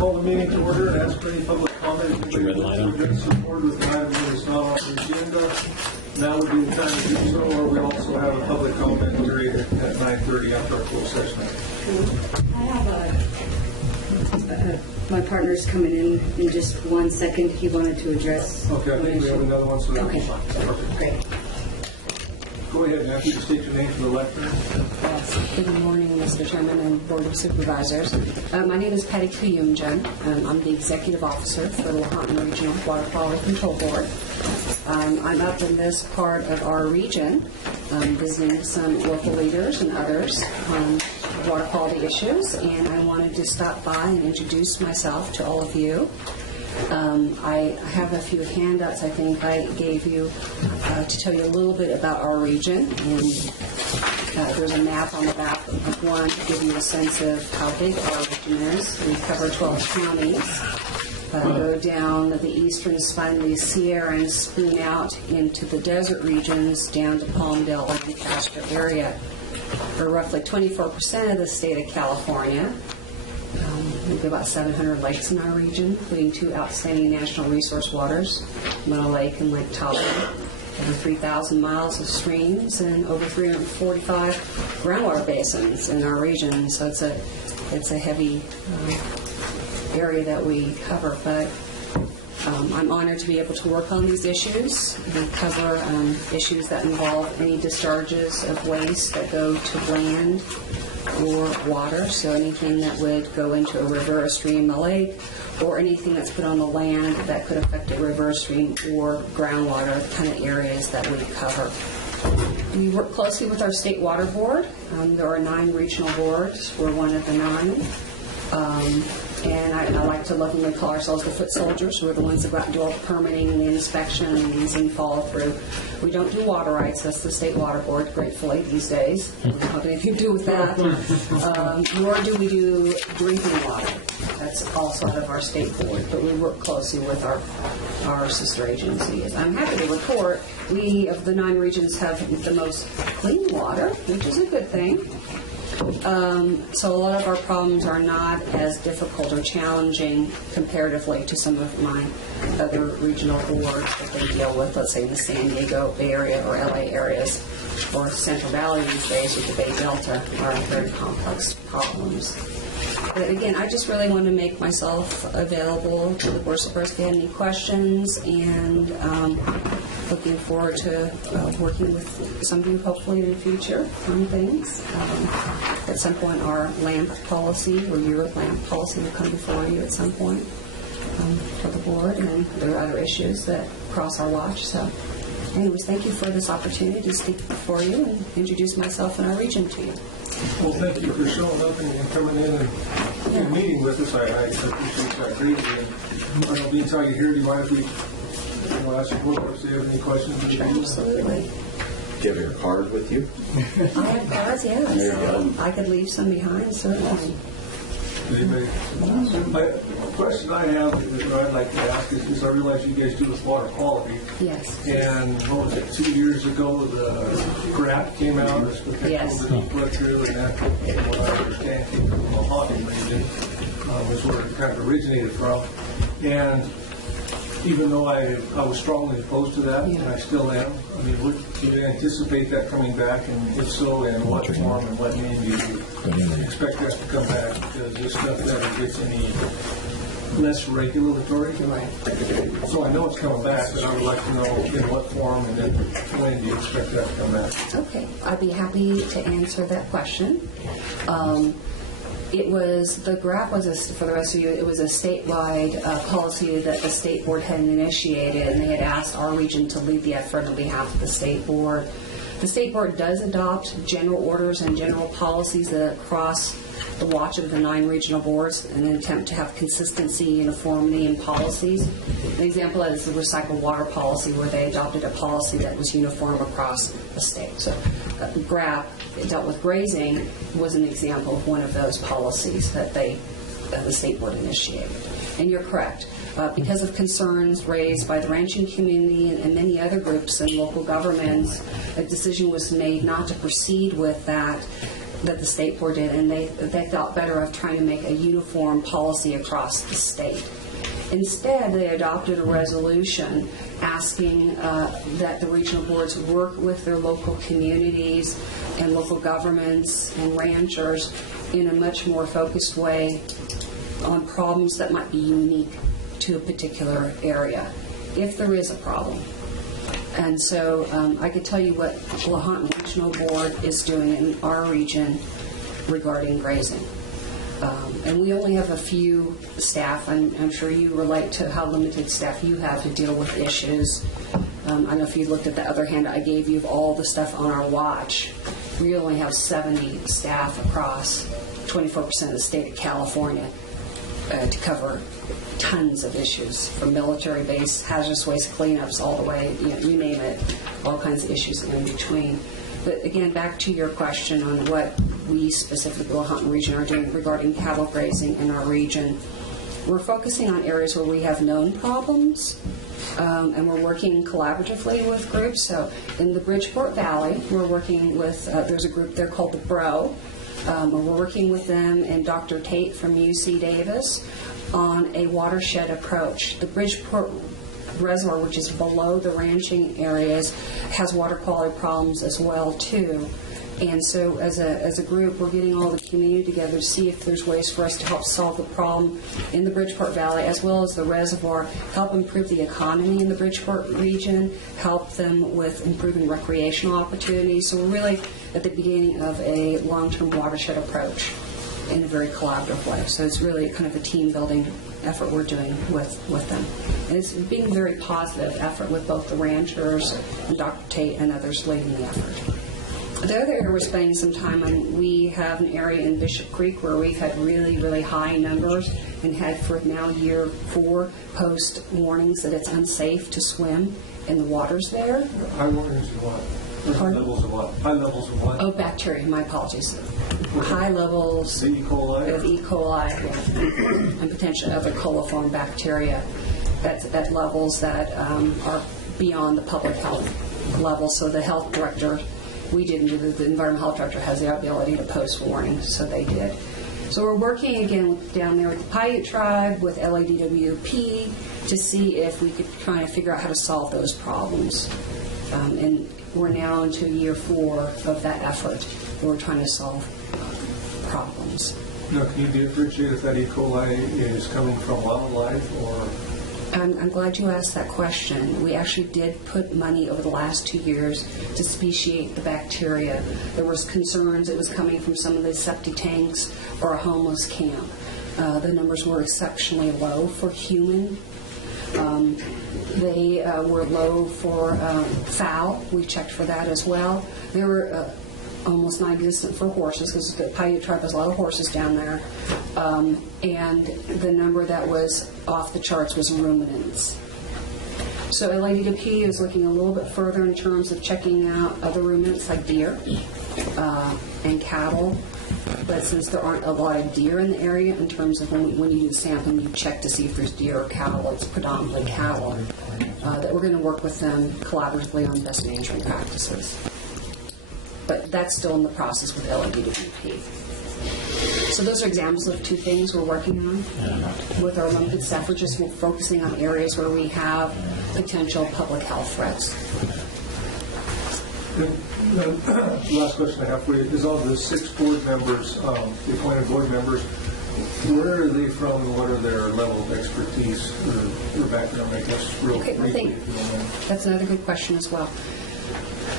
Call the meeting to order and ask for any public comment. Support with an item that is not on the agenda. Now would be the time to do so, or we also have a public comment period at 9:30 after our closed session. I have my partner's coming in just 1 second. He wanted to address. Okay, I think we have another one, so that's okay. fine. Perfect. Great. Go ahead, Matthew, just state your name for the record. Yes. Good morning, Mr. Chairman and Board of Supervisors. My name is Patty Kuyumjan. I'm the Executive Officer for the Lassen Regional Water Quality Control Board. I'm up in this part of our region visiting some local leaders and others on water quality issues, and I wanted to stop by and introduce myself to all of you. I have a few handouts I think I gave you to tell you a little bit about our region, and there's a map on the back of one to give you a sense of how big our region is. We cover 12 counties, go down the eastern spine of the Sierra and spoon out into the desert regions down to Palmdale, Lancaster area. We're roughly 24% of the state of California. We've got about 700 lakes in our region, including 2 outstanding national resource waters, Mona Lake and Lake Tahoe. Over 3,000 miles of streams and over 345 groundwater basins in our region. So it's a heavy area that we cover. But I'm honored to be able to work on these issues. We cover issues that involve any discharges of waste that go to land or water, so anything that would go into a river, a stream, a lake, or anything that's put on the land that could affect a river, stream, or groundwater, the kind of areas that we cover. We work closely with our state water board. There are 9 regional boards. We're one of the 9. And I like to lovingly call ourselves the foot soldiers. We're the ones that go out and do all the permitting and the inspections and follow through. We don't do water rights. That's the state water board, gratefully, these days. We don't have anything to do with that. Nor do we do drinking water. That's also out of our state board. But we work closely with our sister agencies. I'm happy to report we, of the 9 regions, have the most clean water, which is a good thing. So a lot of our problems are not as difficult or challenging comparatively to some of my other regional boards that they deal with, let's say in the San Diego Bay Area or LA areas, or Central Valley these days with the Bay Delta, are very complex problems. But again, I just really want to make myself available to the Board of Supervisors if you have any questions, and looking forward to working with some of you hopefully in the future on things. At some point, our LAMP policy, or your LAMP policy, will come before you at some point for the board, and there are other issues that cross our watch. So anyways, thank you for this opportunity to speak before you and introduce myself and our region to you. Well, thank you for showing up and coming in and meeting with us. I appreciate that greatly. And I don't mean to you here. Do you mind if we ask your board if they have any questions? Sure, absolutely. Do you have your card with you? I have cards, yes. I could leave some behind, certainly. The question I have that I'd like to ask is I realize you guys do with water quality. Yes. And what was it, 2 years ago, the GRAP came out, or Yes. that you put through, and that, from what I understand, came from the Hawking region, was where it kind of originated from. And even though I was strongly opposed to that, and I still am, I mean, do you anticipate that coming back? And if so, in what form and what name do you expect that to come back? Because this stuff never gets any less regulatory. Right. So I know it's coming back, but I would like to know in what form and then when do you expect that to come back? Okay. I'd be happy to answer that question. The GRAP was, for the rest of you, it was a statewide policy that the state board had initiated, and they had asked our region to lead the effort on behalf of the state board. The state board does adopt general orders and general policies that cross the watch of the 9 regional boards in an attempt to have consistency, uniformity in policies. An example is the recycled water policy, where they adopted a policy that was uniform across the state. So GRAP, it dealt with grazing, was an example of one of those policies that the state board initiated. And you're correct. Because of concerns raised by the ranching community and many other groups and local governments, a decision was made not to proceed with that that the state board did, and they thought better of trying to make a uniform policy across the state. Instead, they adopted a resolution asking that the regional boards work with their local communities and local governments and ranchers in a much more focused way on problems that might be unique to a particular area, if there is a problem. And so I could tell you what Lassen Regional Board is doing in our region regarding grazing. And we only have a few staff. I'm sure you relate to how limited staff you have to deal with issues. I don't know if you looked at the other hand I gave you of all the stuff on our watch. We only have 70 staff across 24% of the state of California to cover tons of issues, from military base, hazardous waste cleanups, all the way, you name it, all kinds of issues in between. But again, back to your question on what we specifically, Lassen region, are doing regarding cattle grazing in our region. We're focusing on areas where we have known problems, and we're working collaboratively with groups. So in the Bridgeport Valley, we're working with, there's a group there called the BRO. We're working with them and Dr. Tate from UC Davis on a watershed approach. The Bridgeport Reservoir, which is below the ranching areas, has water quality problems as well too. And so as a group, we're getting all the community together to see if there's ways for us to help solve the problem in the Bridgeport Valley as well as the reservoir, help improve the economy in the Bridgeport region, help them with improving recreational opportunities. So we're really at the beginning of a long-term watershed approach in a very collaborative way. So it's really kind of a team-building effort we're doing with them. And it's being a very positive effort with both the ranchers and Dr. Tate and others leading the effort. The other area we're spending some time on, we have an area in Bishop Creek where we've had really, really high numbers and had for now year 4 post warnings that it's unsafe to swim in the waters there. High warnings of what? High levels of what? High levels of what? Oh, bacteria, my apologies. High levels The E. coli? of E. coli and potentially other coliform bacteria at levels that are beyond the public health level. So the health director, we didn't do the environmental health director has the ability to post warnings, so they did. So we're working again down there with the Paiute tribe, with LADWP, to see if we could try and figure out how to solve those problems. And we're now into year 4 of that effort, where we're trying to solve problems. Now, can you differentiate if that E. coli is coming from wildlife or? I'm glad you asked that question. We actually did put money over the last 2 years to speciate the bacteria. There was concerns it was coming from some of the septic tanks or a homeless camp. The numbers were exceptionally low for human. They were low for fowl. We checked for that as well. They were almost non-existent for horses, because the Paiute tribe has a lot of horses down there. And the number that was off the charts was ruminants. So LADWP is looking a little bit further in terms of checking out other ruminants like deer and cattle. But since there aren't a lot of deer in the area, in terms of when you do sampling, you check to see if there's deer or cattle. It's predominantly cattle. That we're going to work with them collaboratively on best management practices. But that's still in the process with LADWP. So those are examples of 2 things we're working on with our limited staff. We're just focusing on areas where we have potential public health threats. The last question I have for you is of the 6 board members, the appointed board members, where are they from and what are their level of expertise or background, I guess, real Okay, briefly, if you don't mind. That's another good question as well.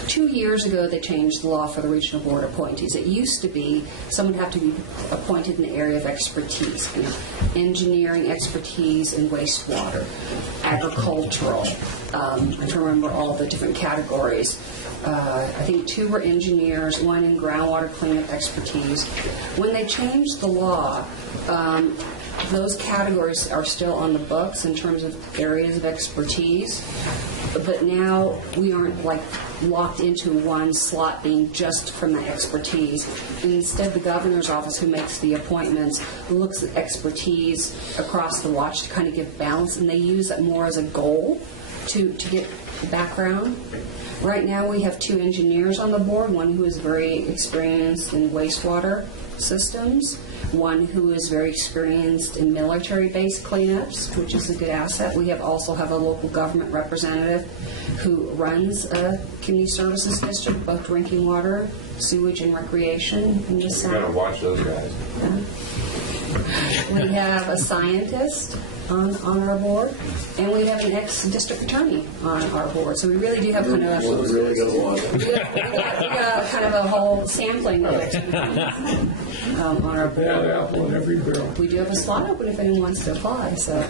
2 years ago, they changed the law for the regional board appointees. It used to be someone would have to be appointed in the area of expertise, engineering expertise in wastewater, agricultural. I don't remember all the different categories. I think 2 were engineers, 1 in groundwater cleanup expertise. When they changed the law, those categories are still on the books in terms of areas of expertise, but now we aren't like locked into one slot being just from that expertise. And instead, the governor's office, who makes the appointments, looks at expertise across the watch to kind of give balance, and they use it more as a goal to get background. Right now, we have 2 engineers on the board, one who is very experienced in wastewater systems, one who is very experienced in military-based cleanups, which is a good asset. We also have a local government representative who runs a community services district, both drinking water, sewage, and recreation in the You south. gotta watch those guys. We have a scientist on our board, and we have an ex-district attorney on our board. So we really do have kind of One's really gonna want it. we got kind of a whole sampling of expertise on our Bad board. apple in every barrel. We do have a slot open if anyone wants to apply. So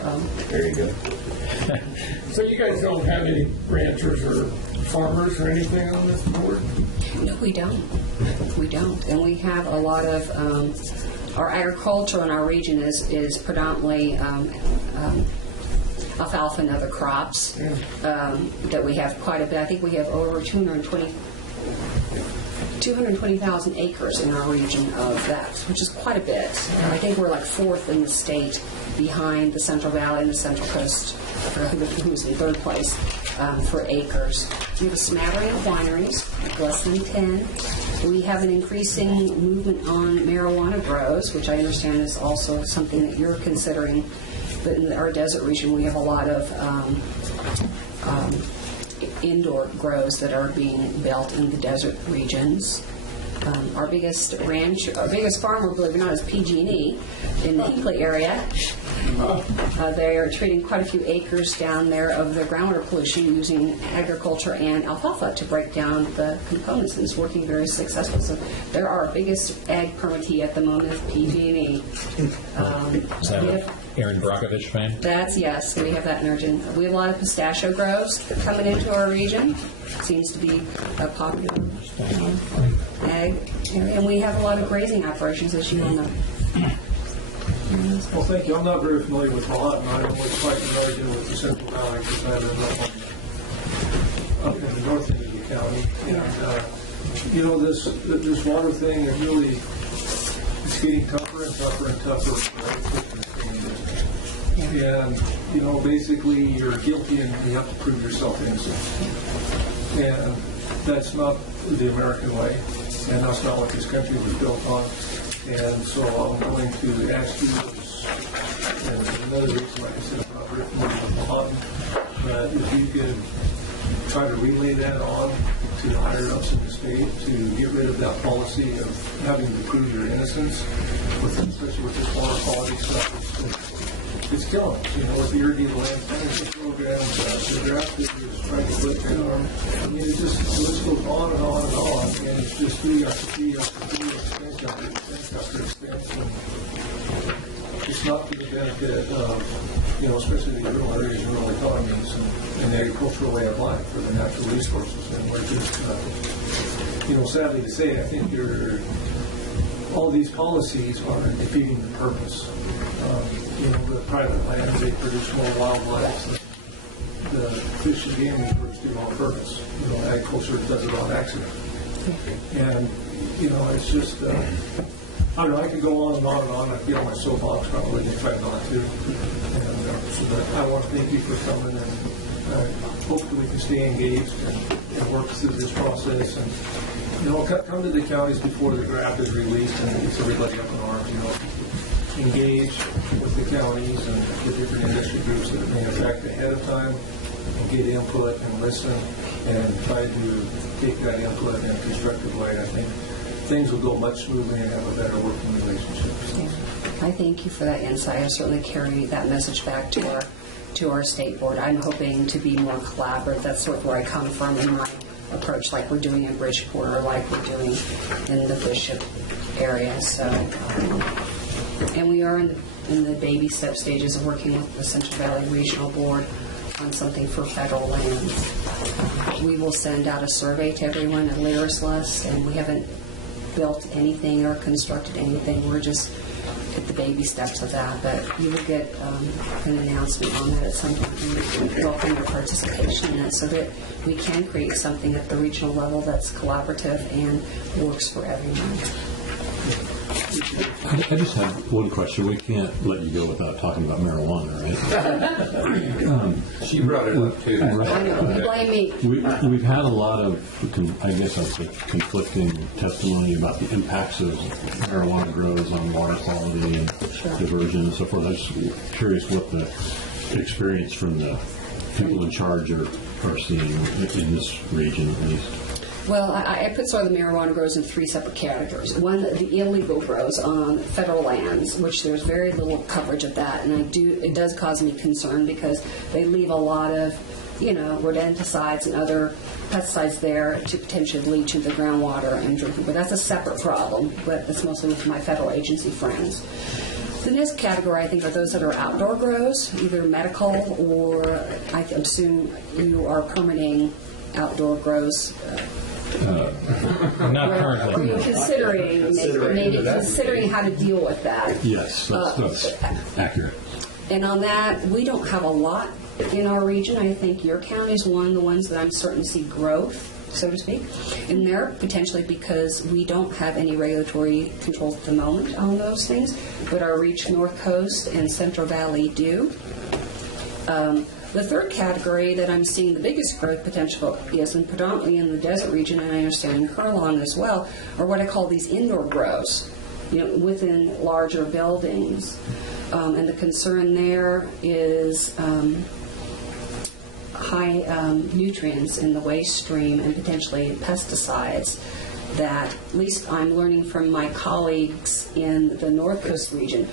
There you go. So you guys don't have any ranchers or farmers or anything on this board? no, we don't. We don't, and we have a lot of. Our agriculture in our region is predominantly alfalfa and other crops that we have quite a bit. I think we have over 220,000 acres in our region of that, which is quite a bit. I think we're like 4th in the state behind the Central Valley and the Central Coast, who's in 3rd place for acres. We have a smattering of wineries, like less than 10. We have an increasing movement on marijuana grows, which I understand is also something that you're considering. But in our desert region, we have a lot of indoor grows that are being built in the desert regions. Our biggest farmer, believe it or not, is PG&E in the Hinkley area. They are treating quite a few acres down there of the groundwater pollution using agriculture and alfalfa to break down the components, and it's working very successfully. So they're our biggest ag permittee at the moment, is PG&E. Is that an Aaron Brockovich fan? Yes, we have that in our region. We have a lot of pistachio groves coming into our region. Seems to be a popular ag area. And we have a lot of grazing operations, as you all know. Well, thank you. I'm not very familiar with Lassen. I'm quite familiar with the Central Valley because I live up in the north end of the county. And, this water thing is really, it's getting tougher and tougher and tougher. And, basically you're guilty and you have to prove yourself innocent. And that's not the American way. And that's not what this country was built on. And so I'm going to ask you, and another reason, like I said, I'm not very familiar with Lassen, that if you could try to relay that on to the higher ups in the state to get rid of that policy of having to prove your innocence, especially with this water quality stuff. It's killing us, with the irrigated land management programs, the draft that you're trying to put down. I mean, the list goes on and on and on, and it's just fee after fee after fee, expense after expense after expense. And it's not to the benefit of, especially the rural areas and rural economies and the agricultural way of life for the natural resources. And we're just, sadly to say, I think all these policies are defeating the purpose. The private lands, they produce more wildlife. The fish and game reserves do it on purpose. Agriculture does it on accident. And, it's just, I don't know, I could go on and on and on. I'd get on my soapbox probably and try not to. But I want to thank you for coming, and I hope that we can stay engaged and work through this process. And, come to the counties before the draft is released and it's everybody up in arms, engage with the counties and the different industry groups that may affect ahead of time and get input and listen and try to take that input in a constructive way. I think things will go much smoother and have a better working relationship. So. I thank you for that insight. I certainly carry that message back to our state board. I'm hoping to be more collaborative. That's sort of where I come from in my approach, like we're doing in Bridgeport or like we're doing in the Bishop area. So. And we are in the baby step stages of working with the Central Valley Regional Board on something for federal lands. We will send out a survey to everyone, a layers list, and we haven't built anything or constructed anything. We're just at the baby steps of that. But you will get an announcement on that at some point. We welcome your participation in it so that we can create something at the regional level that's collaborative and works for everyone. I just have one question. We can't let you go without talking about marijuana, right? She brought it up too. I know, you blame me. We've had a lot of, I guess I'd say, conflicting testimony about the impacts of marijuana grows on water quality and diversion and so forth. I'm just curious what the experience from the people in charge are seeing in this region at least. Well, I put sort of the marijuana grows in three separate categories. One, the illegal grows on federal lands, which there's very little coverage of that, and it does cause me concern because they leave a lot of, rodenticides and other pesticides there to potentially leach into the groundwater and drinking. But that's a separate problem, but it's mostly with my federal agency friends. The next category, I think, are those that are outdoor grows, either medical or I assume you are permitting outdoor grows. Not Are currently. you considering maybe considering how to deal with that? Yes, that's accurate. And on that, we don't have a lot in our region. I think your county is one of the ones that I'm starting to see growth, so to speak, in there, potentially because we don't have any regulatory controls at the moment on those things, but our reach North Coast and Central Valley do. The third category that I'm seeing the biggest growth potential is, and predominantly in the desert region, and I understand in Curlon as well, are what I call these indoor grows, within larger buildings. And the concern there is high nutrients in the waste stream and potentially pesticides that, at least I'm learning from my colleagues in the North Coast region,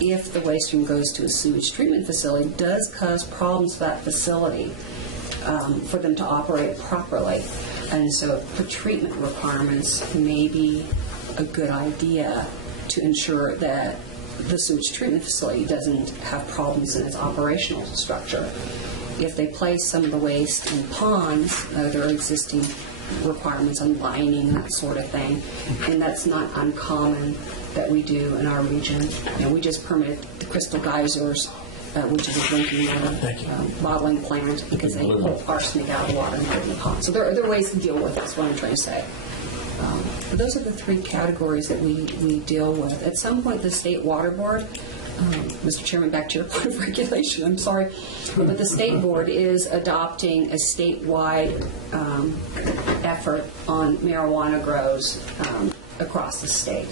if the waste stream goes to a sewage treatment facility, does cause problems for that facility for them to operate properly. And so for treatment requirements may be a good idea to ensure that the sewage treatment facility doesn't have problems in its operational structure. If they place some of the waste in ponds, there are existing requirements on lining, that sort of thing, and that's not uncommon that we do in our region. We just permitted the Crystal Geysers, which is a drinking water bottling plant, because they pull arsenic out of the water and put it in the pond. So there are ways to deal with this, what I'm trying to say. But those are the three categories that we deal with. At some point, the State Water Board, Mr. Chairman, back to your point of regulation, I'm sorry, but the State Board is adopting a statewide effort on marijuana grows across the state.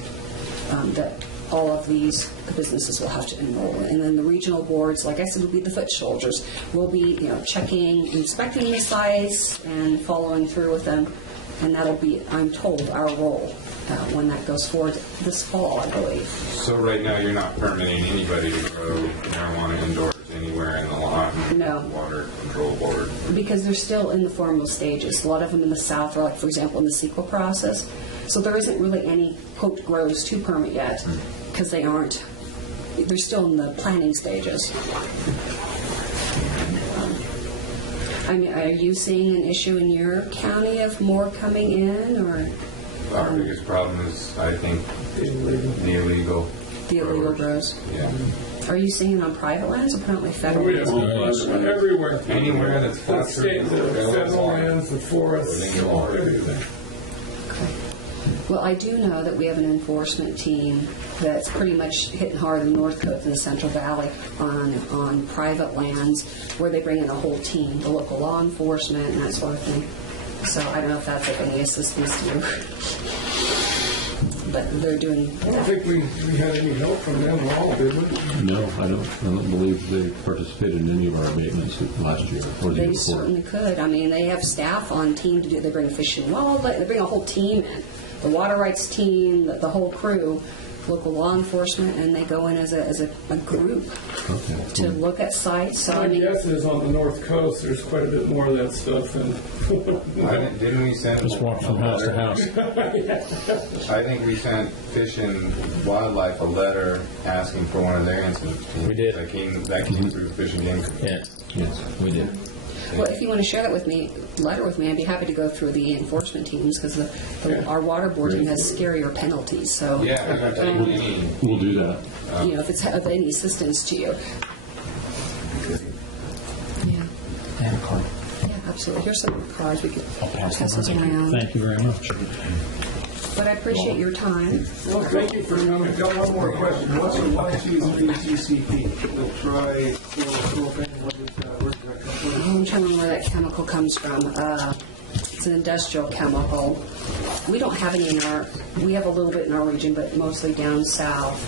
That all of these businesses will have to enroll in. And then the regional boards, like I said, will be the foot soldiers. We'll be, checking, inspecting the sites and following through with them. And that'll be, I'm told, our role when that goes forward this fall, I believe. So right now you're not permitting anybody to grow marijuana indoors anywhere in the Lassen No. Water Control Board? Because they're still in the formal stages. A lot of them in the south are, like, for example, in the CEQA process. So there isn't really any, quote, grows to permit yet, because they're still in the planning stages. I mean, are you seeing an issue in your county of more coming in, or? Our biggest problem is, I think, the illegal grows? Yeah. Are you seeing it on private lands or predominantly federal? Everywhere. Anywhere that's The captured. federal lands, the forests, everything. Well, I do know that we have an enforcement team that's pretty much hitting hard in the North Coast and the Central Valley on private lands, where they bring in a whole team, the local law enforcement and that sort of thing. So I don't know if that's of any assistance to you. But they're doing I don't think we had any help from them at all, did we? No, I don't believe they participated in any of our abatements last year or the year They before. certainly could. I mean, they have staff on team to do. They bring fishing and wildlife. They bring a whole team in, the water rights team, the whole crew, local law enforcement, and they go in as a group to look at sites. So My I mean, guess is on the North Coast, there's quite a bit more of that stuff. And Didn't we send Just walk from house to house. I think we sent Fish and Wildlife a letter asking for one of their incidents. We did. That came through the Fish and Game Commission. Yeah, yes, we did. well, if you want to share that with me, letter with me, I'd be happy to go through the enforcement teams, because our water board team has scarier penalties. So Yeah, I'm not taking any. We'll do that. if it's of any assistance to you. Yeah. Yeah, absolutely. Here's some cards we could pass those around. Thank you very much. But I appreciate your time. Well, thank you for coming. I've got one more question. What's a 1,2,3-TCP? The trichlorosilane, what is that? Where does that come from? I'm trying to remember where that chemical comes from. It's an industrial chemical. We don't have any we have a little bit in our region, but mostly down south.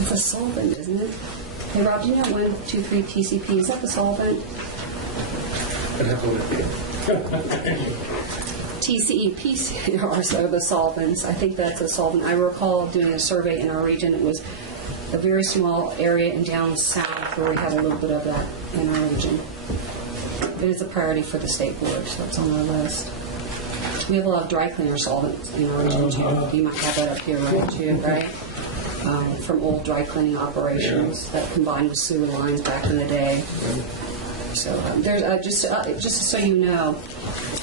It's a solvent, isn't it? Hey, Rob, do you know 1,2,3-TCP? Is that the solvent? TCEP are so the solvents. I think that's a solvent. I recall doing a survey in our region. It was a very small area in down south where we have a little bit of that in our region. It is a priority for the state board, so it's on our list. We have a lot of dry cleaner solvents in our region too. You might have that up here, right, too, right? From old dry cleaning operations that combined with sewer lines back in the day. So there's just so you know,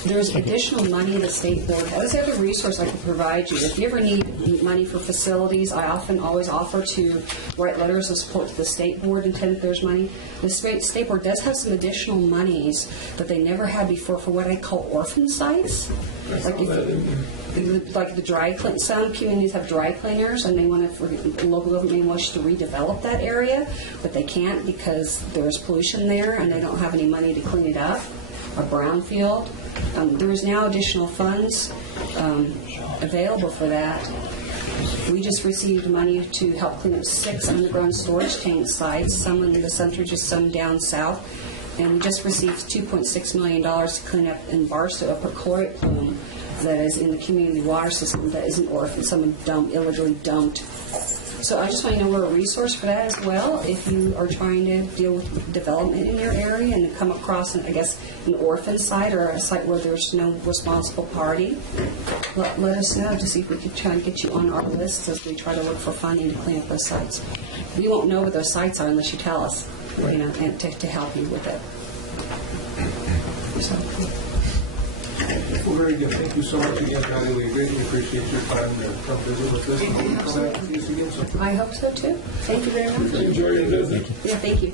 there's additional money the state board has. There's other resource I can provide you. If you ever need money for facilities, I always offer to write letters of support to the state board until there's money. The state board does have some additional monies that they never had before for what I call orphan sites. Like the dry clean. Some communities have dry cleaners, and they want to. The local government may wish to redevelop that area, but they can't because there's pollution there, and they don't have any money to clean it up. A brownfield. There is now additional funds available for that. We just received money to help clean up 6 underground storage tank sites, some in the center, just some down south. And we just received $2.6 million to clean up in Barstow a perchlorate plume that is in the community water system that isn't orphaned, someone illegally dumped. So I just want you to know we're a resource for that as well. If you are trying to deal with development in your area and come across, an orphan site or a site where there's no responsible party, let us know to see if we can try and get you on our list as we try to look for funding to clean up those sites. We won't know what those sites are unless you tell us, and to help you with it. So. Well, very good. Thank you so much again, Patty. We greatly appreciate your time to come visit with us. And we'll come back and see us again soon. I hope so too. Thank you very much. Enjoy your visit. Yeah, thank you.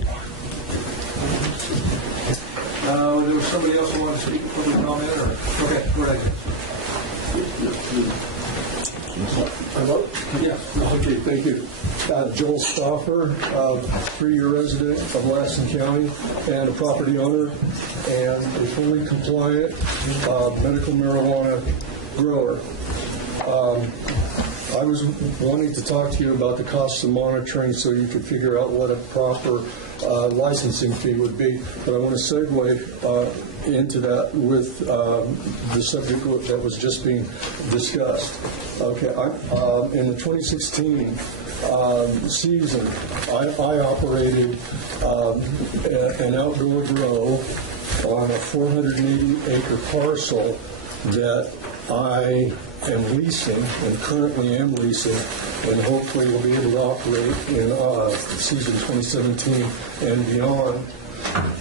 There was somebody else who wanted to speak, public comment, or? Okay, go ahead. Hello? Yes. Okay, thank you. Joel Stauffer, 3-year resident of Lassen County and a property owner and a fully compliant medical marijuana grower. I was wanting to talk to you about the costs of monitoring so you could figure out what a proper licensing fee would be, but I want to segue into that with the subject that was just being discussed. Okay, in the 2016 season, I operated an outdoor grow on a 480-acre parcel that I am leasing and currently am leasing, and hopefully will be able to operate in season 2017 and beyond.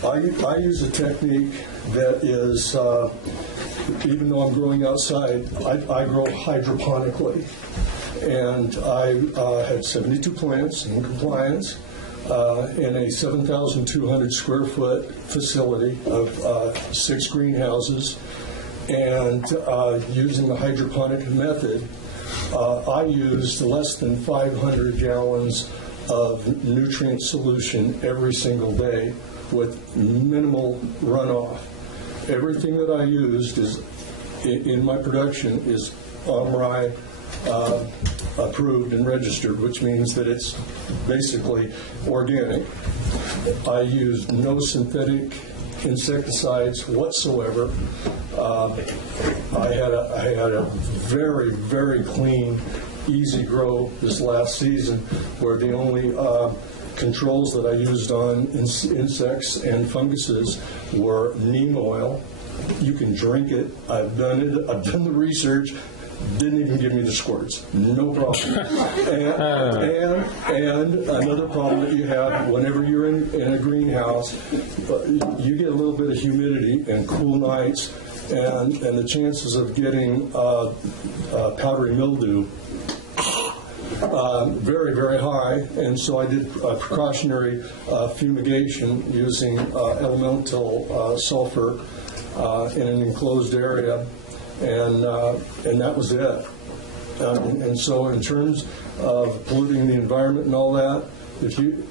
I use a technique that is, even though I'm growing outside, I grow hydroponically. And I had 72 plants in compliance in a 7,200 square foot facility of 6 greenhouses. And using the hydroponic method, I used less than 500 gallons of nutrient solution every single day with minimal runoff. Everything that I used is in my production is OMRI approved and registered, which means that it's basically organic. I used no synthetic insecticides whatsoever. I had a very, very clean, easy grow this last season, where the only controls that I used on insects and funguses were neem oil. You can drink it. I've done it. I've done the research. Didn't even give me the squirts. No problem. And another problem that you have whenever you're in a greenhouse, you get a little bit of humidity and cool nights, and the chances of getting powdery mildew very, very high. And so I did a precautionary fumigation using elemental sulfur in an enclosed area. And that was it. And so in terms of polluting the environment and all that, if you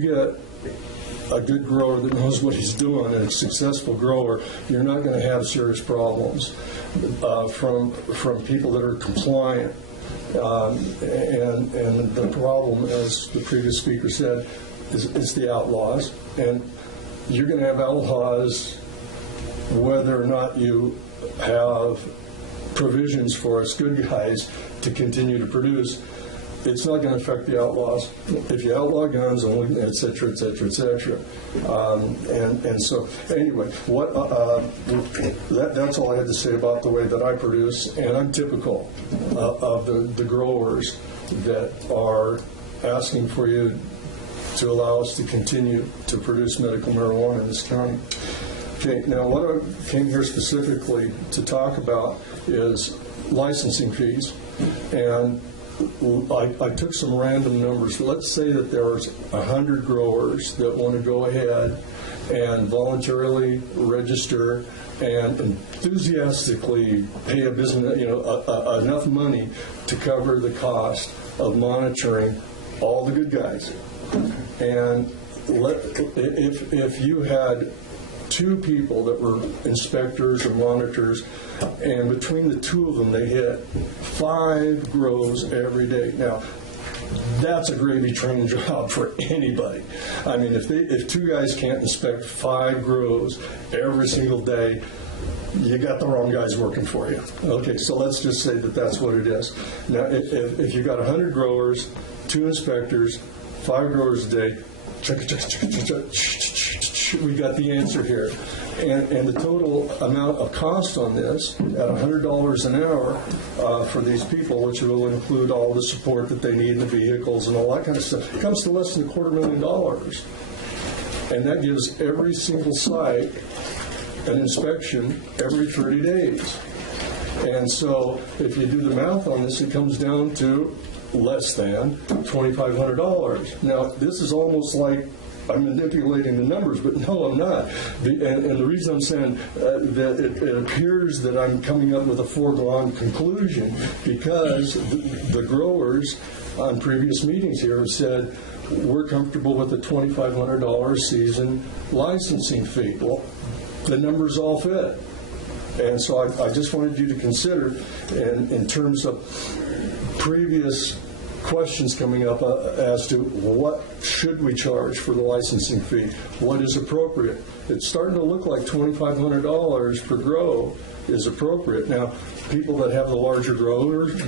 get a good grower that knows what he's doing and a successful grower, you're not going to have serious problems from people that are compliant. And the problem, as the previous speaker said, is the outlaws. And you're going to have outlaws whether or not you have provisions for us good guys to continue to produce. It's not going to affect the outlaws. If you outlaw guns, et cetera, et cetera, et cetera. And so, anyway, that's all I had to say about the way that I produce, and I'm typical of the growers that are asking for you to allow us to continue to produce medical marijuana in this county. Okay, now what I came here specifically to talk about is licensing fees, and I took some random numbers. Let's say that there's 100 growers that want to go ahead and voluntarily register and enthusiastically pay a business, enough money to cover the cost of monitoring all the good guys. And if you had 2 people that were inspectors or monitors, and between the 2 of them, they hit 5 grows every day. Now, that's a gravy train job for anybody. I mean, if 2 guys can't inspect 5 grows every single day, you got the wrong guys working for you. Okay, so let's just say that that's what it is. Now, if you got 100 growers, 2 inspectors, 5 growers a day, we got the answer here. And the total amount of cost on this at $100 an hour for these people, which will include all the support that they need in the vehicles and all that kind of stuff, comes to less than $250,000. And that gives every single site an inspection every 30 days. And so if you do the math on this, it comes down to less than $2,500. Now, this is almost like I'm manipulating the numbers, but no, I'm not. And the reason I'm saying that it appears that I'm coming up with a foregone conclusion because the growers on previous meetings here have said, we're comfortable with the $2,500 a season licensing fee. Well, the numbers all fit. And so I just wanted you to consider, in terms of previous questions coming up as to what should we charge for the licensing fee, what is appropriate. It's starting to look like $2,500 per grow is appropriate. Now, people that have the larger grows,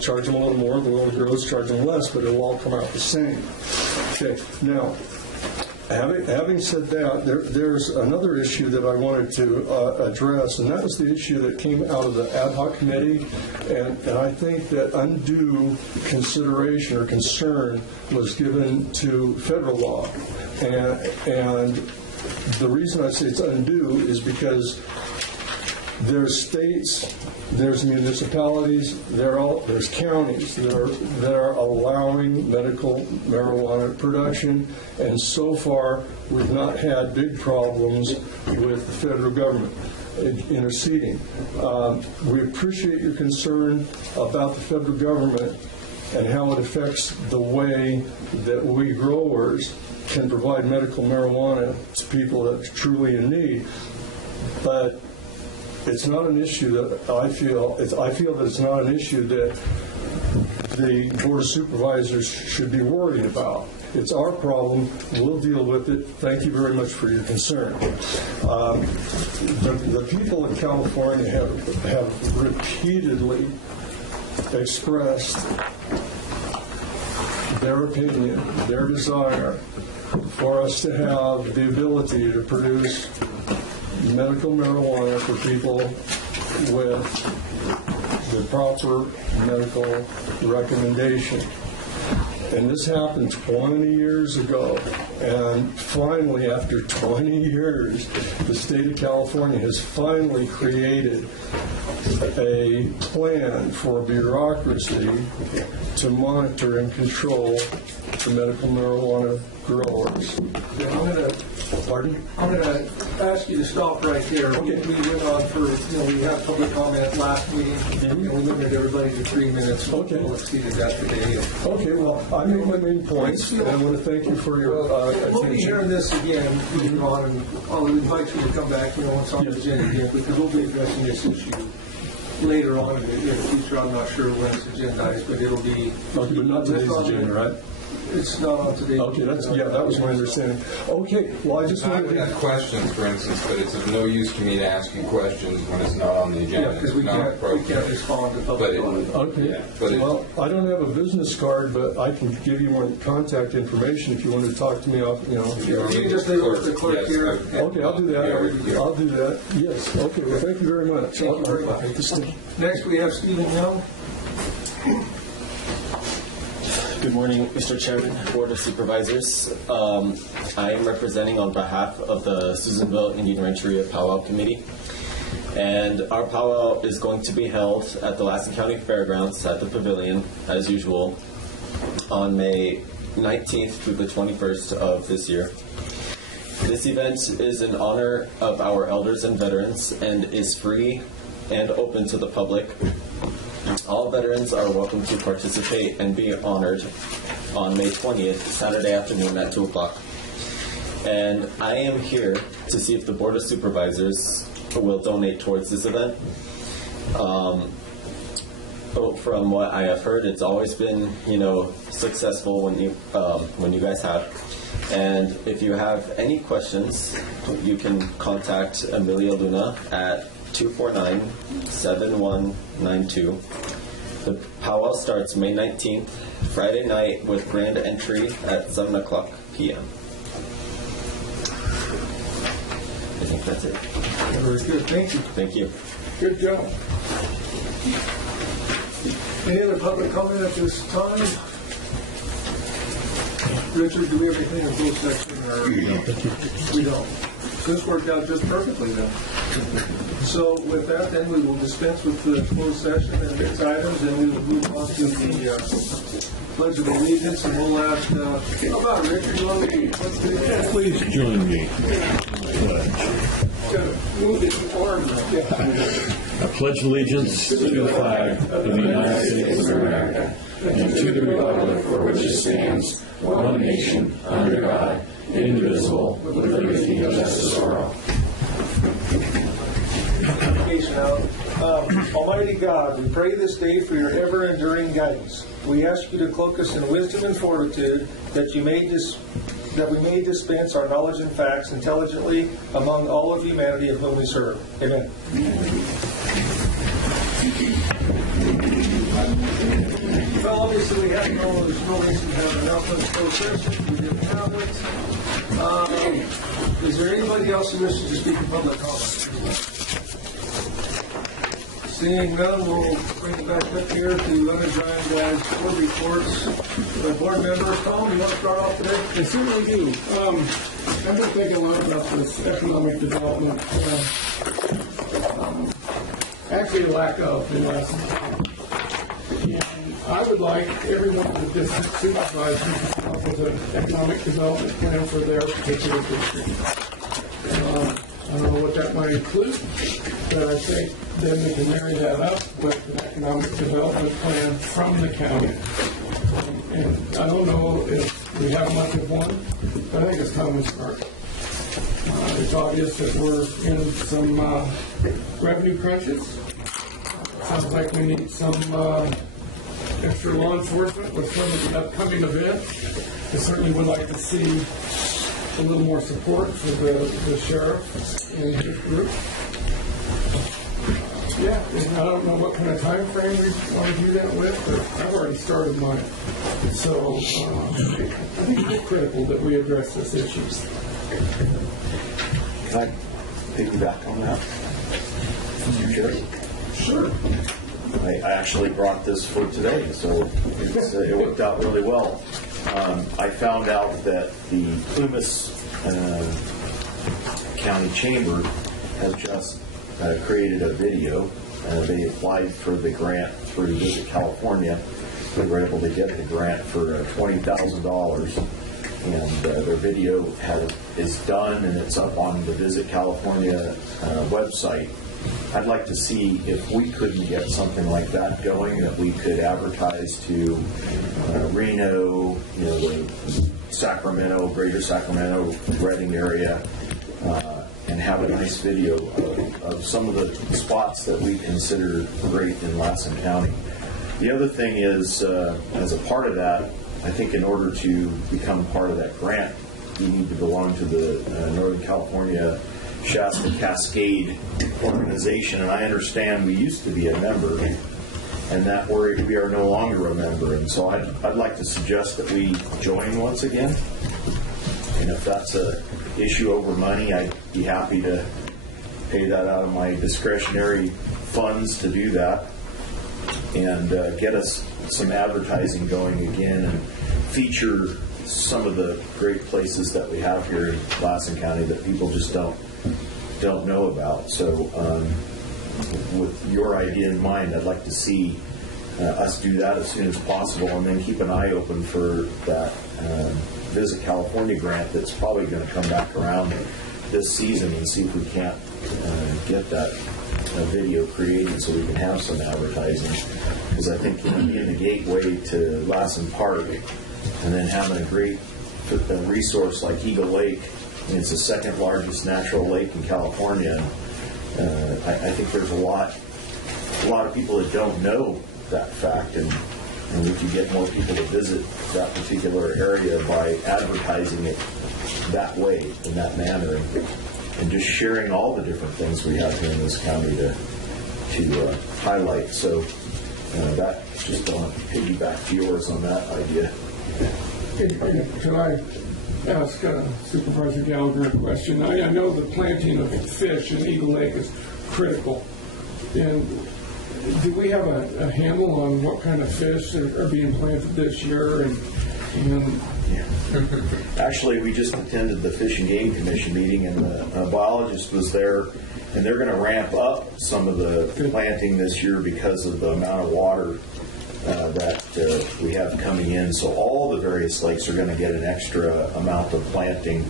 charge them a little more. The little grows, charge them less, but it will all come out the same. Okay, now, having said that, there's another issue that I wanted to address, and that was the issue that came out of the ad hoc committee, and I think that undue consideration or concern was given to federal law. And the reason I say it's undue is because there's states, there's municipalities, there's counties that are allowing medical marijuana production, and so far we've not had big problems with the federal government interceding. We appreciate your concern about the federal government and how it affects the way that we growers can provide medical marijuana to people that are truly in need. But it's not an issue that I feel that it's not an issue that the Board of Supervisors should be worried about. It's our problem. We'll deal with it. Thank you very much for your concern. The people of California have repeatedly expressed their opinion, their desire for us to have the ability to produce medical marijuana for people with the proper medical recommendation. And this happened 20 years ago. And finally, after 20 years, the state of California has finally created a plan for bureaucracy to monitor and control the medical marijuana growers. I'm gonna ask you to stop right there. We went on for, we had public comment last meeting, and we limited everybody to 3 minutes. Okay. We'll exceed that today. Okay, well, I made my main points, and I want to thank you for your We'll be attention. hearing this again later on, and I'll invite you to come back, once on the agenda again, because we'll be addressing this issue later on in the future. I'm not sure when it's agendized, but it'll be. Okay, but not today's agenda, right? It's not on today. Okay, that was my understanding. Okay, well, I just I wanted would to... have questions, for instance, but it's of no use to me to ask you questions when it's not on the Yeah, agenda. because It's we not can't appropriate. respond to public But comment. Okay, Yeah, but it- well, I don't have a business card, but I can give you my contact information if you want to talk to me off, if You can just leave it with the clerk Yes, here. Okay, I'll do that. I'll do that. Yes. Okay. Well, thank you very much. Thank you very much. I'll take this thing. Next, we have Stephen Young. Good morning, Mr. Chairman, Board of Supervisors. I am representing on behalf of the Susanville Indian Rancheria Powwow Committee. And our powwow is going to be held at the Lassen County Fairgrounds at the Pavilion, as usual, on May 19th through the 21st of this year. This event is in honor of our elders and veterans and is free and open to the public. All veterans are welcome to participate and be honored on May 20th, Saturday afternoon at 2 o'clock. And I am here to see if the Board of Supervisors will donate towards this event. From what I have heard, it's always been, successful when you guys have. And if you have any questions, you can contact Amelia Luna at 249-7192. The powwow starts May 19th, Friday night, with grand entry at 7 o'clock p.m. I think that's it. Very good, thank you. Thank you. Good job. Any other public comment at this time? Richard, do we have anything in closed section? We don't. This worked out just perfectly then. So with that, then we will dispense with the closed session and its items, and we will move on to the Pledge of Allegiance, and we'll ask, how about Richard, you want to let's do that? Please join me. Move it forward. I pledge allegiance to the flag of the United States of America and to the republic for which it stands, one nation, under God, indivisible, with liberty and justice for all. Almighty God, we pray this day for your ever-enduring guidance. We ask you to cloak us in wisdom and fortitude, that we may dispense our knowledge and facts intelligently among all of humanity of whom we serve. Amen. Well, obviously, we have there's no reason to have announcements, closed session. We didn't have it. Is there anybody else who wishes to speak in public comment? Seeing none, we'll bring it back up here to unassigned board reports. Board members, Tom, you want to start off today? I certainly do. I've been thinking a lot about this economic development. Actually, lack of in Lassen. And I would like every one of the district supervisors to come up with an economic development plan for their particular district. I don't know what that might include, but I think then we can marry that up with an economic development plan from the county. And I don't know if we have much of one, but I think it's time we start. It's obvious that we're in some revenue crunches. Sounds like we need some extra law enforcement with some of the upcoming events. I certainly would like to see a little more support for the sheriff and his group. Yeah, and I don't know what kind of time frame we want to do that with, but I've already started mine. So I think it's critical that we address this issue. Can I piggyback on that? Sure. I actually brought this for today, so it worked out really well. I found out that the Plumas County Chamber has just created a video. They applied for the grant through Visit California, they were able to get the grant for $20,000, and their video is done, and it's up on the Visit California website. I'd like to see if we couldn't get something like that going, that we could advertise to Reno, the Sacramento, greater Sacramento, Redding area, and have a nice video of some of the spots that we consider great in Lassen County. The other thing is, as a part of that, I think in order to become part of that grant, you need to belong to the Northern California Shasta Cascade organization, and I understand we used to be a member, and that we are no longer a member, and so I'd like to suggest that we join once again, and if that's a issue over money, I'd be happy to pay that out of my discretionary funds to do that, and get us some advertising going again, and feature some of the great places that we have here in Lassen County that people just don't know about. So with your idea in mind, I'd like to see us do that as soon as possible, and then keep an eye open for that Visit California grant that's probably going to come back around this season, and see if we can't get that video created so we can have some advertising. Because I think being the gateway to Lassen Park, and then having a great resource like Eagle Lake, and it's the second largest natural lake in California. I think there's a lot of people that don't know that fact, and we could get more people to visit that particular area by advertising it that way, in that manner, and just sharing all the different things we have here in this county to highlight. So that just on piggyback to yours on that idea. Can I ask Supervisor Gallagher a question? I know the planting of fish in Eagle Lake is critical. And do we have a handle on what kind of fish are being planted this year? Actually, we just attended the Fish and Game Commission meeting, and the biologist was there, and they're going to ramp up some of the planting this year because of the amount of water that we have coming in. So all the various lakes are going to get an extra amount of planting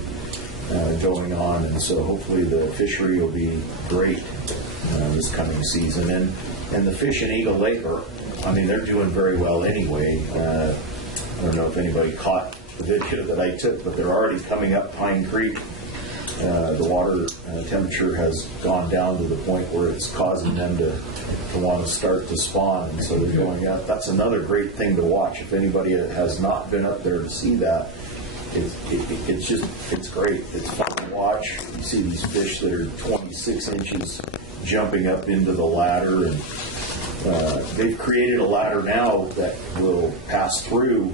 going on, and so hopefully the fishery will be great this coming season. And the fish in Eagle Lake they're doing very well anyway. I don't know if anybody caught the video that I took, but they're already coming up Pine Creek. The water temperature has gone down to the point where it's causing them to want to start to spawn, and so they're going up. That's another great thing to watch. If anybody has not been up there to see that, it's great. It's fun to watch. You see these fish that are 26 inches jumping up into the ladder, and they've created a ladder now that will pass through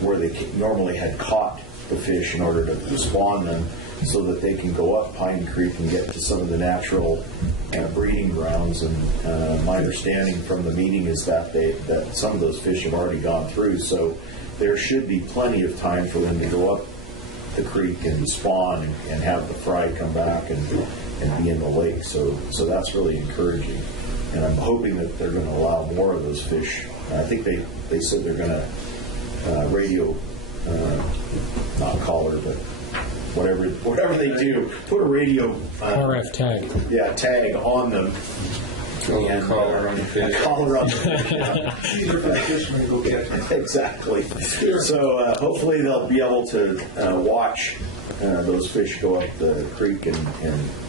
where they normally had caught the fish in order to spawn them, so that they can go up Pine Creek and get to some of the natural breeding grounds. And my understanding from the meeting is that some of those fish have already gone through, so there should be plenty of time for them to go up the creek and spawn and have the fry come back and be in the lake. So that's really encouraging, and I'm hoping that they're going to allow more of those fish. I think they said they're going to radio, not collar, but whatever they do, put a radio RF tag. Tag on them. And collar on the fish. Collar on the fish. Either for the fishermen go get them. Exactly. So hopefully they'll be able to watch those fish go up the creek and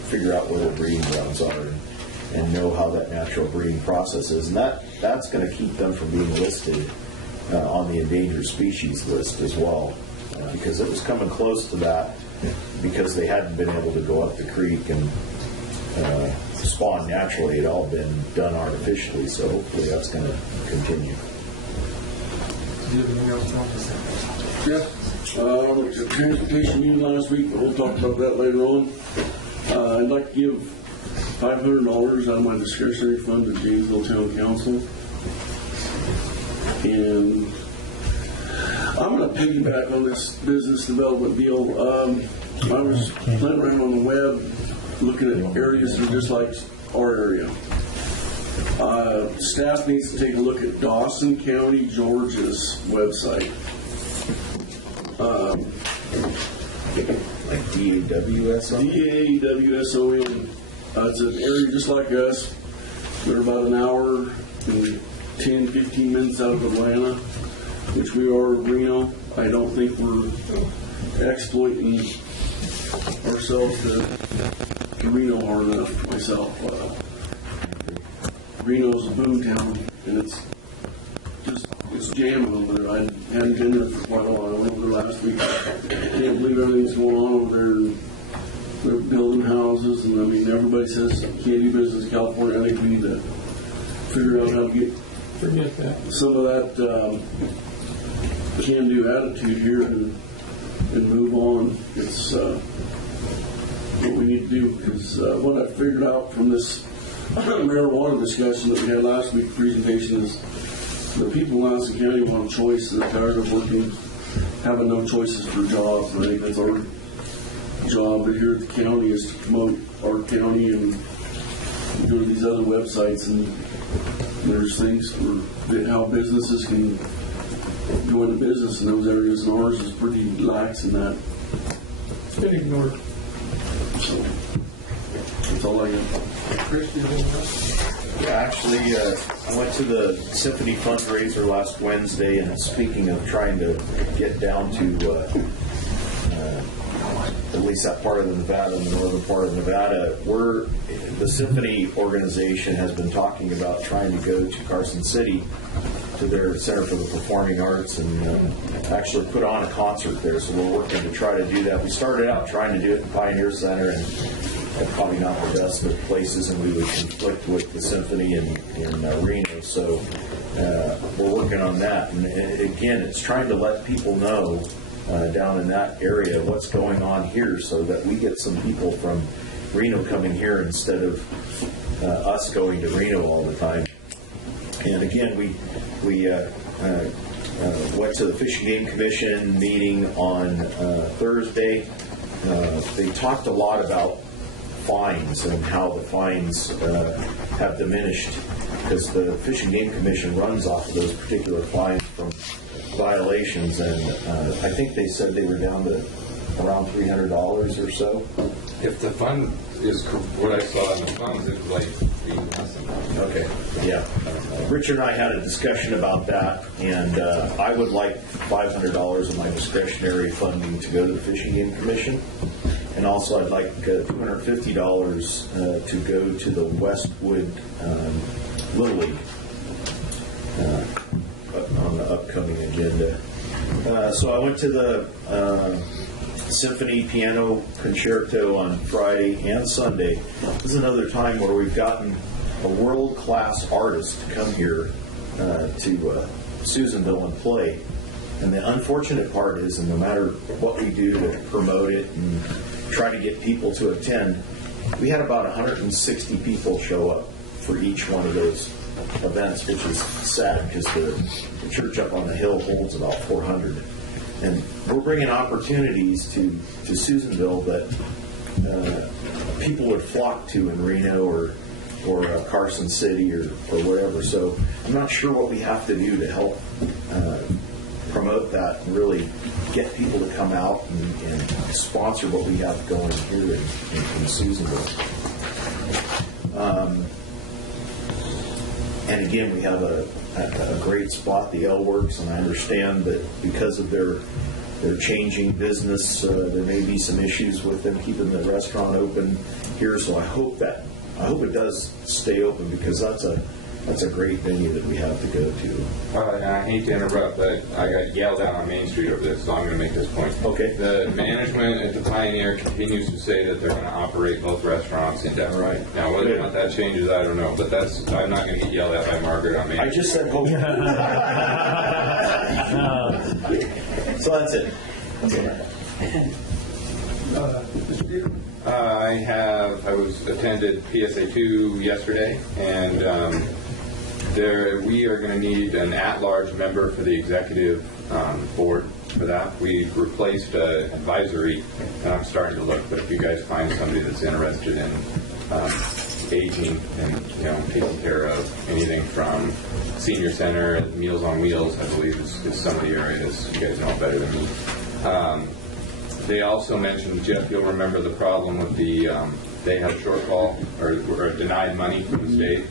figure out where their breeding grounds are, and know how that natural breeding process is. And that's going to keep them from being listed on the endangered species list as well, because it was coming close to that, because they hadn't been able to go up the creek and spawn naturally. It had all been done artificially, so hopefully that's going to continue. Do you have anything else, Tom? Yeah. The transportation meeting last week, but we'll talk about that later on. I'd like to give $500 out of my discretionary fund to Janesville Town Council. And I'm going to piggyback on this business development deal. I was playing around on the web looking at areas that are just like our area. Staff needs to take a look at Dawson County, Georgia's website. Like DAWSO? DAWSON. It's an area just like us. We're about an hour and 10, 15 minutes out of Atlanta, which we are of Reno. I don't think we're exploiting ourselves to Reno hard enough myself. Reno's a boom town, and it's jamming over there. I hadn't been there for quite a while. I went over there last week. Can't believe everything's going on over there. And they're building houses, and I mean, everybody says can't do business in California. I think we need to figure out how to get some of that can-do attitude here and move on. It's what we need to do, because what I figured out from this marijuana discussion that we had last week presentation is the people in Lassen County want a choice. They're tired of working, having no choices for jobs. And I think that's our job here at the county, is to promote our county and go to these other websites, and there's things for how businesses can go into business in those areas, and ours is pretty lax in that. It's been ignored. So that's all I got. Chris, do you have anything else? Yeah, actually, I went to the Symphony fundraiser last Wednesday, and speaking of trying to get down to at least that part of the Nevada, the northern part of Nevada, the Symphony organization has been talking about trying to go to Carson City, to their Center for the Performing Arts, and actually put on a concert there. So we're working to try to do that. We started out trying to do it in Pioneer Center, and probably not the best of places, and we would conflict with the Symphony in Reno. So we're working on that. And again, it's trying to let people know down in that area what's going on here, so that we get some people from Reno coming here instead of us going to Reno all the time. And again, we went to the Fish and Game Commission meeting on Thursday. They talked a lot about fines and how the fines have diminished, because the Fish and Game Commission runs off of those particular fines from violations, and I think they said they were down to around $300 or so. If the fund is what I saw in the funds, it was like $3,000. Okay, yeah. Richard and I had a discussion about that, and I would like $500 of my discretionary funding to go to the Fish and Game Commission, and also I'd like $250 to go to the Westwood Little League on the upcoming agenda. So I went to the Symphony Piano Concerto on Friday and Sunday. This is another time where we've gotten a world-class artist to come here to Susanville and play. And the unfortunate part is, and no matter what we do to promote it and try to get people to attend, we had about 160 people show up for each one of those events, which is sad, because the church up on the hill holds about 400. And we're bringing opportunities to Susanville that people would flock to in Reno or Carson City or wherever. So I'm not sure what we have to do to help promote that and really get people to come out and sponsor what we have going here in Susanville. And again, we have a great spot, the L Works, and I understand that because of their changing business, there may be some issues with them keeping the restaurant open here. So I hope it does stay open, because that's a great venue that we have to go to. I hate to interrupt, but I got yelled at on Main Street over this, so I'm going to make this point. Okay. The management at the Pioneer continues to say that they're going to operate both restaurants indefinitely. Right. Now, whether or not that changes, I don't know, but I'm not going to get yelled at by Margaret on Main Street. I just said hope. So that's it. That's what I have. Mr. Peter? I attended PSA 2 yesterday, and we are going to need an at-large member for the executive board for that. We've replaced advisory, and I'm starting to look, but if you guys find somebody that's interested in aging and, taking care of anything from senior center and Meals on Wheels, I believe, is some of the areas. You guys know better than me. They also mentioned, Jeff, you'll remember the problem with the, they had shortfall or denied money from the state.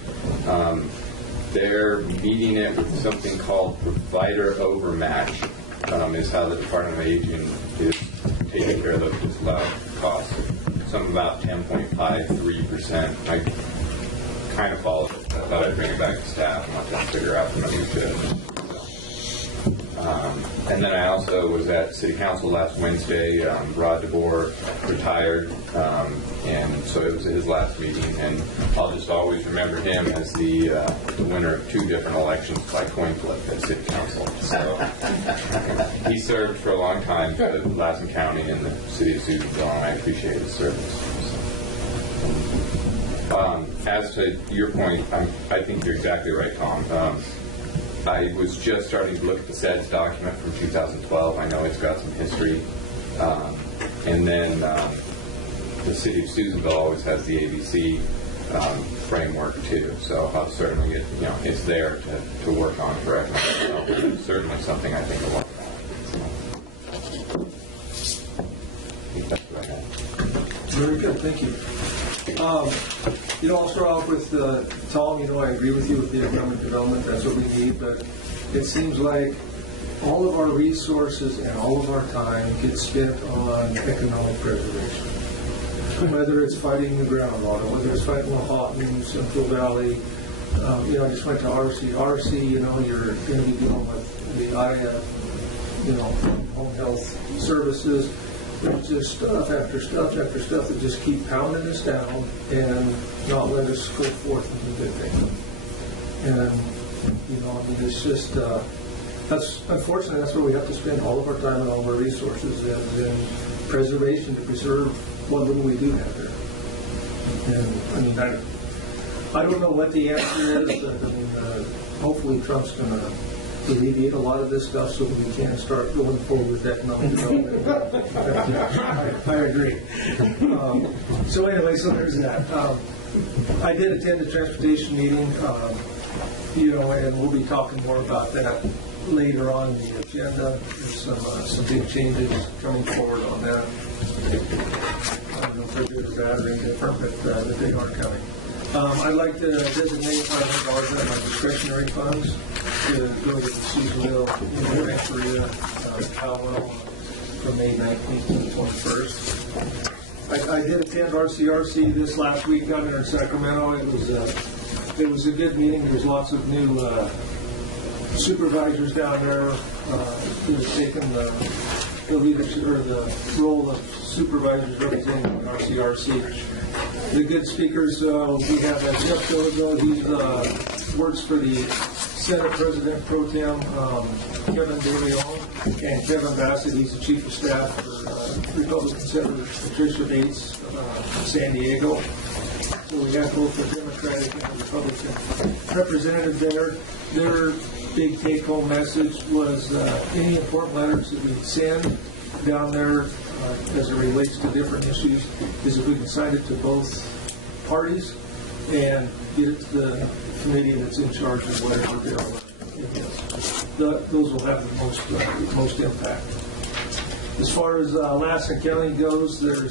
They're meeting it with something called provider overmatch, is how the Department of Aging is taking care of those disallowed costs. Something about 10.53%. I kind of followed it. I thought I'd bring it back to staff and let them figure out the numbers good. And then I also was at City Council last Wednesday. Rod DeBoer retired, and so it was his last meeting. And I'll just always remember him as the winner of 2 different elections by coin flip at City Council. So he served for a long time for Lassen County and the City of Susanville, and I appreciate his service. As to your point, I think you're exactly right, Tom. I was just starting to look at the SEDS document from 2012. I know it's got some history. And then the City of Susanville always has the ABC framework too. So I'll certainly get, it's there to work on for economic development. It's certainly something I think a lot about. I think that's what I have. Very good, thank you. I'll start off with Tom. I agree with you with the economic development. That's what we need. But it seems like all of our resources and all of our time gets spent on economic preservation. Whether it's fighting the groundwater, whether it's fighting Lahontan, Central Valley. I just went to RC. RC, you're going to be dealing with the home health services. There's just stuff after stuff after stuff that just keep pounding us down and not let us go forth and do good things. And, it's just, unfortunately, that's where we have to spend all of our time and all of our resources in preservation to preserve what little we do have there. And, I don't know what the answer is, but, hopefully Trump's going to alleviate a lot of this stuff so that we can start going forward with economic development. I agree. So there's that. I did attend the transportation meeting, and we'll be talking more about that later on in the agenda. There's some big changes coming forward on that. I don't know if they're good or bad or indifferent, but they are coming. I'd like to designate $500 of my discretionary funds to go to the Susanville Rancheria powwow from May 19th to the 21st. I did attend RCRC this last week down there in Sacramento. It was a good meeting. There was lots of new supervisors down there who have taken the leadership or the role of supervisors representing RCRC. The good speakers, we have Jeff Dozo. He works for the Senate President Pro Tem Kevin DeLeon, and Kevin Bassett. He's the Chief of Staff for Republican Senator Patricia Bates from San Diego. So we have both the Democratic and the Republican representative there. Their big take-home message was any important letters that we send down there as it relates to different issues is if we can send it to both parties and get it to the committee that's in charge of whatever bill it is. Those will have the most impact. As far as Lassen County goes, they're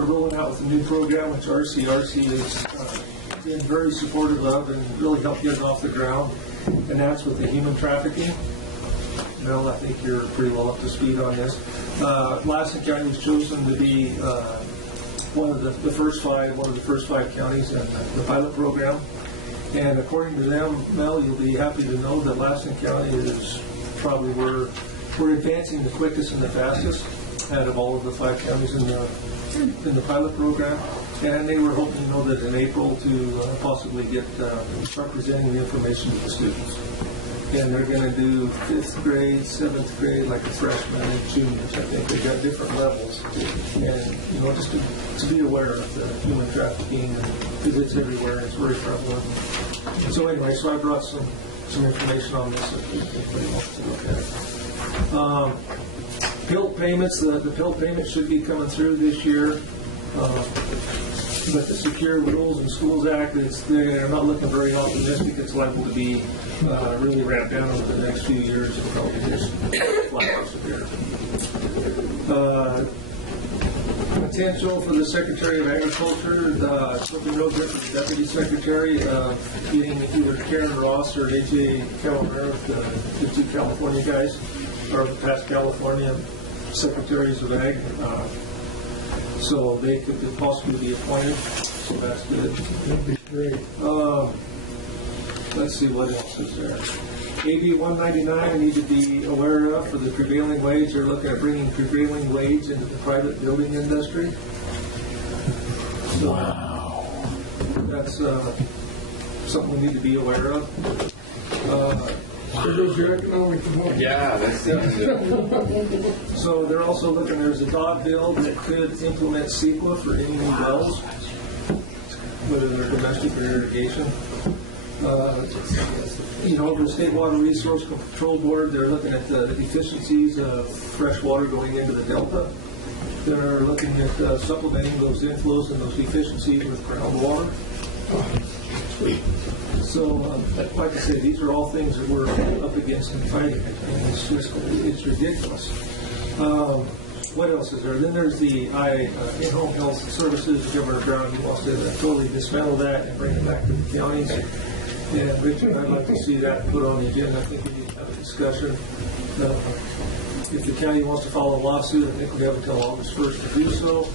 rolling out with a new program which RCRC has been very supportive of and really helped get it off the ground, and that's with the human trafficking. Mel, I think you're pretty well up to speed on this. Lassen County was chosen to be one of the first five counties in the pilot program. And according to them, Mel, you'll be happy to know that Lassen County is probably we're advancing the quickest and the fastest out of all of the 5 counties in the pilot program. And they were hoping, that in April to possibly start presenting the information to the students. And they're going to do 5th grade, 7th grade, like the freshmen and juniors. I think they've got different levels. And, just to be aware of the human trafficking, because it's everywhere and it's very prevalent. So anyway, I brought some information on this if anybody wants to look at it. PILT payments, the PILT payments should be coming through this year. But the Secure Rules and Schools Act, they're not looking very optimistic. It's liable to be really ramped down over the next few years. It'll probably just flat severe. Potential for the Secretary of Agriculture, something no different from the Deputy Secretary, getting either Karen Ross or A.J. Calamera, the two California guys, or past California Secretaries of Ag. So they could possibly be appointed, so that's good. That'd be great. Let's see, what else is there? AB 199, I need to be aware of for the prevailing wage. They're looking at bringing prevailing wage into the private building industry. So, wow. That's something we need to be aware of. There goes your economic development. Yeah, that's the So they're also looking, there's a dog bill that could implement CEQA for any new wells, whether they're domestic or irrigation. The State Water Resource Control Board, they're looking at the efficiencies of fresh water going into the Delta. They're looking at supplementing those inflows and those efficiencies with groundwater. So, like I said, these are all things that we're up against and fighting, and it's ridiculous. What else is there? Then there's the in-home health services. Governor Brown, he wants to totally dismantle that and bring it back to the counties. And Richard, I'd like to see that put on the agenda. I think we need to have a discussion. If the county wants to file a lawsuit, I think we have until August 1st to do so.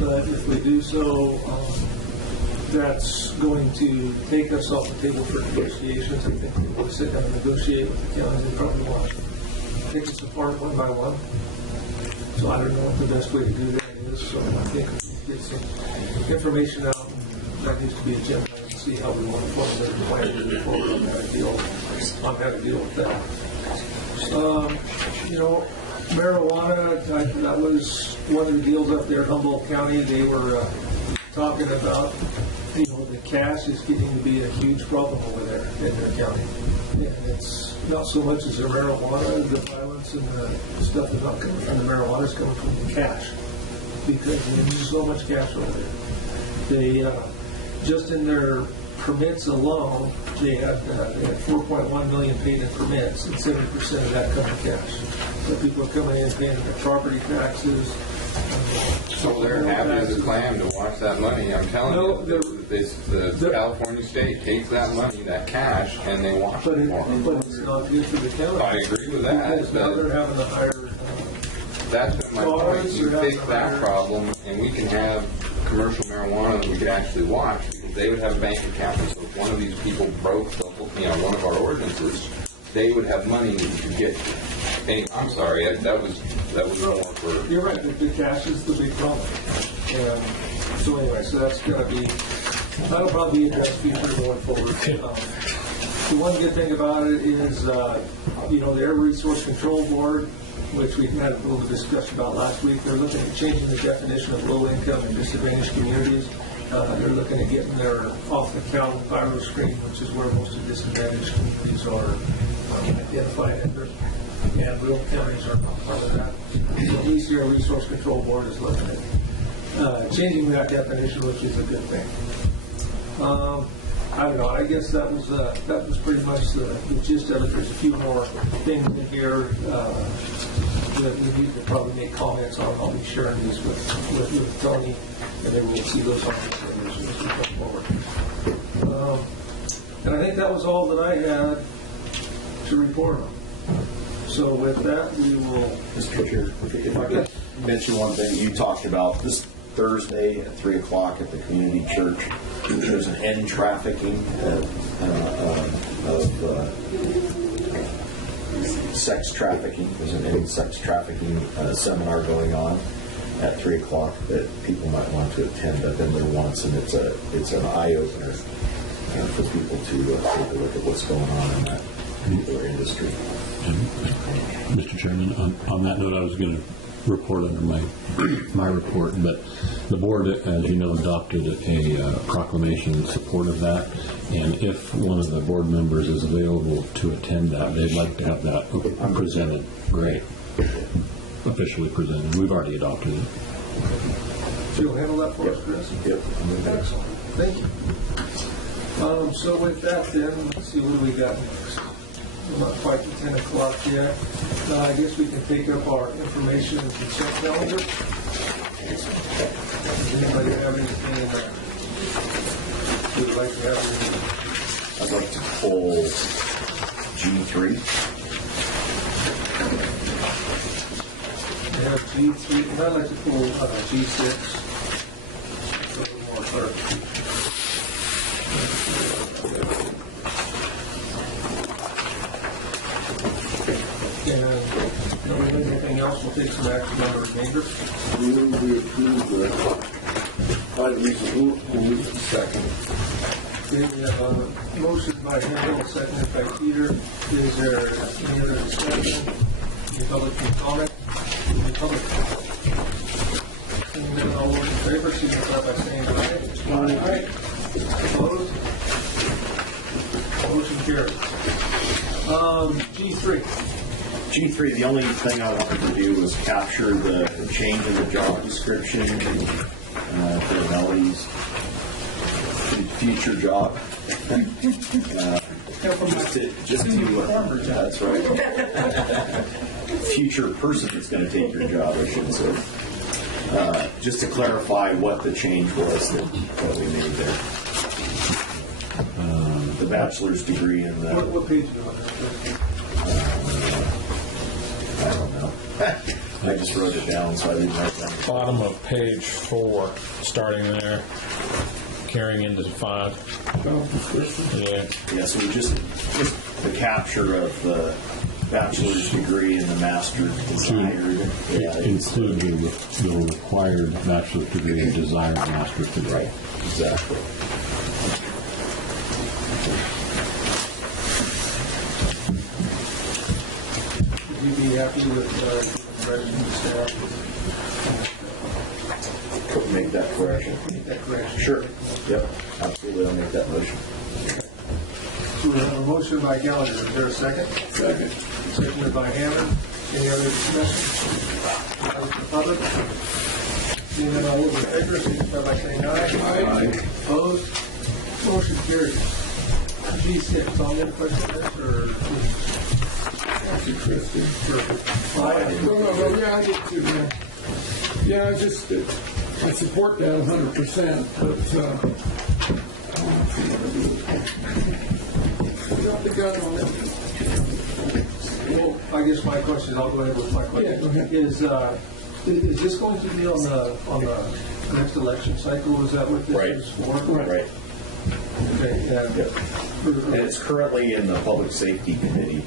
But if we do so, that's going to take us off the table for negotiations. I think we'll sit down and negotiate with the counties and probably want to take us apart one by one. So I don't know what the best way to do that is. So I think we need to get some information out. That needs to be agenda and see how we want to formulate the plan to move forward on how to deal with that. Marijuana, that was one of the deals up there in Humboldt County. They were talking about, the cash is getting to be a huge problem over there in their county. And it's not so much as the marijuana, the violence and the stuff is not coming from the marijuana, it's coming from the cash. Because there's so much cash over there. They, just in their permits alone, they had 4.1 million paid in permits, and 70% of that comes in cash. So people are coming in paying their property taxes. So they're happy as a clam to watch that money. I'm telling you, the California state takes that money, that cash, and they wash it for them. But it's not good for the county. I agree with that. Because now they're having to hire. That's my point. You take that problem, and we can have commercial marijuana that we could actually watch. They would have a bank account. So if one of these people broke one of our ordinances, they would have money to get. I'm sorry, that was more for. You're right. The cash is the big problem. So anyway, so that'll probably be addressed future going forward. The one good thing about it is, the Air Resource Control Board, which we had a little discussion about last week, they're looking at changing the definition of low income and disadvantaged communities. They're looking at getting their off the count viral screen, which is where most of the disadvantaged communities are identified, and rural counties are not part of that. So at least the Air Resource Control Board is looking at changing that definition, which is a good thing. I don't know. I guess that was pretty much the gist of it. There's a few more things in here that we need to probably make comments on. I'll be sharing these with Tony, and then we'll see those on as we come forward. And I think that was all that I had to report on. So with that, we will. Mr. Chair, if I could mention one thing, you talked about this Thursday at 3 o'clock at the community church. There's an end trafficking of sex trafficking. There's an end sex trafficking seminar going on at 3 o'clock that people might want to attend. I've been there once, and it's an eye opener for people to take a look at what's going on in that particular industry. Mr. Chairman, on that note, I was going to report under my report, but the board, as you know, adopted a proclamation in support of that, and if one of the board members is available to attend that, they'd like to have that presented. Great. Officially presented. We've already adopted it. So you'll handle that for us, Chris? Yep. Excellent. Thank you. So with that then, let's see, what do we got next? We're not quite to 10 o'clock yet. I guess we can take up our information and consent calendar. Does anybody have anything you'd like to have? I'd like to pull G3. We have G3, and I'd like to pull G6. A little more clarification. And don't we have anything else? We'll take some action on the remainder. Move we approve the item second. Okay, we have a motion by Handel, seconded by Peter. Is there any other discussion? Any public comment? Any public comment? Seeing none, all those in favor, signify by saying aye. Aye. Opposed? Motion carries. G3. G3, the only thing I wanted to do was capture the change in the job description for Melanie's future job. That's right. Future person that's going to take your job, I should say. Just to clarify what the change was that we made there. The bachelor's degree in the... What page are you on? I don't know. I just wrote it down, so I didn't write it down. Bottom of page 4, starting there, carrying into 5. Yeah. Yeah, so just the capture of the bachelor's degree and the master's desired. Yeah, Include the required bachelor's degree and desired master's degree. Right, exactly. Would you be happy with the correction of staff? Make that correction. Make that correction. Sure. Yep, absolutely. I'll make that motion. So we have a motion by Gallagher. Is there a second? Second. Seconded by Hammond. Any other discussion? Out of the public? Seeing none, all those in favor, signify by saying aye. Aye. Opposed? Motion carries. G6, on any question or? Actually, Christie. Perfect. No, yeah, I did too, yeah. Yeah, I just, I support that 100%, but, I want to see what I do. We got the gun on it. Well, I guess my question, I'll go ahead with my question. Yeah, go ahead. Is this going to be on the next election cycle? Is that what this Right. is for? Right. Okay, Yep. And it's currently in the Public Safety Committee.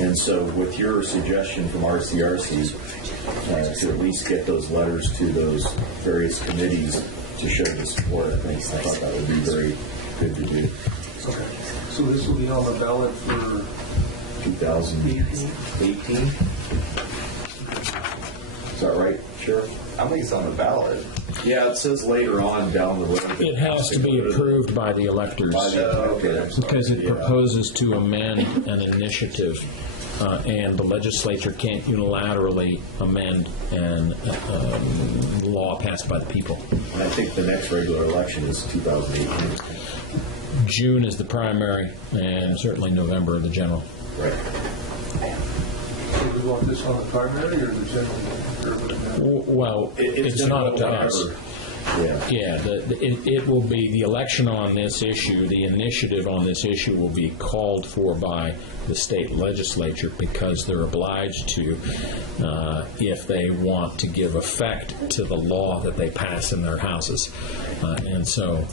And so with your suggestion from RCRC to at least get those letters to those various committees to show the support, I thought that would be very good to do. Okay. So this will be on the ballot for 2018? Is that right? Sure. I think it's on the ballot. Yeah, it says later on down the road. that It has to be approved by the electors because it proposes to amend an initiative, and the legislature can't unilaterally amend a law passed by the people. And I think the next regular election is 2018. June is the primary, and certainly November the general. Right. do we want this on the primary or the general? Well, it's not up to us. Yeah. It will be the election on this issue, the initiative on this issue will be called for by the state legislature because they're obliged to if they want to give effect to the law that they pass in their houses. And so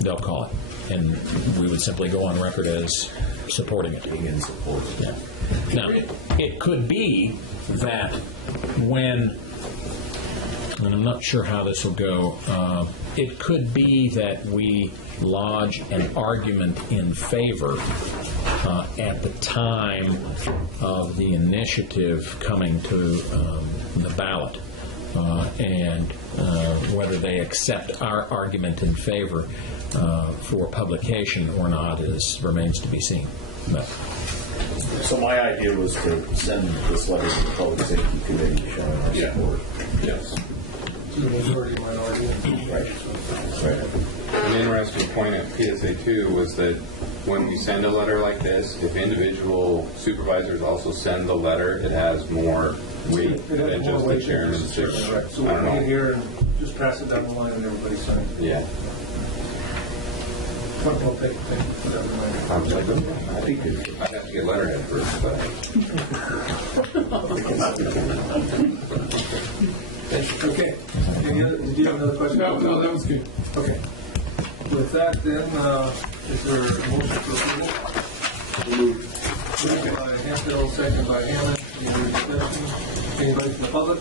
they'll call it. And we would simply go on record as supporting it. Being in support. Yeah. Now, it could be that when, and I'm not sure how this will go, it could be that we lodge an argument in favor at the time of the initiative coming to the ballot. And whether they accept our argument in favor for publication or not remains to be seen. But So my idea was to send this letter to the Public Safety Committee showing our support. Yes. to the majority minority. Right. An interesting point at PSA 2 was that when we send a letter like this, if individual supervisors also send the letter, it has more weight than just the chairman's signature. Right. So I we don't can get know. here and just pass it down the line and everybody sign it. Yeah. Well, take whatever. I was like, I think I'd have to get letterhead first, but. Okay. Did you have another question? No, that was good. Okay. With that, then, is there a motion for approval? Moved by Hampton, second by Hammond. Any other discussion? Anybody from the public?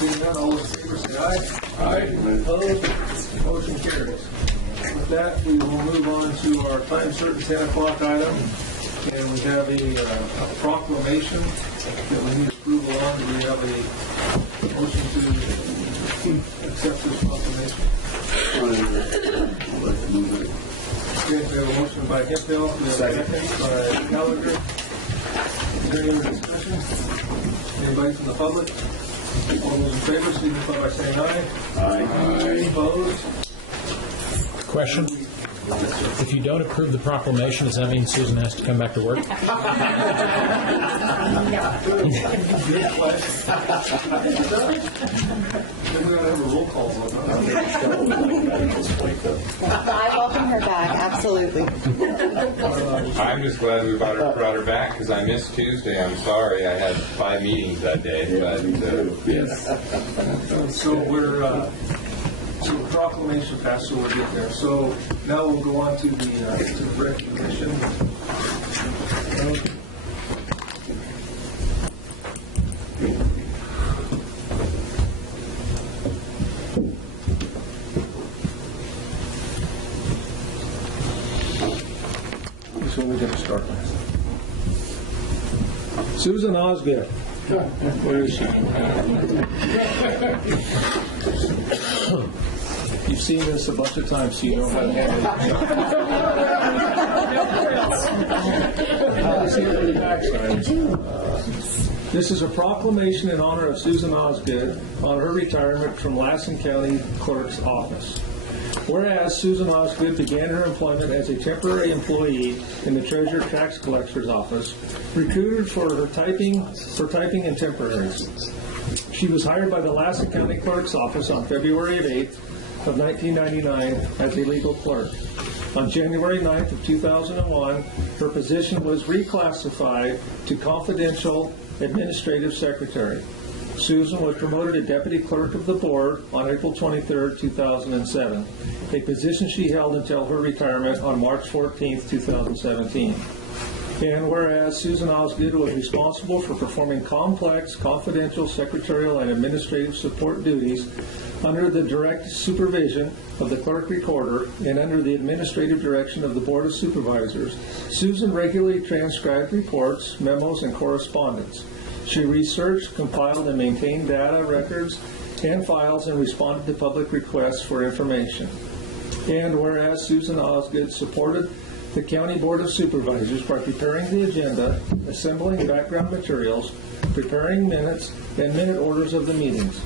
Seeing none, all those in favor say aye. Aye. Opposed? Motion carries. With that, we will move on to our time certain 10 o'clock item. And we have a proclamation that we need approval on. Do we have a motion to accept this proclamation? Okay, we have a motion by Hemphill. We have a second by Gallagher. Is there any other discussion? Anybody from the public? All those in favor, signify by saying aye. Aye. Aye. Opposed? Question? If you don't approve the proclamation, does that mean Susan has to come back to work? Good question. Then we ought to have a roll call vote. I welcome her back, absolutely. I'm just glad we brought her back because I missed Tuesday. I'm sorry. I had 5 meetings that day. But, So so the proclamation passed, so we'll get there. So now we'll go on to the recognition. This one we're going to start with. Susan Osgood. Where is she? You've seen this a bunch of times, so you know how to handle it. This is a proclamation in honor of Susan Osgood on her retirement from Lassen County Clerk's Office. Whereas Susan Osgood began her employment as a temporary employee in the Treasurer Tax Collector's Office, recruited for typing and temporaries. She was hired by the Lassen County Clerk's Office on February 8th of 1999 as a legal clerk. On January 9th of 2001, her position was reclassified to confidential administrative secretary. Susan was promoted to deputy clerk of the board on April 23rd, 2007, a position she held until her retirement on March 14th, 2017. And whereas Susan Osgood was responsible for performing complex, confidential secretarial and administrative support duties under the direct supervision of the clerk recorder and under the administrative direction of the Board of Supervisors, Susan regularly transcribed reports, memos, and correspondence. She researched, compiled, and maintained data, records, and files and responded to public requests for information. And whereas Susan Osgood supported the County Board of Supervisors by preparing the agenda, assembling background materials, preparing minutes, and minute orders of the meetings.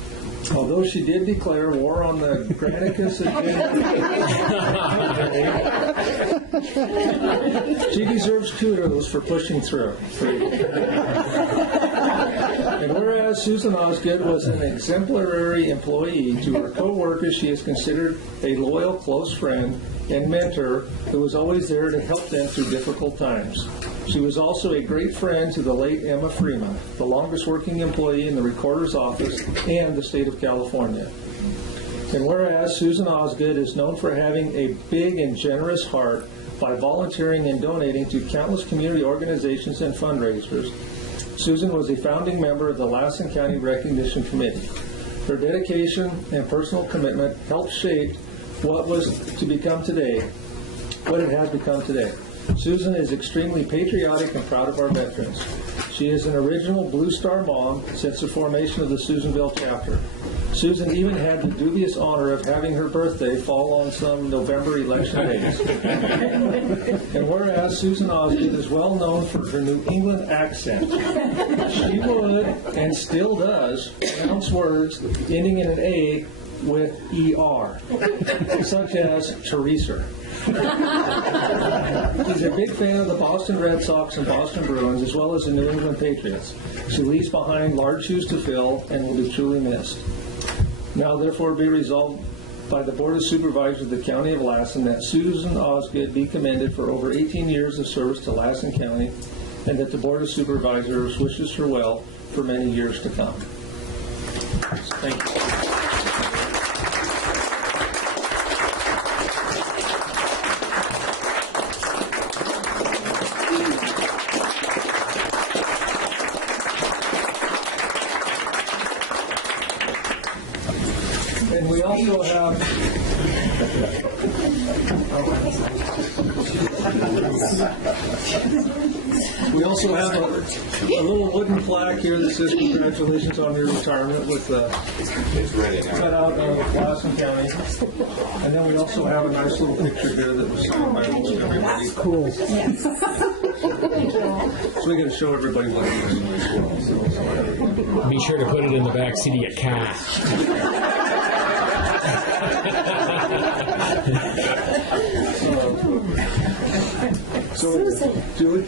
Although she did declare war on the Granicus agenda, she deserves kudos for pushing through. And whereas Susan Osgood was an exemplary employee to her co-workers, she is considered a loyal, close friend and mentor who was always there to help them through difficult times. She was also a great friend to the late Emma Freeman, the longest working employee in the Recorder's Office and the state of California. And whereas Susan Osgood is known for having a big and generous heart by volunteering and donating to countless community organizations and fundraisers, Susan was a founding member of the Lassen County Recognition Committee. Her dedication and personal commitment helped shape what it has become today. Susan is extremely patriotic and proud of our veterans. She is an original Blue Star mom since the formation of the Susanville chapter. Susan even had the dubious honor of having her birthday fall on some November election days. And whereas Susan Osgood is well known for her New England accent, she would, and still does, pronounce words ending in an A with ER, such as Teresa. She's a big fan of the Boston Red Sox and Boston Bruins, as well as the New England Patriots. She leaves behind large shoes to fill and will be truly missed. Now, therefore, be resolved by the Board of Supervisors of the County of Lassen that Susan Osgood be commended for over 18 years of service to Lassen County, and that the Board of Supervisors wishes her well for many years to come. Thank you. And we also have a little wooden plaque here that says congratulations on your retirement with It's ready now. cut out of Lassen County. And then we also have a nice little picture here that was signed by almost everybody. Cool. So we got to show everybody what it is as well. Be sure to put it in the back seat of your car. So, Julie?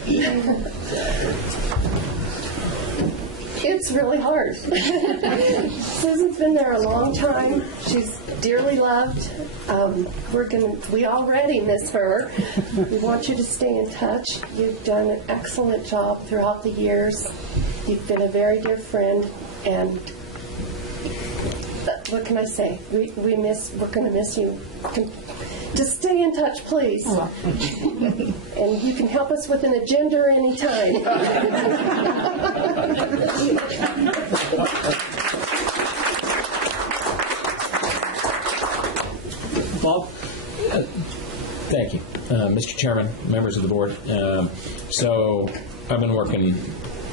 It's really hard. Susan's been there a long time. She's dearly loved. We already miss her. We want you to stay in touch. You've done an excellent job throughout the years. You've been a very dear friend, and what can I say? We're going to miss you. Just stay in touch, please. And you can help us with an agenda anytime. Bob? Thank you. Mr. Chairman, members of the board. So I've been working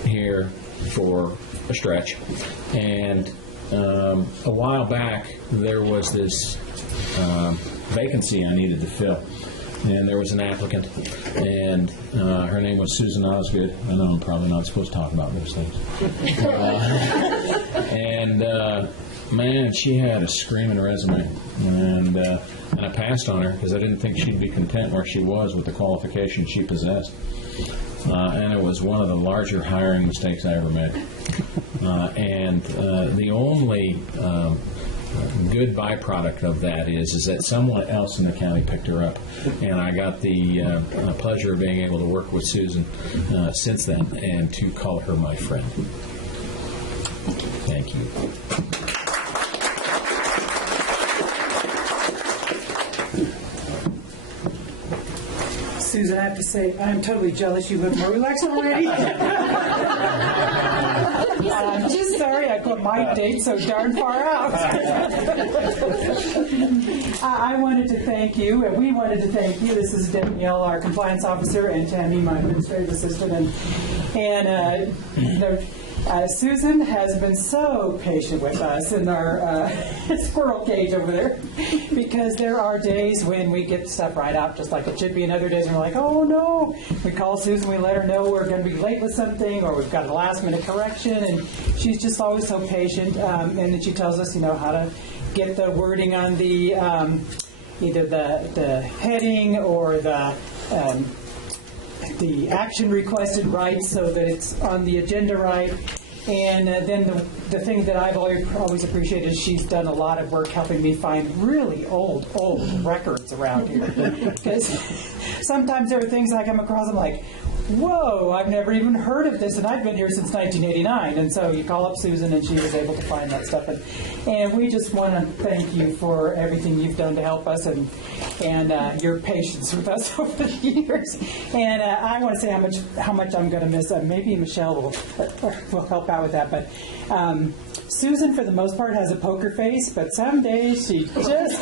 here for a stretch, and a while back there was this vacancy I needed to fill, and there was an applicant, and her name was Susan Osgood. I know I'm probably not supposed to talk about those things. Man, she had a screaming resume, and I passed on her because I didn't think she'd be content where she was with the qualifications she possessed. And it was one of the larger hiring mistakes I ever made. The only good byproduct of that is that someone else in the county picked her up, and I got the pleasure of being able to work with Susan since then and to call her my friend. Thank you. Susan, I have to say, I'm totally jealous you look more relaxed already. I'm just sorry I put my date so darn far out. I wanted to thank you, and we wanted to thank you. This is Danielle, our compliance officer, and Tammy, my administrative assistant. Susan has been so patient with us in our squirrel cage over there, because there are days when we get stuff right out just like it should be, and other days we're like, oh no. We call Susan, we let her know we're going to be late with something, or we've got a last minute correction, and she's just always so patient, and then she tells us, how to get the wording on the either the heading or the action requested right, so that it's on the agenda right. And then the thing that I've always appreciated is she's done a lot of work helping me find really old records around here. Because sometimes there are things I come across, I'm like, whoa, I've never even heard of this, and I've been here since 1989. And so you call up Susan, and she was able to find that stuff. And we just want to thank you for everything you've done to help us, and your patience with us over the years. And I want to say how much I'm going to miss. Maybe Michelle will help out with that. But Susan, for the most part, has a poker face, but some days she just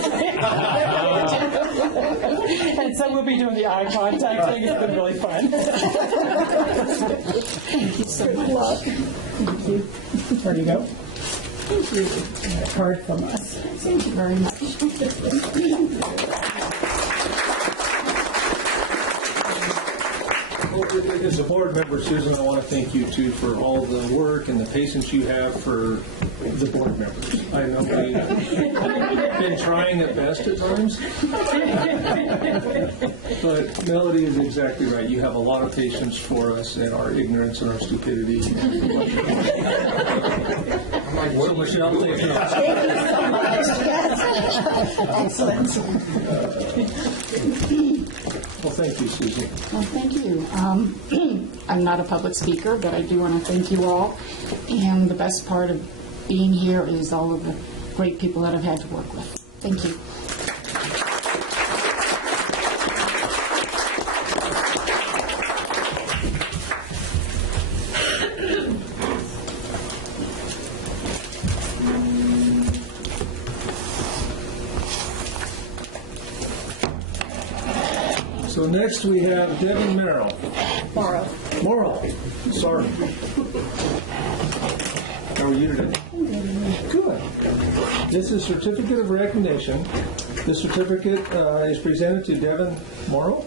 and so we'll be doing the eye contact thing. It's been really fun. Thank you so much. Thank you. There you go. Thank you. A card from us. Thank you very much. As a board member, Susan, I want to thank you too for all the work and the patience you have for the board members. I know we've been trying at best at times, but Melody is exactly right. You have a lot of patience for us and our ignorance and our stupidity. I'm like, what was your Thank you so much. Yes. Excellent. Well, thank you, Susan. Well, thank you. I'm not a public speaker, but I do want to thank you all. And the best part of being here is all of the great people that I've had to work with. Thank you. So next we have Devin Merrill. Morrow. Sorry. How are you today? Good. This is certificate of recognition. The certificate is presented to Devin Morrow.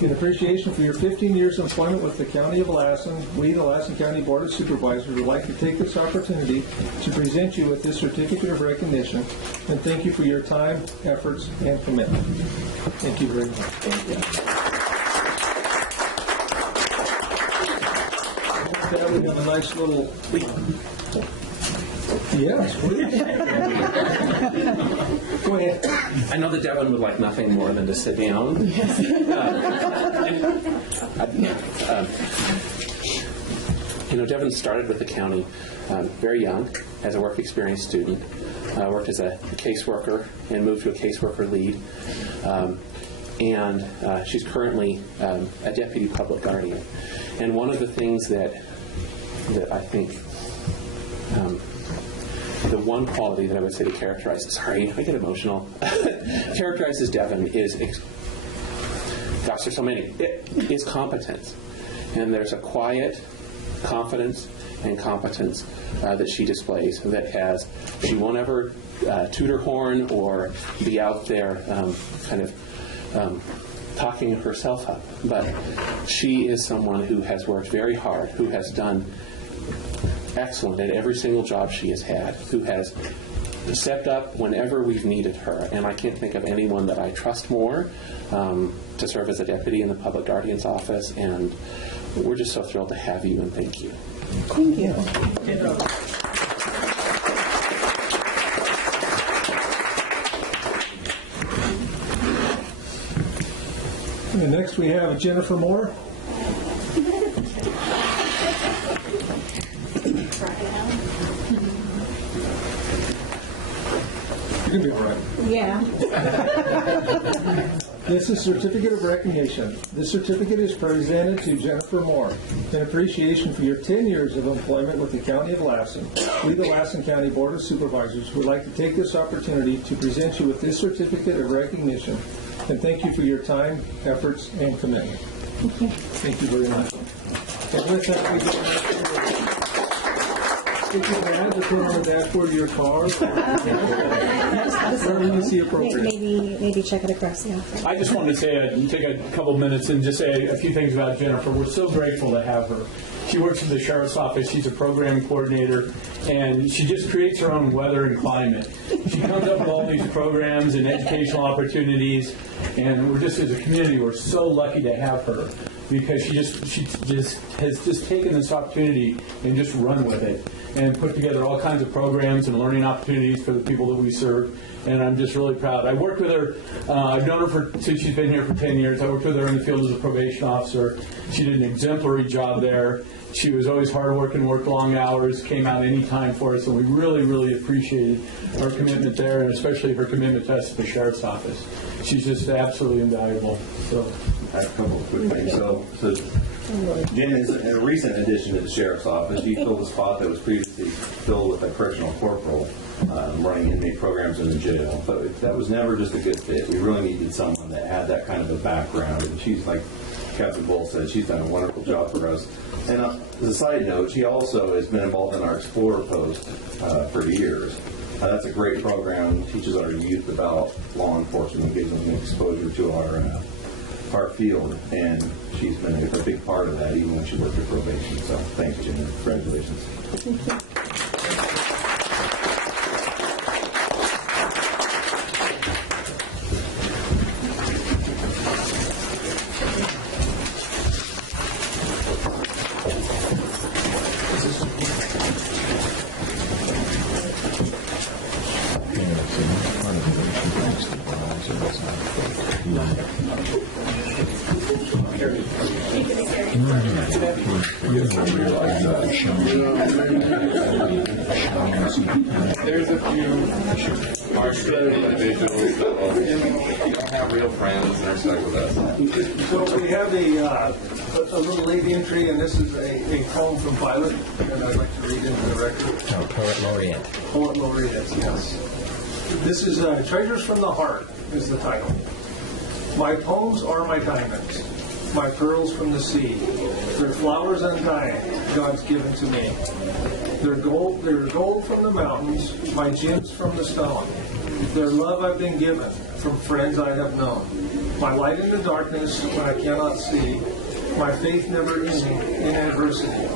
In appreciation for your 15 years of employment with the County of Lassen, we, the Lassen County Board of Supervisors, would like to take this opportunity to present you with this certificate of recognition and thank you for your time, efforts, and commitment. Thank you very much. Thank you. With that, we have a nice little... Yes, please. Go ahead. I know that Devin would like nothing more than to sit down. Devin started with the county very young as a work experience student, worked as a caseworker and moved to a caseworker lead. And she's currently a deputy public guardian. And one of the things that I think the one quality that I would say to characterize, sorry, I get emotional, characterizes Devin is, gosh, there's so many, is competence. And there's a quiet confidence and competence that she displays she won't ever toot her horn or be out there talking herself up. But she is someone who has worked very hard, who has done excellent at every single job she has had, who has stepped up whenever we've needed her. And I can't think of anyone that I trust more to serve as a deputy in the Public Guardian's office. And we're just so thrilled to have you, and thank you. Thank you. And next we have Jennifer Moore. You're going to be all right. Yeah. This is certificate of recognition. This certificate is presented to Jennifer Moore in appreciation for your 10 years of employment with the County of Lassen. We, the Lassen County Board of Supervisors, would like to take this opportunity to present you with this certificate of recognition and thank you for your time, efforts, and commitment. Thank you very much. And with that, we get your badge to put on the dashboard of your car. Wherever you see appropriate. Maybe check it across the office. I just wanted to say, take a couple of minutes and just say a few things about Jennifer. We're so grateful to have her. She works in the Sheriff's Office. She's a program coordinator, and she just creates her own weather and climate. She comes up with all these programs and educational opportunities, and we're just, as a community, we're so lucky to have her because she has taken this opportunity and just run with it and put together all kinds of programs and learning opportunities for the people that we serve. And I'm just really proud. I worked with her. I've known her since she's been here for 10 years. I worked with her in the field as a probation officer. She did an exemplary job there. She was always hardworking, worked long hours, came out any time for us, and we really, really appreciated her commitment there, and especially her commitment to us at the Sheriff's Office. She's just absolutely invaluable. So, I have a couple of quick things. So Jen is a recent addition to the Sheriff's Office. She filled a spot that was previously filled with a correctional corporal running inmate programs in the jail. But that was never just a good fit. We really needed someone that had that kind of a background. And she's, like Captain Bull said, she's done a wonderful job for us. And as a side note, she also has been involved in our Explorer Post for years. That's a great program. It teaches our youth about law enforcement and gives them exposure to our our field, and she's been a big part of that, even when she worked at probation. So thanks, Jen. Congratulations. There's a few hard-struck individuals that don't have real friends and are stuck with us. So we have a little late entry, and this is a poem from Violet, and I'd like to read into the record. Poet laureate. Poet laureate, yes. This is Treasures from the Heart is the title. My poems are my diamonds, my pearls from the sea. They're flowers undying, God's given to me. They're gold from the mountains, my gems from the stone. Their love I've been given from friends I have known. My light in the darkness when I cannot see. My faith never ending in adversity.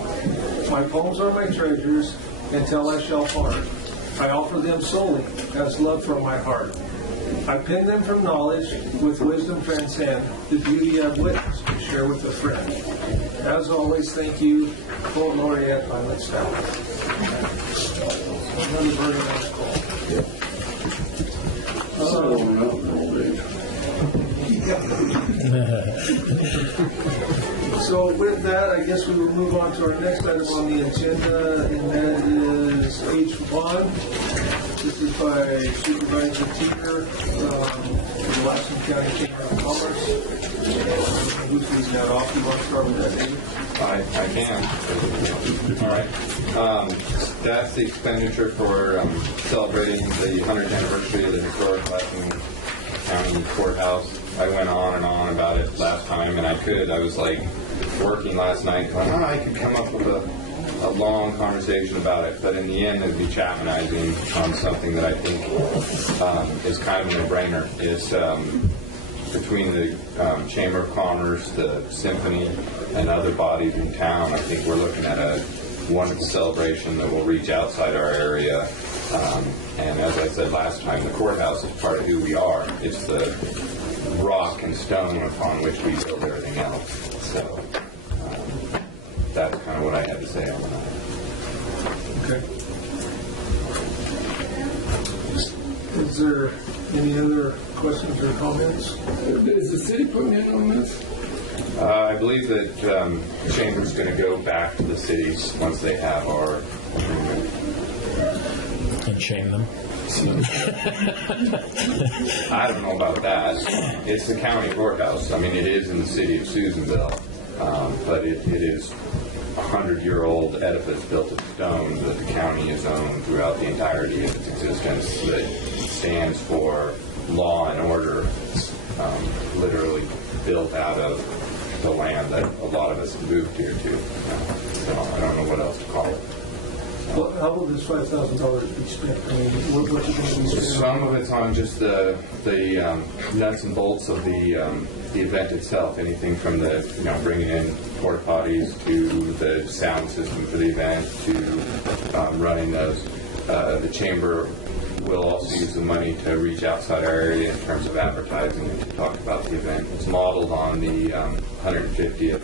My poems are my treasures until I shall part. I offer them solely as love from my heart. I pen them from knowledge, with wisdom transcend the beauty I've witnessed to share with a friend. As always, thank you, Poet Laureate Violet Stout. Another very nice call. So with that, I guess we will move on to our next item on the agenda, and that is H1. This is by Supervisor Teeter from the Lassen County Chamber of Commerce. Who's leading that off? You want to start with that, David? I can. All right. That's the expenditure for celebrating the 100th anniversary of the historic Lassen County Courthouse. I went on and on about it last time, and I was like working last night going, I could come up with a long conversation about it, but in the end it would be Chapmanizing on something that I think is kind of a no-brainer. Is between the Chamber of Commerce, the Symphony, and other bodies in town, I think we're looking at a wonderful celebration that will reach outside our area. And as I said last time, the courthouse is part of who we are. It's the rock and stone upon which we build everything else. So that's kind of what I had to say on that. Okay. Is there any other questions or comments? Is the city putting in on this? I believe that the Chamber's going to go back to the cities once they have our agreement. And shame them. I don't know about that. It's the county courthouse. I mean, it is in the city of Susanville, but it is a 100-year-old edifice built of stone that the county has owned throughout the entirety of its existence that stands for law and order. It's literally built out of the land that a lot of us have moved here to. So I don't know what else to call it. Well, how will this $5,000 be spent? I mean, what's it going to be spent? Some of it's on just the nuts and bolts of the event itself. Anything from the bringing in porta potties to the sound system for the event to running those. The chamber will also use the money to reach outside our area in terms of advertising and to talk about the event. It's modeled on the 150th.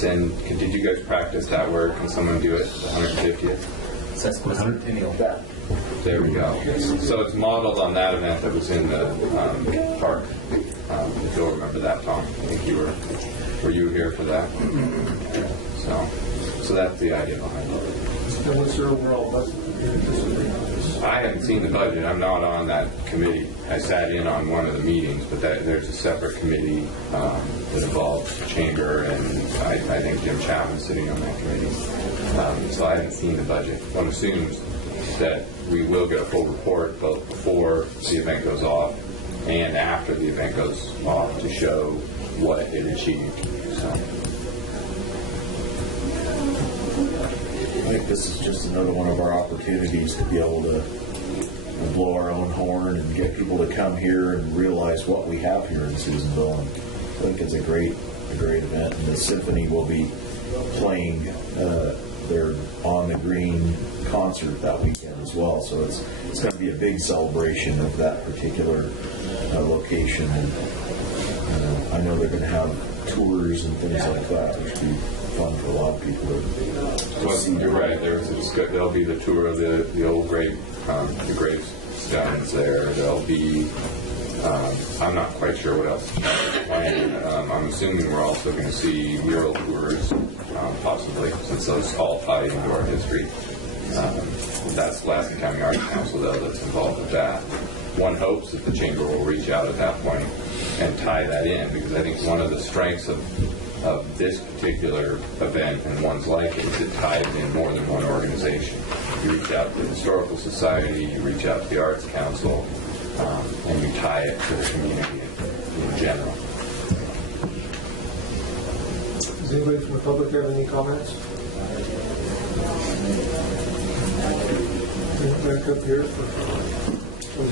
Did you guys practice that word? Can someone do it? The 150th? Sesquicentennial. There we go. So it's modeled on that event that was in the park. If you'll remember that, Tom. I think you were you here for that? So that's the idea behind it. And what's your overall budget? I haven't seen the budget. I'm not on that committee. I sat in on one of the meetings, but there's a separate committee that involves Chamber, and I think Jim Chapman's sitting on that committee. So I haven't seen the budget. One assumes that we will get a full report both before the event goes off and after the event goes off to show what it achieved. So. I think this is just another one of our opportunities to be able to blow our own horn and get people to come here and realize what we have here in Susanville. And think it's a great event. And the symphony will be playing their On the Green concert that weekend as well. So it's going to be a big celebration of that particular location. And I know they're going to have tours and things like that, which will be fun for a lot of people to see. You're right. There'll be the tour of the old the gravestones there. There'll be. I'm not quite sure what else is planned. I'm assuming we're also going to see mural tours, possibly, since those all tie into our history. That's Lassen County Arts Council, though, that's involved with that. One hopes that the chamber will reach out at that point and tie that in, because I think one of the strengths of this particular event and ones like it is it ties in more than one organization. You reach out to the Historical Society, you reach out to the Arts Council, and you tie it to the community in general. Does anybody from the public have any comments? Back up here for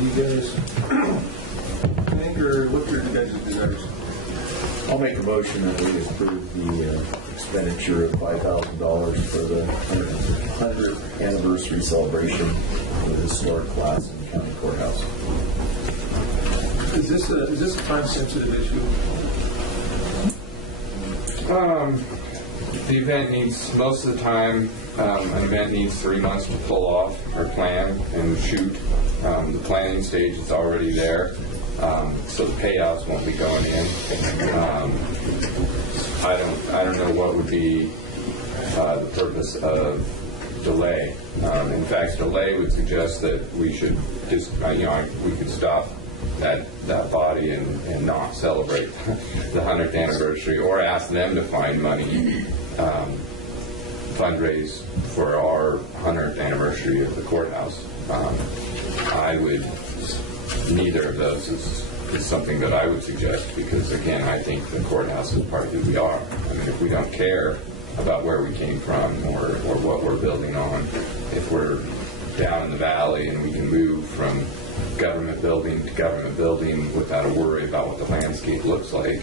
you guys think, or what are your guys' desires? I'll make a motion that we approve the expenditure of $5,000 for the 100th anniversary celebration of the historic Lassen County Courthouse. Is this a time-sensitive issue? The event needs, most of the time, an event needs 3 months to pull off or plan and shoot. The planning stage is already there, so the payouts won't be going in. I don't know what would be the purpose of delay. In fact, delay would suggest that we should just, we could stop that body and not celebrate the 100th anniversary, or ask them to find money, fundraise for our 100th anniversary of the courthouse. Neither of those is something that I would suggest, because again, I think the courthouse is part of who we are. I mean, if we don't care about where we came from or what we're building on, if we're down in the valley and we can move from government building to government building without a worry about what the landscape looks like,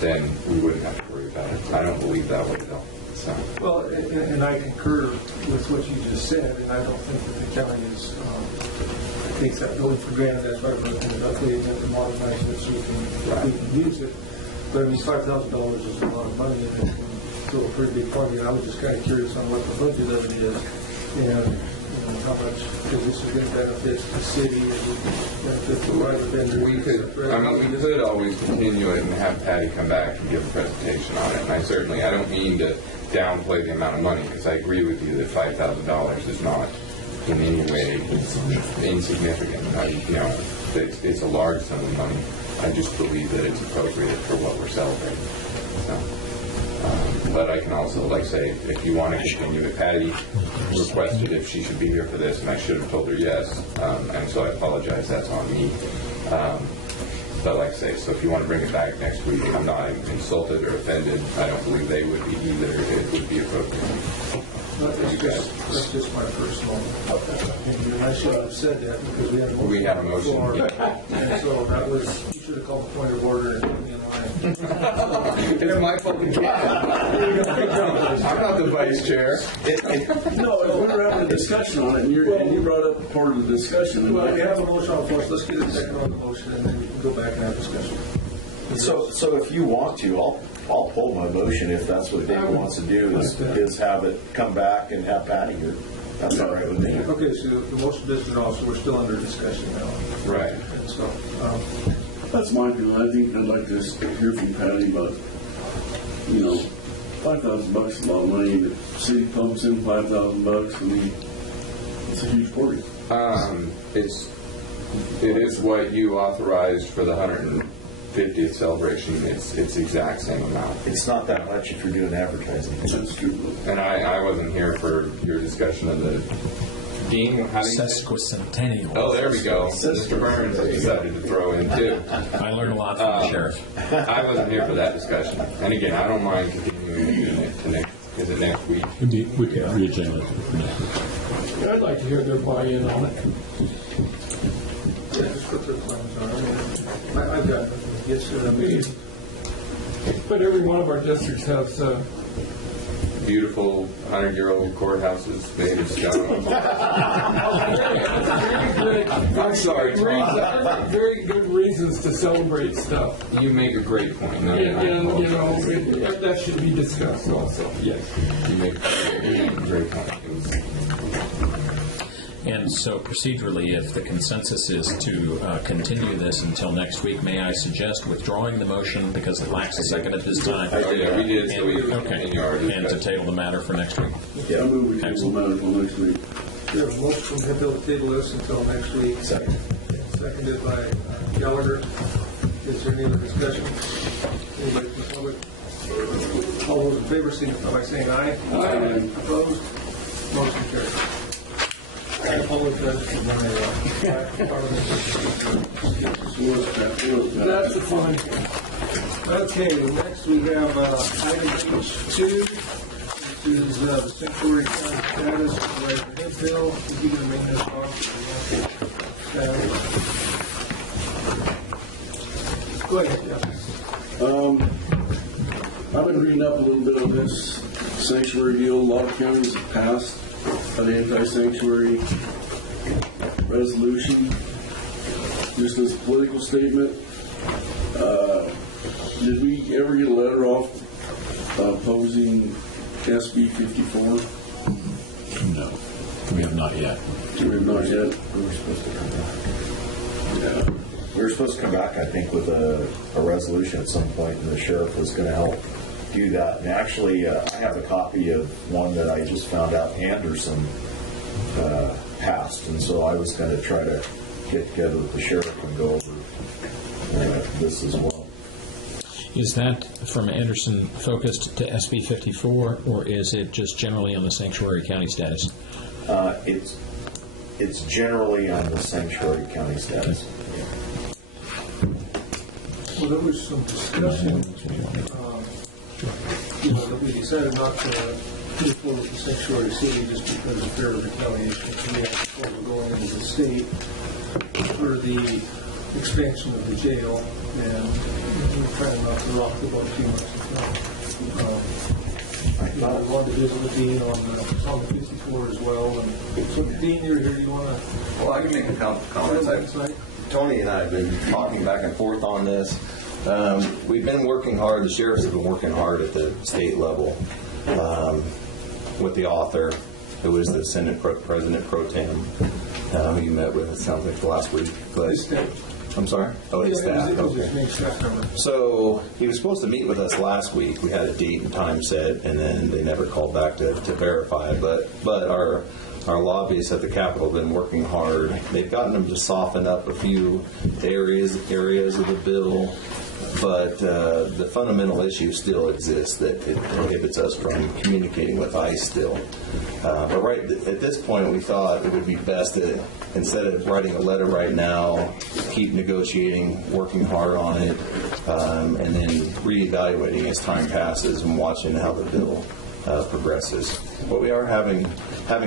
then we wouldn't have to worry about it. I don't believe that way at all. So. Well, and I concur with what you just said, and I don't think that the county takes that building for granted. That's why we're looking at updating it and modernizing it so we can use it. But I mean, $5,000 is a lot of money, and it can throw a pretty big party. I was just kind of curious on what the budget of it is, and how much, because this is going to benefit the city and benefit the private vendors. We could always continue it and have Patty come back and give a presentation on it. And I don't mean to downplay the amount of money, because I agree with you that $5,000 is not in any way insignificant. It's a large sum of money. I just believe that it's appropriate for what we're celebrating. But I can also, say, if you want to continue it, Patty requested if she should be here for this, and I should have told her yes, and so I apologize, that's on me. But like I say, so if you want to bring it back next week, I'm not insulted or offended. I don't believe they would be either. It would be appropriate. That's just my personal opinion. I should have said that because we had a motion. And so that was, you should have called a point of order and put me in line. It's my fucking job. I'm not the vice chair. No, we were having a discussion on it, and you brought up part of the discussion. Well, we have a motion on the floor, so let's get a second on the motion, and then we can go back and have discussion. So if you want to, I'll pull my motion if that's what Dave wants to do, is have it come back and have Patty here. That's all right with me. Okay, so the motion is withdrawn, so we're still under discussion now. Right. And so, that's my feeling. I think I'd like to hear from Patty about, $5,000 is a lot of money. The city pumps in $5,000. I mean, it's a huge party. It is what you authorized for the 150th celebration. It's the exact same amount. It's not that much if you're doing advertising. That's true. And I wasn't here for your discussion of the Dean. Sesquicentennial. Oh, there we go. Mr. Burns decided to throw in too. I learned a lot from the sheriff. I wasn't here for that discussion. And again, I don't mind continuing it to next. Is it next week? We can re-agenda. I'd like to hear their buy-in on it. Yeah, just put their claims on. I mean, I've got nothing against it. I mean, But every one of our districts has Beautiful 100-year-old courthouses made of stone. I'm sorry, very good reasons to celebrate stuff. You make a great point. No, And, you know, that should be discussed also, yes. You make a great point. And so procedurally, if the consensus is to continue this until next week, may I suggest withdrawing the motion because it lacks a second at this time? Oh, yeah, we did, so we Okay, continue our and to discussion. table the matter for next week. I move we table the matter till next week. we have a motion from Hill to table this until next week. Second. Seconded by Gallagher. Is there any other discussion? Anybody from the public? All those in favor signify by saying aye. Aye. Opposed? Motion carries. I apologize for my That's the fun. Okay, next we have item H2, which is the sanctuary county status of Hill. Is he going to make this off? Go ahead, yeah. I've been reading up a little bit on this sanctuary deal. A lot of counties have passed an anti-sanctuary resolution. Just as a political statement, did we ever get a letter off opposing SB 54? No, we have not yet. We have not yet. Yeah. We were supposed to come back, I think, with a resolution at some point, and the sheriff was going to help do that. And actually, I have a copy of one that I just found out Anderson passed, and so I was going to try to get together with the sheriff and go over this as well. Is that from Anderson focused to SB 54, or is it just generally on the sanctuary county status? It's generally on the sanctuary county status. Well, there was some discussion, that we decided not to move forward with the sanctuary city just because of fear of retaliation. We had before going into the state for the expansion of the jail, and we're trying not to rock the boat too much. I wanted to visit with Dean on the 54 as well. And so, Dean, you're here. Do you want to? Well, I can make a couple comments. Tony and I have been talking back and forth on this. We've been working hard. The sheriffs have been working hard at the state level with the author, who was the Senate President Pro Tem, who you met with, it sounds like, last week. But I'm sorry? Oh, his staff. Okay. So he was supposed to meet with us last week. We had a date and time set, and then they never called back to verify. But our lobbyists at the Capitol have been working hard. They've gotten them to soften up a few areas of the bill, but the fundamental issue still exists that it prohibits us from communicating with ICE still. But right at this point, we thought it would be best to, instead of writing a letter right now, keep negotiating, working hard on it, and then reevaluating as time passes and watching how the bill progresses. But we are having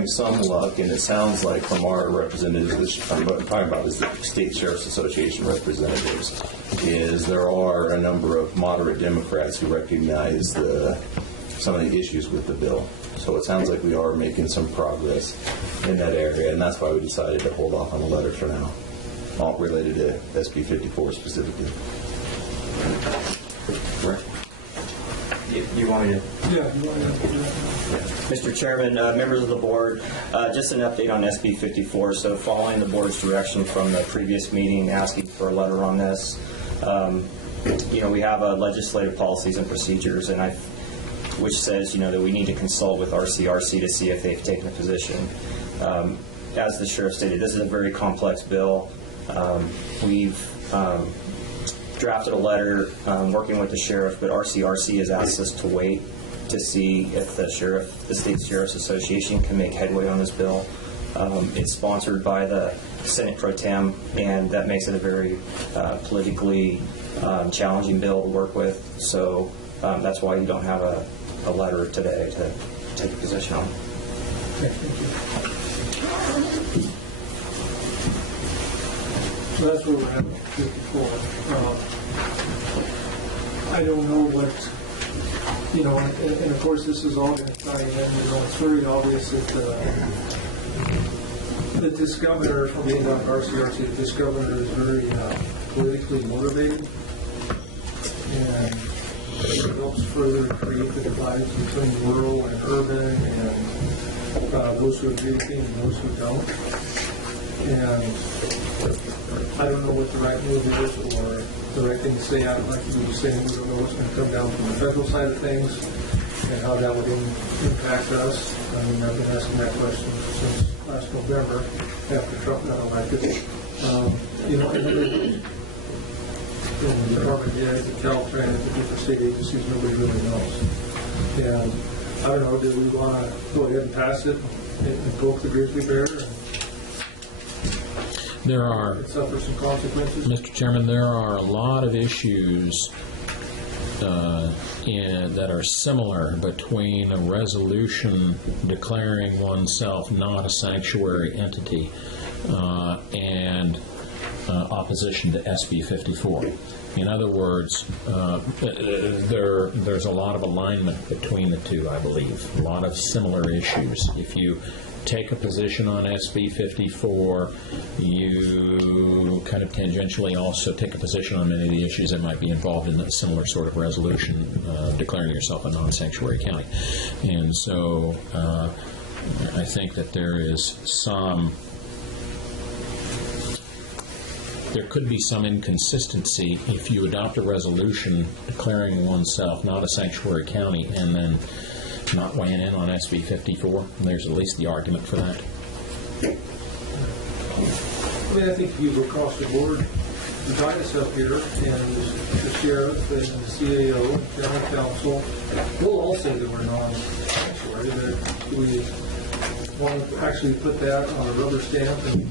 some luck, and it sounds like from our representatives, what I'm talking about is the State Sheriff's Association representatives, is there are a number of moderate Democrats who recognize some of the issues with the bill. So it sounds like we are making some progress in that area, and that's why we decided to hold off on the letter for now, all related to SB 54 specifically. Right. You want me to? Yeah, you want to? Mr. Chairman, members of the board, just an update on SB 54. So following the board's direction from the previous meeting asking for a letter on this, we have legislative policies and procedures, and which says, that we need to consult with RCRC to see if they've taken a position. As the sheriff stated, this is a very complex bill. We've drafted a letter working with the sheriff, but RCRC has asked us to wait to see if the State Sheriff's Association can make headway on this bill. It's sponsored by the Senate Pro Tem, and that makes it a very politically challenging bill to work with. So that's why you don't have a letter today to take a position on. Okay, thank you. So that's where we're at with 54. I don't know what, and of course this is all going to tie in. It's very obvious that this governor, from being on RCRC, this governor is very politically motivated, and it helps further create the divides between rural and urban, and those who agree with things and those who don't. And I don't know what the right move is or the right thing to say. I don't like to be saying we don't know what's going to come down from the federal side of things and how that would impact us. I mean, I've been asking that question since last November after Trump got elected. And the Department of Ed, the Caltrans, the different state agencies, nobody really knows. And I don't know, do we want to go ahead and pass it and poke the grizzly bear? There are, suffer some consequences? Mr. Chairman, there are a lot of issues that are similar between a resolution declaring oneself not a sanctuary entity and opposition to SB 54. In other words, there's a lot of alignment between the two, I believe, a lot of similar issues. If you take a position on SB 54, you kind of tangentially also take a position on many of the issues that might be involved in a similar sort of resolution declaring yourself a non-sanctuary county. And so I think that there could be some inconsistency if you adopt a resolution declaring oneself not a sanctuary county and then not weighing in on SB 54. There's at least the argument for that. I mean, I think if you go across the board, divide us up here, and the sheriff and the CAO, general counsel, we'll all say that we're non-sanctuary, that we want to actually put that on a rubber stamp and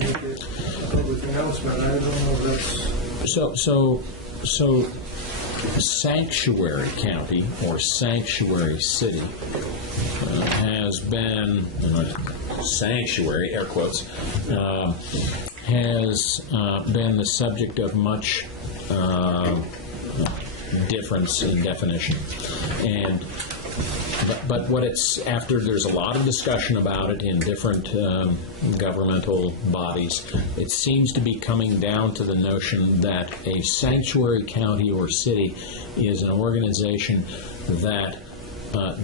make it a public announcement. I don't know if that's... So sanctuary county or sanctuary city has been, sanctuary, air quotes, has been the subject of much difference in definition. But what it's after, there's a lot of discussion about it in different governmental bodies. It seems to be coming down to the notion that a sanctuary county or city is an organization that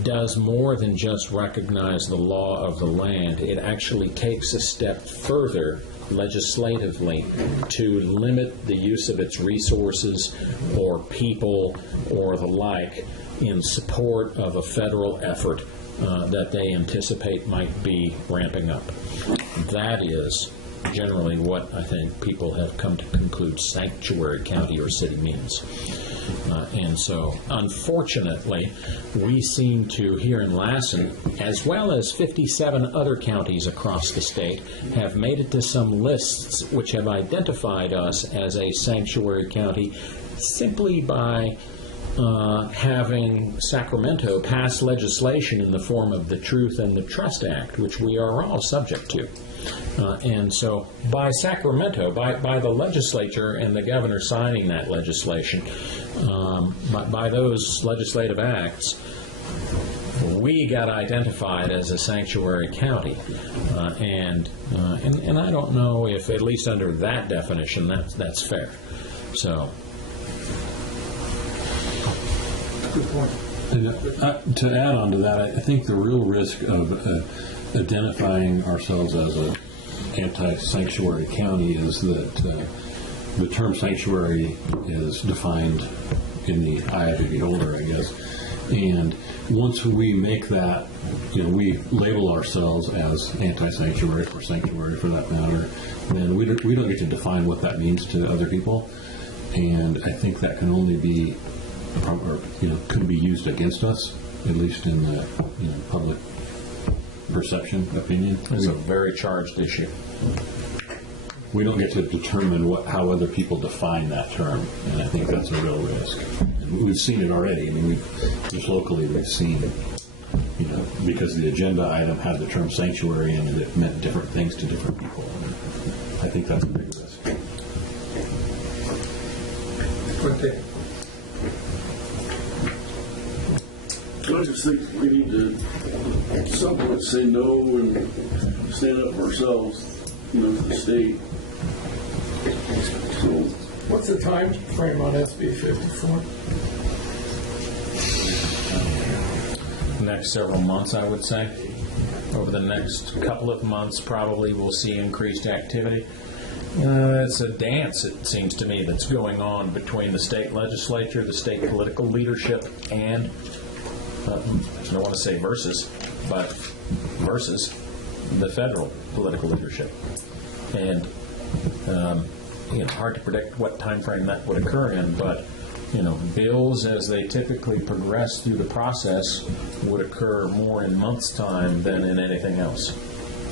does more than just recognize the law of the land. It actually takes a step further legislatively to limit the use of its resources or people or the like in support of a federal effort that they anticipate might be ramping up. That is generally what I think people have come to conclude sanctuary county or city means. And so, unfortunately, we seem to, here in Lassen, as well as 57 other counties across the state, have made it to some lists which have identified us as a sanctuary county simply by having Sacramento pass legislation in the form of the Truth and the Trust Act, which we are all subject to. And so by Sacramento, by the legislature and the governor signing that legislation, by those legislative acts, we got identified as a sanctuary county. And I don't know if, at least under that definition, that's fair. So. Good point. And, to add on to that, I think the real risk of identifying ourselves as an anti-sanctuary county is that the term sanctuary is defined in the eye of the beholder, I guess. And once we make that, we label ourselves as anti-sanctuary or sanctuary for that matter, then we don't get to define what that means to other people. And I think that can only be could be used against us, at least in the public perception opinion. It's a very charged issue. We don't get to determine how other people define that term, and I think that's a real risk. And we've seen it already. I mean, just locally we've seen, because the agenda item had the term sanctuary in it, it meant different things to different people. I think that's a big risk. Okay. I just think we need to somewhat say no and stand up for ourselves, to the state. So, What's the time frame on SB 54? Next several months, I would say. Over the next couple of months, probably we'll see increased activity. It's a dance, it seems to me, that's going on between the state legislature, the state political leadership, and, I don't want to say versus the federal political leadership. And, hard to predict what time frame that would occur in, but bills, as they typically progress through the process, would occur more in months' time than in anything else.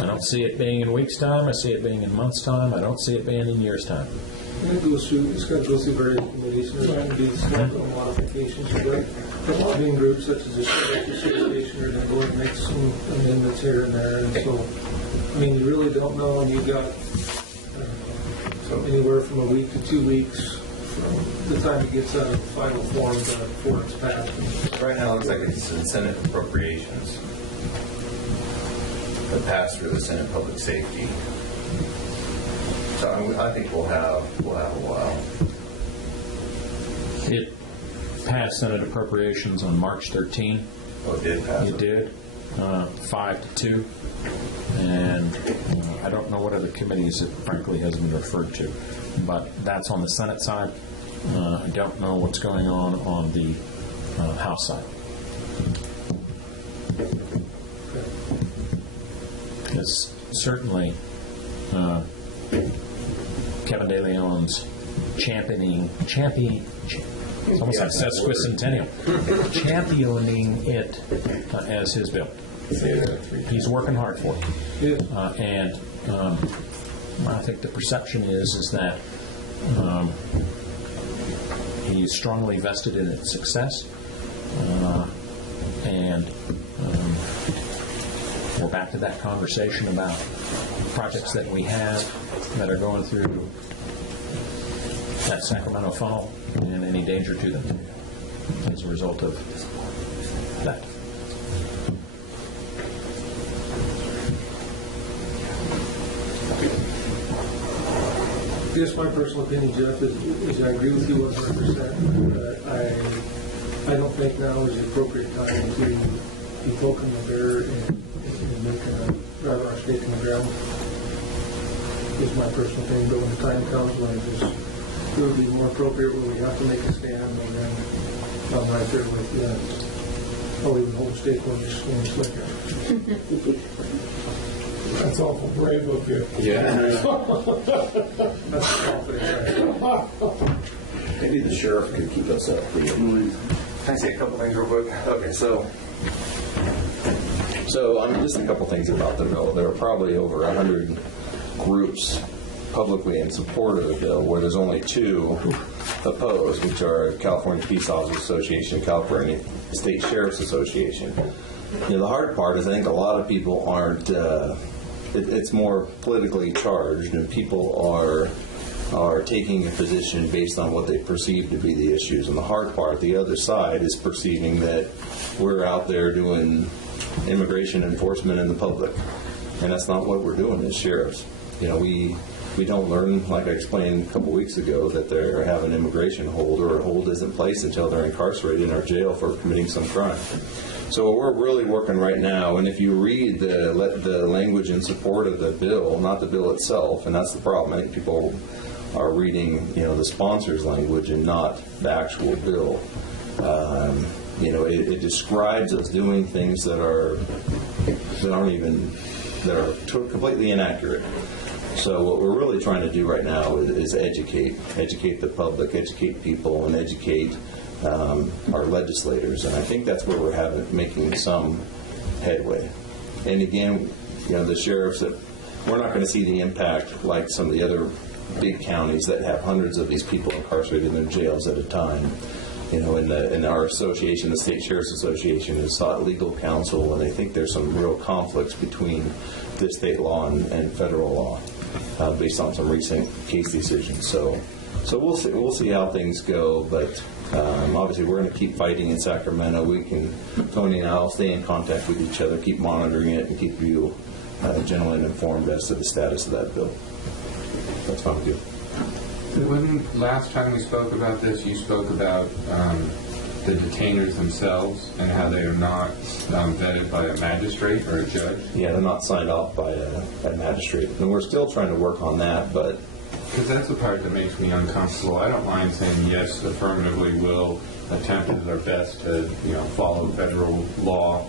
I don't see it being in weeks' time. I see it being in months' time. I don't see it being in years' time. It's got to go through various committees. There's going to be some modifications. The lobbying groups, such as the Sheriff Association, are going to go and make some amendments here and there. And so, you really don't know, and you've got anywhere from a week to 2 weeks from the time it gets out of the final form before it's passed. Right now, it looks like it's in Senate Appropriations that passed through the Senate Public Safety. So I think we'll have a while. It passed Senate Appropriations on March 13. Oh, it did pass. It did, 5-2. And I don't know what other committees it frankly has been referred to, but that's on the Senate side. I don't know what's going on the House side. It's certainly Kevin De Leon's championing, it's almost like sesquicentennial, championing it as his bill. He's working hard for it. And I think the perception is that he's strongly vested in its success. And we're back to that conversation about projects that we have that are going through that Sacramento funnel and any danger to them as a result of that. I guess my personal opinion, Jeff, is I agree with you 100%. I don't think now is the appropriate time to be poking the bear and making rather our stake in the ground. Is my personal opinion. But when the time comes when it will be more appropriate, when we have to make a stand, and then I'm right there with you. I'll even hold a stake when you slip it. That's awful brave of you. Yeah. Maybe the sheriff could keep us up. Can I say a couple things real quick? Okay, so just a couple things about the bill. There are probably over 100 groups publicly in support of the bill, where there's only 2 opposed, which are California Peace Officers Association and California State Sheriff's Association. The hard part is I think a lot of people aren't. It's more politically charged, and people are taking a position based on what they perceive to be the issues. And the hard part, the other side, is perceiving that we're out there doing immigration enforcement in the public, and that's not what we're doing as sheriffs. We don't learn, like I explained a couple weeks ago, that they have an immigration hold, or a hold isn't placed until they're incarcerated in our jail for committing some crime. So we're really working right now, and if you read the language in support of the bill, not the bill itself, and that's the problem. I think people are reading, the sponsor's language and not the actual bill. It describes us doing things that are completely inaccurate. So what we're really trying to do right now is educate the public, educate people, and educate our legislators, and I think that's where we're making some headway. And again, the sheriffs, that we're not going to see the impact like some of the other big counties that have hundreds of these people incarcerated in their jails at a time. In our association, the State Sheriff's Association, has sought legal counsel, and I think there's some real conflicts between the state law and federal law. based on some recent case decisions. So we'll see how things go, but obviously we're going to keep fighting in Sacramento. Tony and I will stay in contact with each other, keep monitoring it, and keep you gentlemen informed as to the status of that bill. That's fine with you. Wasn't last time we spoke about this, you spoke about the detainers themselves and how they are not vetted by a magistrate or a judge? Yeah, they're not signed off by a magistrate. And we're still trying to work on that, but... Because that's the part that makes me uncomfortable. I don't mind saying yes, affirmatively we'll attempt at our best to follow federal law.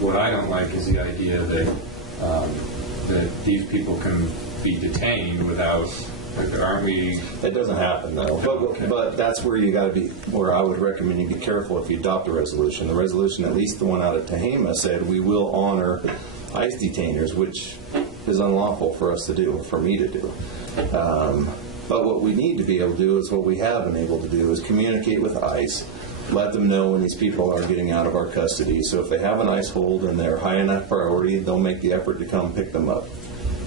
What I don't like is the idea that these people can be detained without... Aren't we? It doesn't happen though. But that's where you got to be. Where I would recommend you be careful if you adopt a resolution. The resolution, at least the one out of Tehama, said we will honor ICE detainers, which is unlawful for us to do, for me to do. But what we need to be able to do is what we have been able to do is communicate with ICE, let them know when these people are getting out of our custody. So if they have an ICE hold and they're high enough priority, they'll make the effort to come pick them up.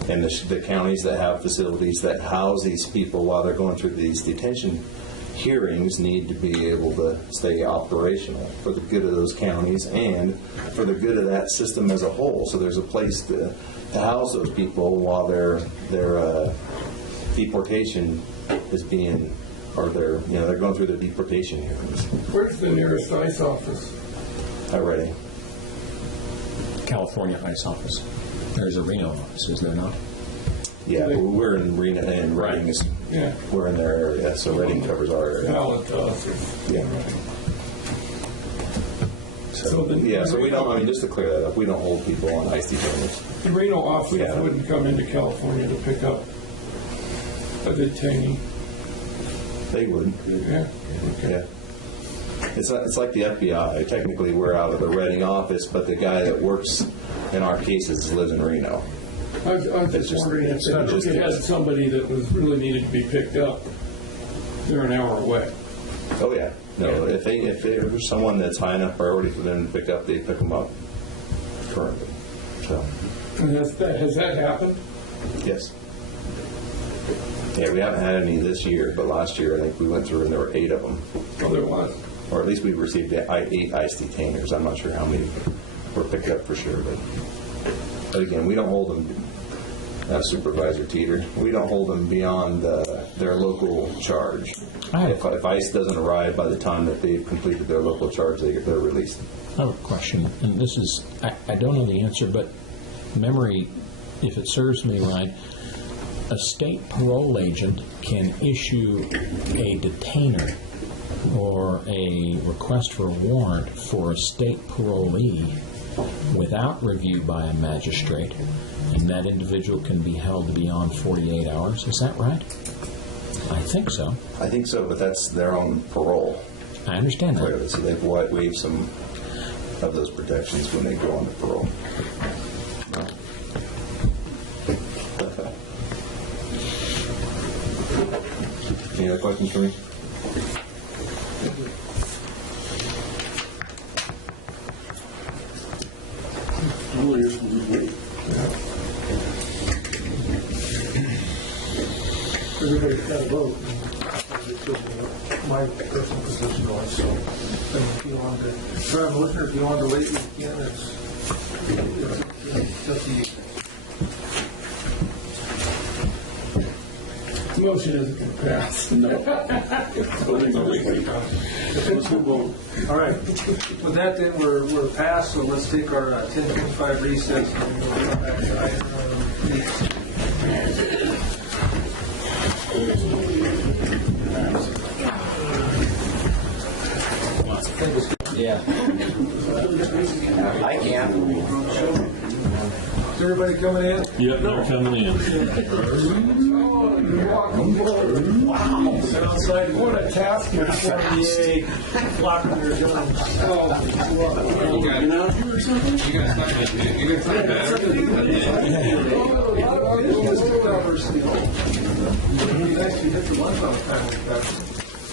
And the counties that have facilities that house these people while they're going through these detention hearings need to be able to stay operational for the good of those counties and for the good of that system as a whole. So there's a place to house those people while their deportation is being, or they're going through their deportation hearings. Where's the nearest ICE office? Already. California ICE office. There's a Reno office, is there not? Yeah, we're in Reno, and Redding is, we're in their area, so Redding covers our area. Yeah. So we don't, just to clear that up, we don't hold people on ICE detainers. The Reno office wouldn't come into California to pick up a detainee. They would. Yeah. Okay. Yeah. It's like the FBI. Technically, we're out of the Redding office, but the guy that works in our cases lives in Reno. I'm just wondering if you had somebody that was really needed to be picked up, they're an hour away. Oh yeah. No, if there's someone that's high enough priority for them to pick up, they pick them up currently. So. And has that happened? Yes. Yeah, we haven't had any this year, but last year I think we went through and there were 8 of them. Oh, there was. Or at least we received 8 ICE detainers. I'm not sure how many were picked up for sure, but again, we don't hold them, Supervisor Teeter, we don't hold them beyond their local charge. If ICE doesn't arrive by the time that they've completed their local charge, they're released. I have a question, and this is, I don't know the answer, but memory, if it serves me right, a state parole agent can issue a detainer or a request for a warrant for a state parolee without review by a magistrate, and that individual can be held beyond 48 hours. Is that right? I think so. I think so, but that's their own parole. I understand that. Clearly, so they've waived some of those protections when they go on to parole. Any other questions for me? Everybody's got to vote. My personal position was, so if you want to try a motion, or if you want to wait, you can. It's up to you. The motion isn't going to pass. No. All right. With that, then, we're past, so let's take our 10:55 recess and we'll come back to item 8. Yeah. I can. Is everybody coming in? Yep, they're coming in. Wow. Sit outside. What a task for the blocking your doing. You got something? You got actually hit the lunch on time.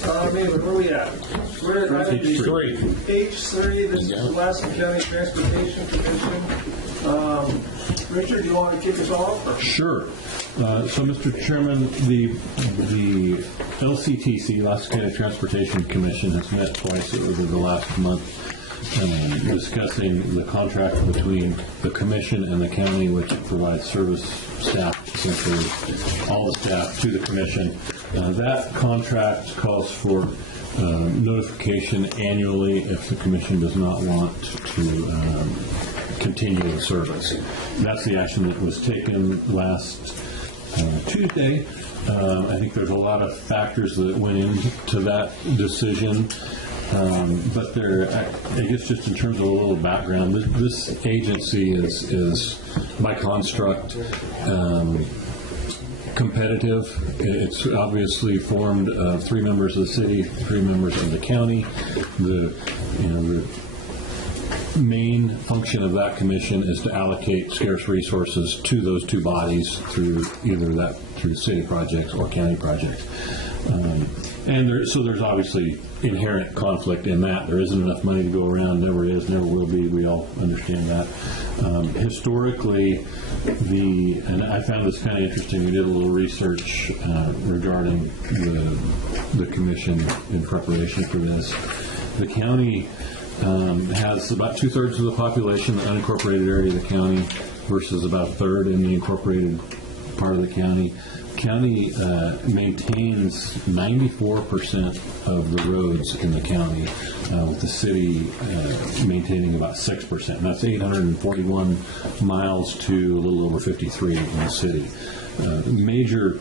Where are we at? We're at item H3. This is Lassen County Transportation Commission. Richard, do you want to kick us off? Or? Sure. So, Mr. Chairman, the LCTC, Lassen County Transportation Commission, has met twice over the last month discussing the contract between the commission and the county, which provides service staff, essentially all the staff, to the commission. That contract calls for notification annually if the commission does not want to continue the service. That's the action that was taken last Tuesday. I think there's a lot of factors that went into that decision. But there, I guess just in terms of a little background, this agency is by construct competitive. It's obviously formed of 3 members of the city, 3 members of the county. The main function of that commission is to allocate scarce resources to those 2 bodies through through city projects or county projects. So there's obviously inherent conflict in that. There isn't enough money to go around, never is, never will be. We all understand that. Historically, and I found this kind of interesting, we did a little research regarding the commission in preparation for this. The county has about 2/3 of the population, the unincorporated area of the county, versus about 1/3 in the incorporated part of the county. County maintains 94% of the roads in the county, with the city maintaining about 6%. And that's 841 miles to a little over 53 in the city. Major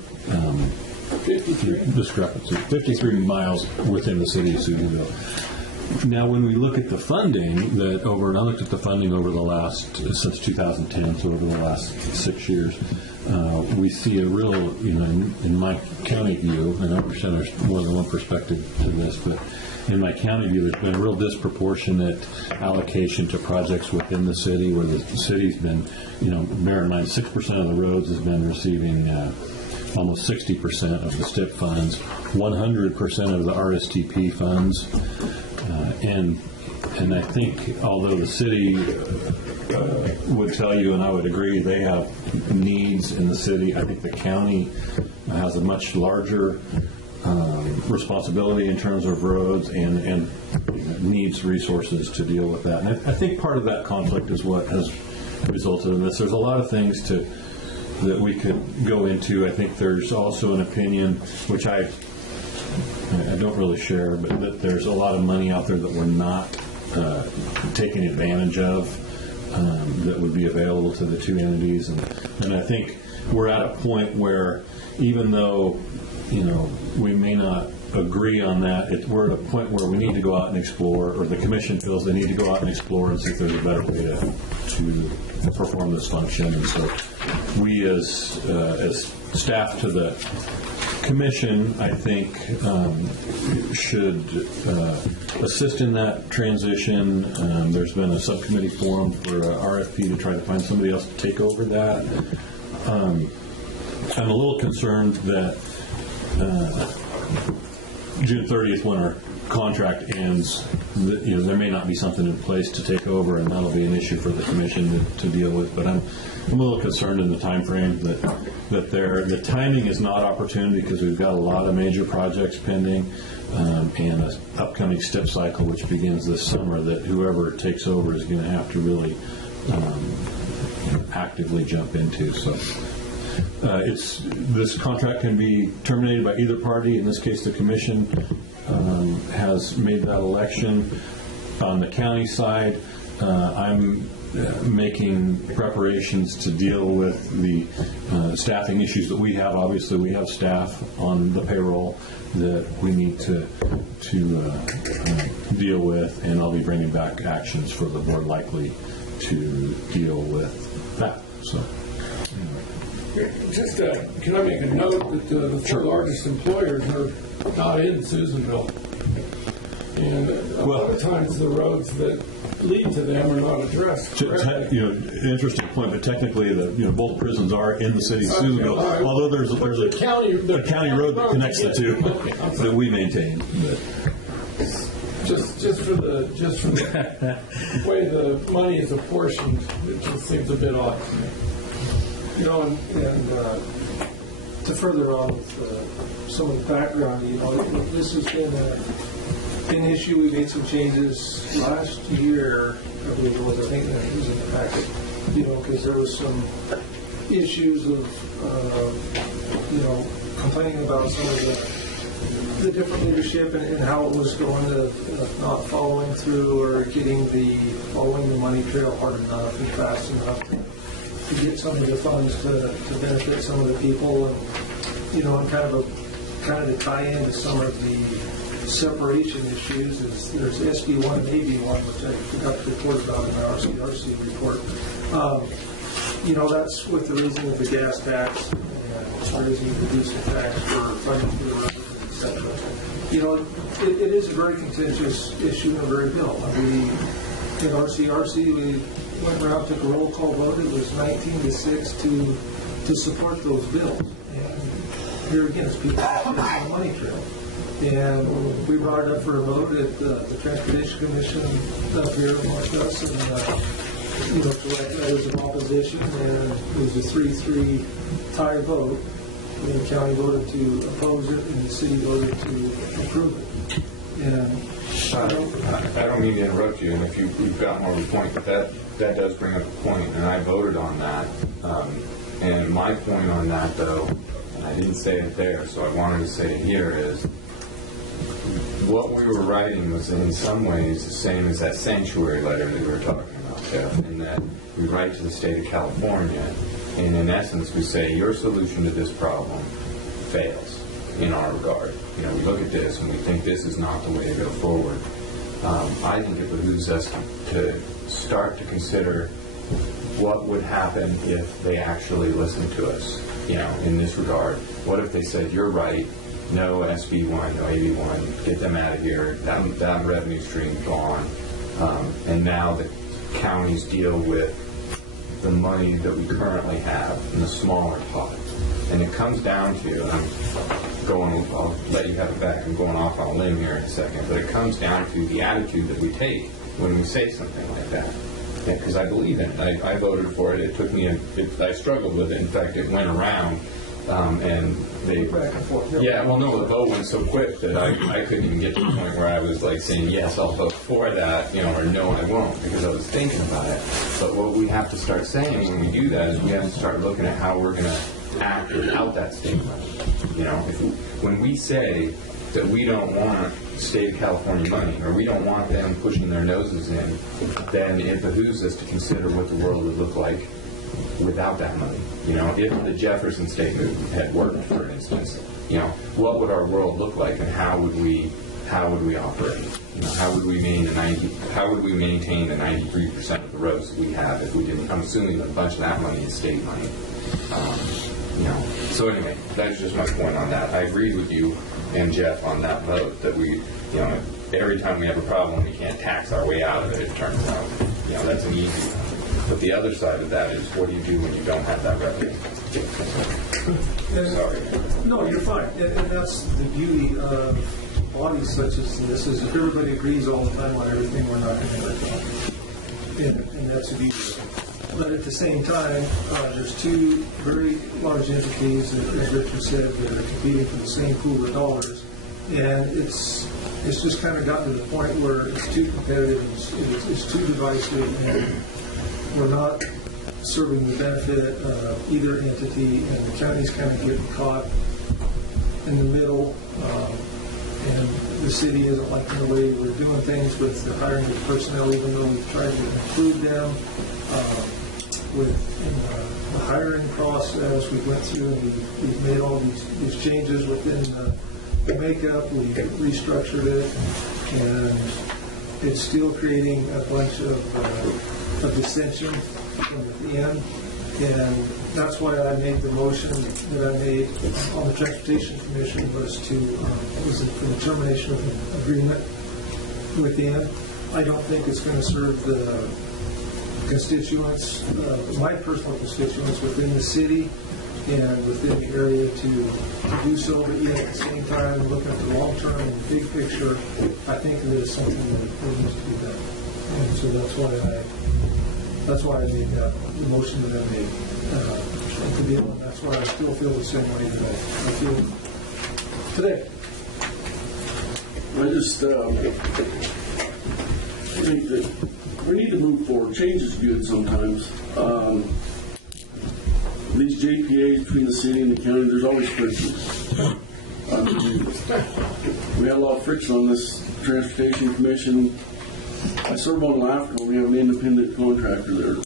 53 discrepancy, 53 miles within the city of Susanville. Now, when we look at the funding, I looked at the funding over the last, since 2010, so over the last 6 years, we see a real, in my county view, and I understand there's more than one perspective to this, but in my county view, there's been a real disproportionate allocation to projects within the city, where the city's been, bear in mind, 6% of the roads has been receiving almost 60% of the STIP funds, 100% of the RSTP funds. And I think, although the city would tell you, and I would agree, they have needs in the city, I think the county has a much larger responsibility in terms of roads and needs resources to deal with that. And I think part of that conflict is what has resulted in this. There's a lot of things that we could go into. I think there's also an opinion, which I don't really share, but that there's a lot of money out there that we're not taking advantage of that would be available to the 2 entities. And I think we're at a point where, even though, we may not agree on that, we're at a point where we need to go out and explore, or the commission feels they need to go out and explore and see if there's a better way to perform this function. And so we, as staff to the commission, I think, should assist in that transition. There's been a subcommittee forum for RFP to try to find somebody else to take over that. I'm a little concerned that June 30th, when our contract ends, there may not be something in place to take over, and that'll be an issue for the commission to deal with. But I'm a little concerned in the time frame that the timing is not opportune, because we've got a lot of major projects pending, and an upcoming STIP cycle which begins this summer, that whoever takes over is going to have to really actively jump into. So this contract can be terminated by either party. In this case, the commission has made that election. On the county side, I'm making preparations to deal with the staffing issues that we have. Obviously, we have staff on the payroll that we need to deal with, and I'll be bringing back actions for the board likely to deal with that. So. Just, can I make a note that the 4 largest employers are not in Susanville? And a lot of times the roads that lead to them are not addressed. Interesting point, but technically, both prisons are in the city of Susanville, right. Although there's a county road that connects the 2 that we maintain. Just for the way the money is apportioned, it just seems a bit odd to me. You know, and to further on with some of the background, you know, this has been an issue. We made some changes last year, I believe it was. I think that was in the packet. You know, because there was some issues of, you know, complaining about some of the different leadership and how it was going to not following through or following the money trail hard enough and fast enough to get some of the funds to benefit some of the people, and you know, and kind of to tie into some of the separation issues. There's SB1 and AB1, which I forgot to report about in our RCRC report. You know, that's with the raising of the gas tax and raising the diesel tax for funding for the roads, et cetera. You know, it is a very contentious issue and a very bill. We, in RCRC, we went around, took a roll call vote. It was 19-6 to support those bills. And here again, it's people on the money trail. And we brought it up for a vote at the Transportation Commission up here amongst us, and you know, to elect letters of opposition, and it was a 3-3 tie vote. And the county voted to oppose it, and the city voted to approve it. And I don't mean to interrupt you, and if you've got more of a point, but that does bring up a point, and I voted on that. And my point on that, though, and I didn't say it there, so I wanted to say it here, is what we were writing was in some ways the same as that sanctuary letter that we were talking about, Jeff, in that we write to the state of California, and in essence we say your solution to this problem fails in our regard. You know, we look at this and we think this is not the way to go forward. I think it behooves us to start to consider what would happen if they actually listened to us, you know, in this regard. What if they said, you're right, no SB1, no AB1, get them out of here, that revenue stream gone, and now the counties deal with the money that we currently have in the smaller pot. And it comes down to, and I'll let you have it back, I'm going off on a limb here in a second, but it comes down to the attitude that we take when we say something like that. Because I believe in it. I voted for it. It took me, I struggled with it. In fact, it went around, and they... Back and forth. Yeah, well, no, the vote went so quick that I couldn't even get to the point where I was like saying, yes, I'll vote for that, you know, or no, I won't, because I was thinking about it. But what we have to start saying when we do that is we have to start looking at how we're going to act without that state money. You know, when we say that we don't want state of California money, or we don't want them pushing their noses in, then it behooves us to consider what the world would look like without that money. You know, if the Jefferson State movement had worked, for instance, you know, what would our world look like, and how would we operate? You know, how would we maintain the 93% of the roads that we have if we didn't? I'm assuming a bunch of that money is state money. You know, so anyway, that's just my point on that. I agreed with you and Jeff on that vote that we, you know, every time we have a problem, we can't tax our way out of it. It turns out, you know, that's an easy one. But the other side of that is, what do you do when you don't have that revenue? Sorry. No, you're fine. And that's the beauty of bodies such as this, is if everybody agrees all the time on everything, we're not going to get it done. And that's the beauty of it. But at the same time, there's two very large entities, as Richard said, that are competing for the same pool of dollars. And it's just kind of gotten to the point where it's too competitive, it's too divisive, and we're not serving the benefit of either entity, and the county's kind of getting caught in the middle. And the city isn't liking the way we're doing things with the hiring of personnel, even though we've tried to include them. With the hiring process, we went through and we've made all these changes within the makeup. We restructured it, and it's still creating a bunch of dissension from the end. And that's why I made the motion that I made on the Transportation Commission was for the termination of an agreement with them. I don't think it's going to serve the constituents, my personal constituents within the city and within the area to do so, but yet at the same time, looking at the long term and big picture, I think that it's something that needs to be done. And so that's why I made the motion that I made. deal, and that's why I still feel the same way that I feel today. I just think that we need to move forward. Change is good sometimes. These JPAs between the city and the county, there's always friction. We had a lot of friction on this Transportation Commission. I serve on LAFCO. We have an independent contractor there.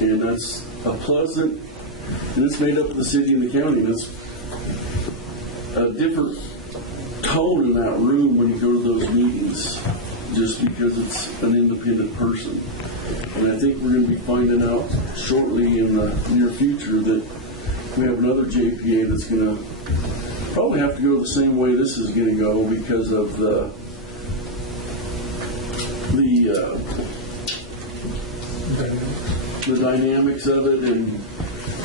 And that's a pleasant, and it's made up of the city and the county. And it's a different tone in that room when you go to those meetings, just because it's an independent person. And I think we're going to be finding out shortly in the near future that we have another JPA that's going to probably have to go the same way this is going to go because of the dynamics of it, and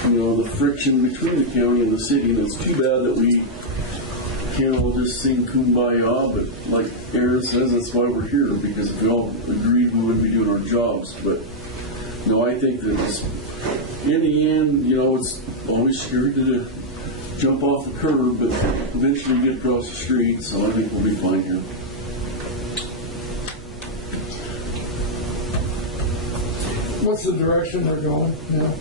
the friction between the county and the city. And it's too bad that we can't all just sing kumbaya, but like Aaron says, that's why we're here, because if we all agreed, we wouldn't be doing our jobs. But I think that in the end, it's always scary to jump off the curb, but eventually you get across the street, so I think we'll be fine here. What's the direction they're going now?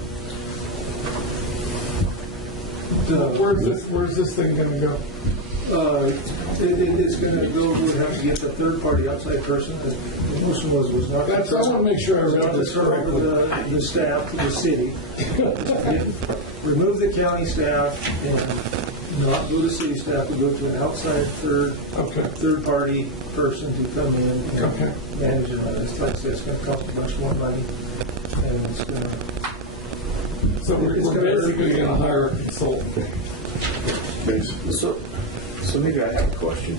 Where's this thing going to go? It's going to go, we have to get the third party outside person, and most of us was not. I want to make sure I got this correctly. The staff, the city. Remove the county staff and not go to city staff, but go to an outside third party person to come in and manage it. It's like I said, it's going to cost much more money. And it's going to. So we're basically going to hire a consultant. So maybe I have a question.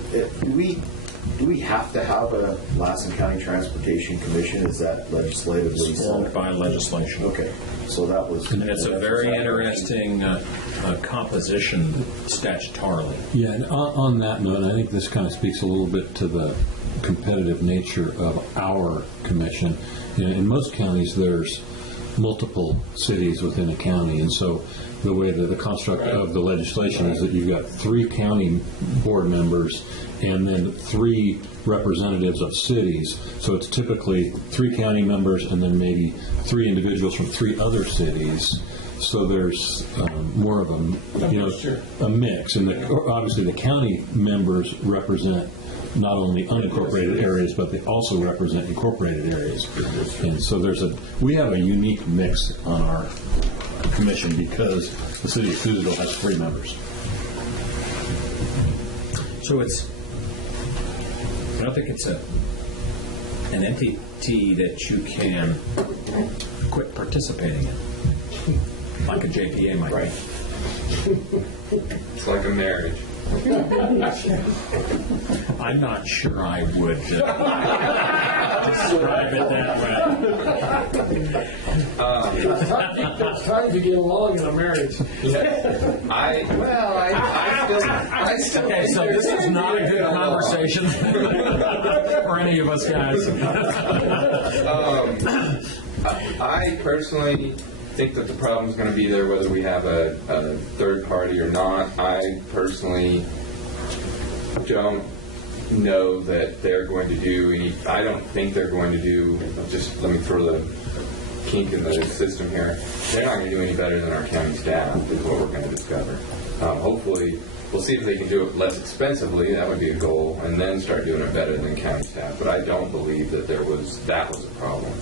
Do we have to have a Lassen County Transportation Commission? Is that legislatively formed by legislation? Okay, so that was. And it's a very interesting composition statutorily. Yeah, and on that note, I think this kind of speaks a little bit to the competitive nature of our commission. In most counties, there's multiple cities within a county, and so the way that the construct of the legislation is that you've got 3 county board members and then 3 representatives of cities. So it's typically 3 county members and then maybe 3 individuals from 3 other cities. So there's more of a mix, and obviously the county members represent not only unincorporated areas, but they also represent incorporated areas. And so we have a unique mix on our commission because the city of Coosville has 3 members. So I don't think it's an entity that you can quit participating in, like a JPA might be. It's like a marriage. I'm not sure I would describe it that way. There's time to get along in a marriage. I still. Okay, so this is not a good conversation for any of us guys. I personally think that the problem is going to be there whether we have a third party or not. I personally don't know that they're going to do any. I don't think they're going to do. Just let me throw the kink in the system here. They're not going to do any better than our county staff, is what we're going to discover. Hopefully, we'll see if they can do it less expensively. That would be a goal, and then start doing it better than county staff. But I don't believe that that was a problem.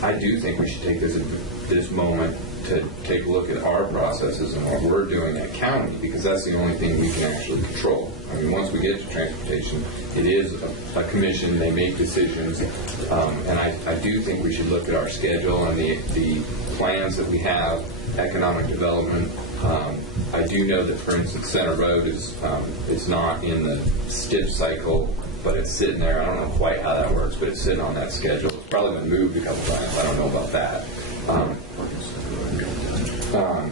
I do think we should take this moment to take a look at our processes and what we're doing at county, because that's the only thing we can actually control. I mean, once we get to transportation, it is a commission. They make decisions, and I do think we should look at our schedule and the plans that we have, economic development. I do know that, for instance, Center Road is not in the stiff cycle, but it's sitting there. I don't know quite how that works, but it's sitting on that schedule. It's probably been moved a couple times. I don't know about that.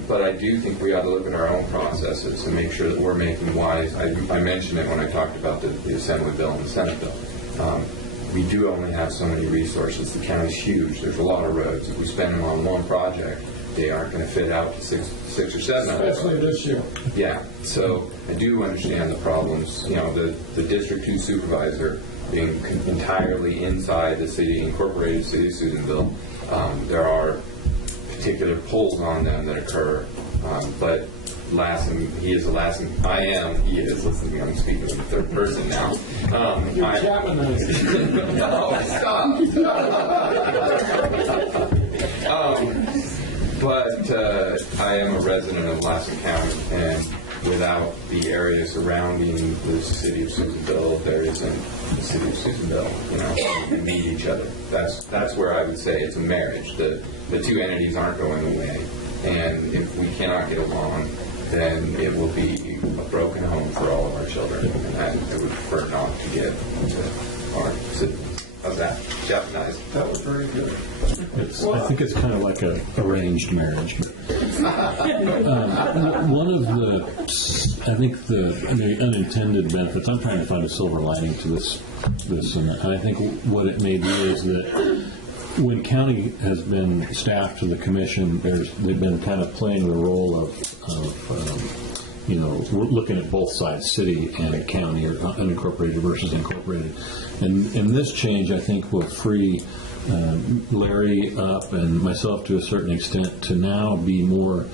But I do think we ought to look at our own processes and make sure that we're making wise. I mentioned it when I talked about the Assembly bill and the Senate bill. We do only have so many resources. The county's huge. There's a lot of roads. If we spend them on one project, they aren't going to fit out to six or seven other Especially projects. this year. Yeah, so I do understand the problems. The District 2 supervisor being entirely inside the city, incorporated city of Susanville. There are particular pulls on them that occur, but Lassen, he is a Lassen. I am. He is. Listen to me. I'm speaking in the third person now. You're Chapmanized. No, stop. But I am a resident of Lassen County, and without the area surrounding the city of Susanville, there isn't the city of Susanville. We need each other. That's where I would say it's a marriage. The two entities aren't going away, and if we cannot get along, then it will be a broken home for all of our children, and I would prefer not to get into our citizens. How's that? Japanese. That was very good. I think it's kind of like a arranged marriage. One of the unintended benefits, I'm trying to find a silver lining to this, and I think what it may be is that when county has been staffed to the commission, they've been kind of playing the role of we're looking at both sides, city and county, or unincorporated versus incorporated. And this change, I think, will free Larry up and myself to a certain extent to now be more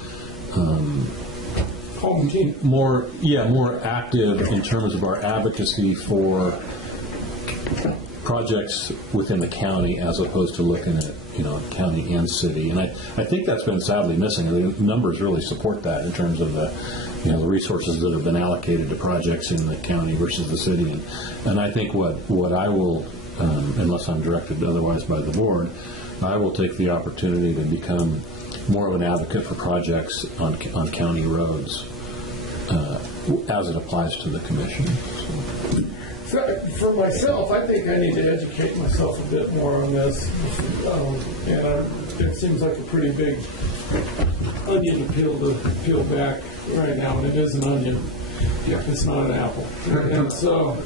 more active in terms of our advocacy for projects within the county, as opposed to looking at county and city. And I think that's been sadly missing. The numbers really support that in terms of the resources that have been allocated to projects in the county versus the city. And I think what I will, unless I'm directed otherwise by the board, I will take the opportunity to become more of an advocate for projects on county roads as it applies to the commission. For myself, I think I need to educate myself a bit more on this. And it seems like a pretty big onion to peel back right now, and it is an onion. It's not an apple. And so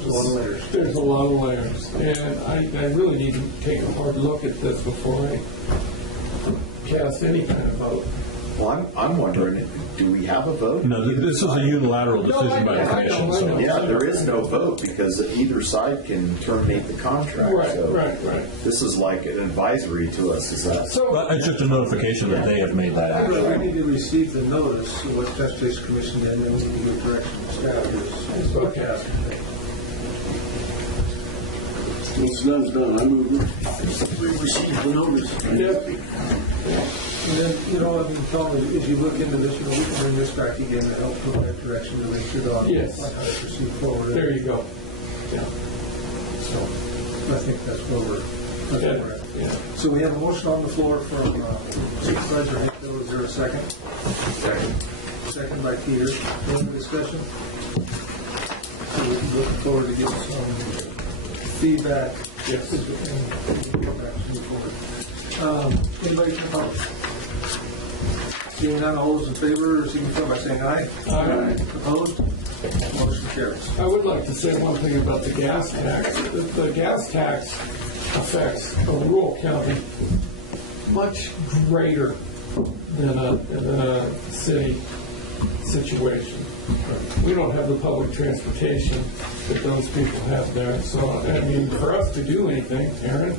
there's a lot of layers. And I really need to take a hard look at this before I cast any kind of vote. Well, I'm wondering, do we have a vote? No, this is a unilateral decision by the commission. So. Yeah, there is no vote because either side can terminate the contract. Right, so right. This is like an advisory to us. Is that? So it's just a notification that they have made that action. We need to receive the notice of what Transportation Commission did, and then we can give direction to staff. Is broadcast. What's done's done. I move we receive the notice. And then, Tom, as you look into this, we can bring this back again to help provide direction to make sure on how to proceed forward. There you go. Yeah. So I think that's where we're at. Yeah. So we have a motion on the floor from Supervisor Hickville. Is there a second? Second by Peter. Any discussion? So we're looking forward to getting some feedback. Yes. And get back to move forward. Anybody can help? Seeing none, all those in favor, signify by saying aye. Aye. Opposed? Motion carries. I would like to say one thing about the gas tax. The gas tax affects a rural county much greater than a city situation. We don't have the public transportation that those people have there. So, I mean, for us to do anything, Aaron,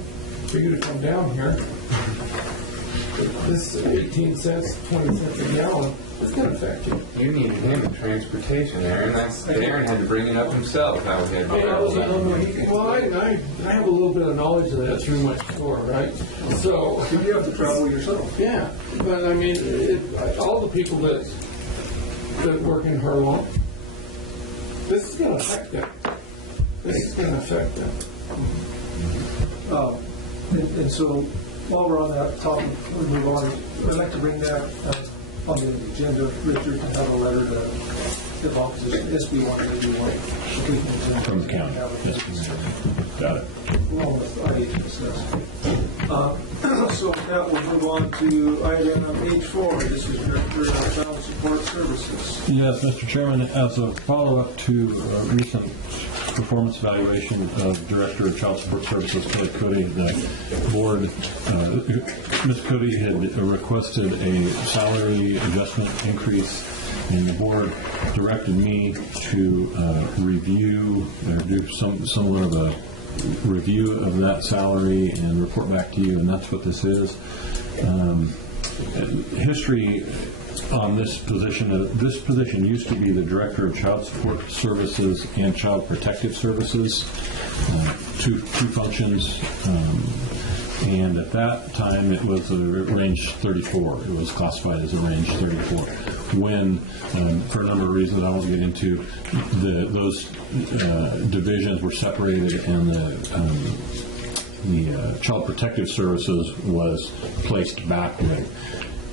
for you to come down here, this 18 cents, 20 cents a gallon, it's going to affect you. You need him in transportation, Aaron. Aaron had to bring it up himself. How we had Well, I have a little bit of knowledge of that through my store, right? So you have to travel yourself. Yeah, but I mean, all the people that work in Harlem, this is going to affect them. And so, while we're on that topic, we move on. I'd like to bring that on the agenda. Richard can have a letter to the opposition, SB 181, from the county. Got it. Along with IHSS. So with that, we'll move on to item H4. This is Director of Child Support Services. Yes, Mr. Chairman, as a follow-up to recent performance evaluation of Director of Child Support Services, Kelly Cody. The board, Ms. Cody had requested a salary adjustment increase, and the board directed me to review or do somewhat of a review of that salary and report back to you, and that's what this is. History on this position used to be the Director of Child Support Services and Child Protective Services, two functions, and at that time it was a range 34. It was classified as a range 34. When, for a number of reasons I won't get into, those divisions were separated, and the Child Protective Services was placed back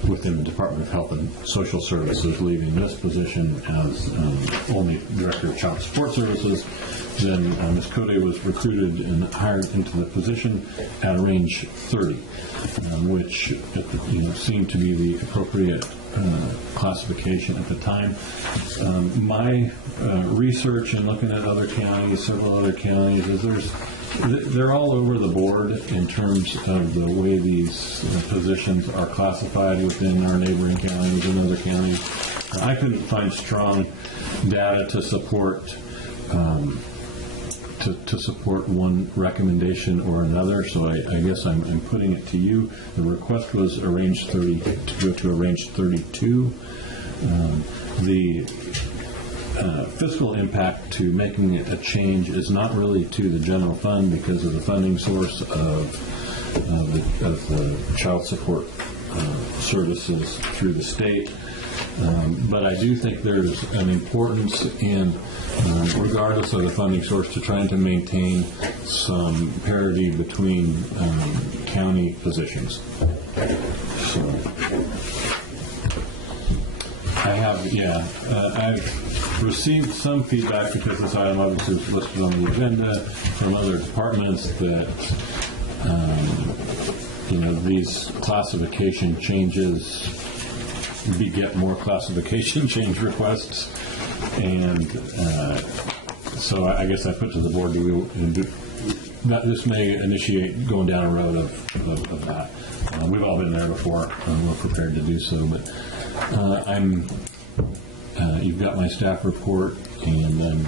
within the Department of Health and Social Services, leaving this position as only Director of Child Support Services. Then Ms. Cody was recruited and hired into the position at range 30, which seemed to be the appropriate classification at the time. My research and looking at other counties, several other counties, is they're all over the board in terms of the way these positions are classified within our neighboring counties and other counties. I couldn't find strong data to support to support one recommendation or another, so I guess I'm putting it to you. The request was a range 30 to go to a range 32. The fiscal impact to making a change is not really to the general fund because of the funding source of the child support services through the state. But I do think there's an importance in, regardless of the funding source, to trying to maintain some parity between county positions. So I've received some feedback, because this item obviously is listed on the agenda, from other departments that these classification changes beget more classification change requests, and so I guess I put to the board that this may initiate going down a road of that. We've all been there before, and we're prepared to do so, but you've got my staff report, and I'm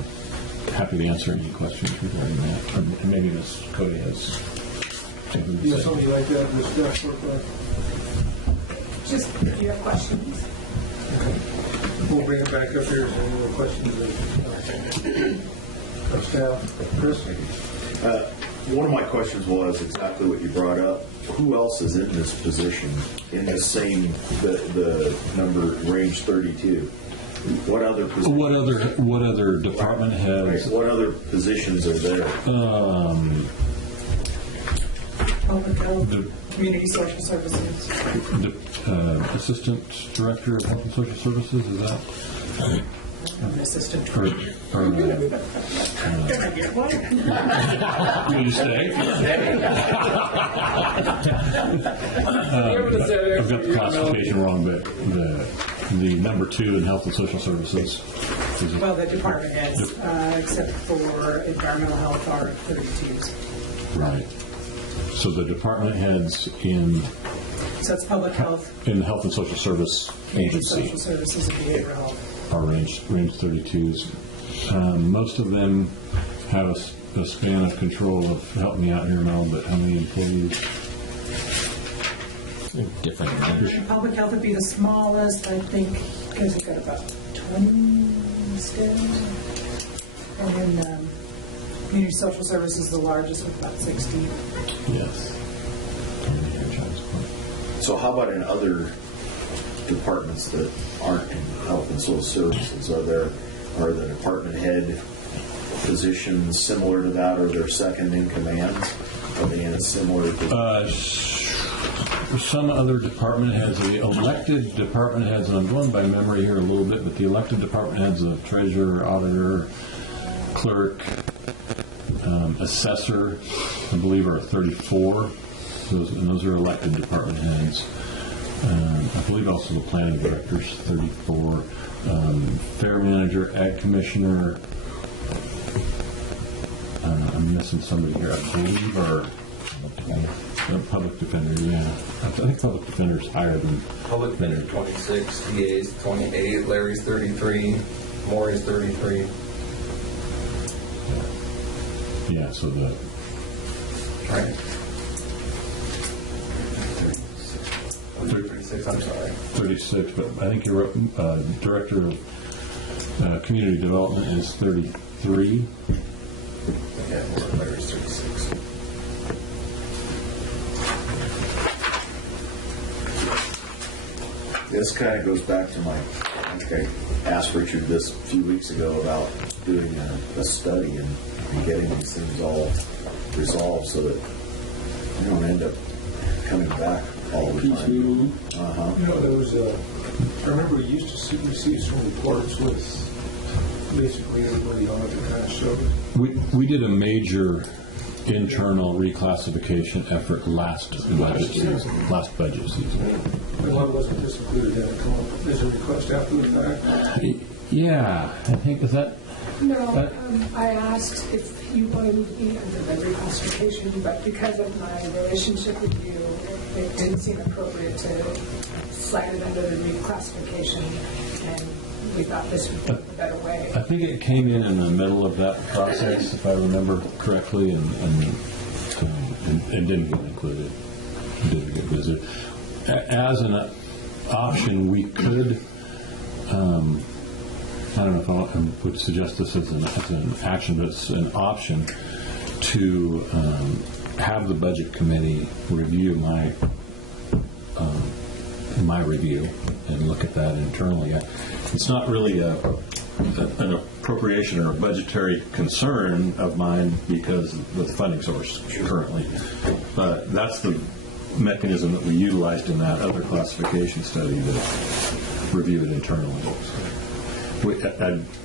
happy to answer any questions regarding that. And maybe Ms. Cody has something to say. Something like that, Ms. Staff report. Just if you have questions. Okay. We'll bring it back up here. Is there any more questions of staff? Chris? One of my questions was exactly what you brought up. Who else is in this position in the same, the number range 32? What other positions? What other department has? Right. What other positions are there? Public health, community social services. Assistant Director of Health and Social Services, is that? I'm an assistant. Will you stay? I've got the classification wrong, but the number 2 in Health and Social Services. Well, the department heads, except for environmental health, are 32s. Right. So the department heads in... So it's public health. In the Health and Social Service Agency. Social services and behavioral health. Are range 32s. Most of them have a span of control of, help me out here, Mel, but how many employees? Different. Public health would be the smallest, I think, because it's got about 20 staff. And then community social services is the largest with about 60. Yes. So how about in other departments that aren't in health and social services? Are the department head positions similar to that, or they're second in command? Are they in a similar position? Some other department heads, the elected department heads, and I'm going by memory here a little bit, but the elected department heads, the treasurer, auditor, clerk, assessor, I believe, are 34. Those are elected department heads. I believe also the planning director's 34. Fair manager, ag commissioner, missing somebody here, I believe, or public defender, yeah. I think public defender's higher than... Public defender 26, DA's 28, Larry's 33, Maury's 33. Yeah, so the... Right. 36, I'm sorry. 36, but I think your director of community development is 33. Yeah, Larry's 36. This kind of goes back to my, I think I asked Richard this a few weeks ago about doing a study and getting these things all resolved so that you don't end up coming back all the time. Uh-huh. You know, there was I remember we used to receive some reports with basically everybody on it that kind of showed. We did a major internal reclassification effort last budget season. And why wasn't this included in it? Come on, there's a request after the fact? Yeah, I think, is that... No, I asked if you wanted me to be under the reclassification, but because of my relationship with you, it didn't seem appropriate to slide it under the reclassification, and we thought this would be a better way. I think it came in the middle of that process, if I remember correctly, and didn't get included. Didn't get visited. As an option, we could... I don't know if I would suggest this as an action, but it's an option to have the budget committee review my review and look at that internally. It's not really an appropriation or a budgetary concern of mine because of the funding source currently, but that's the mechanism that we utilized in that other classification study to review it internally.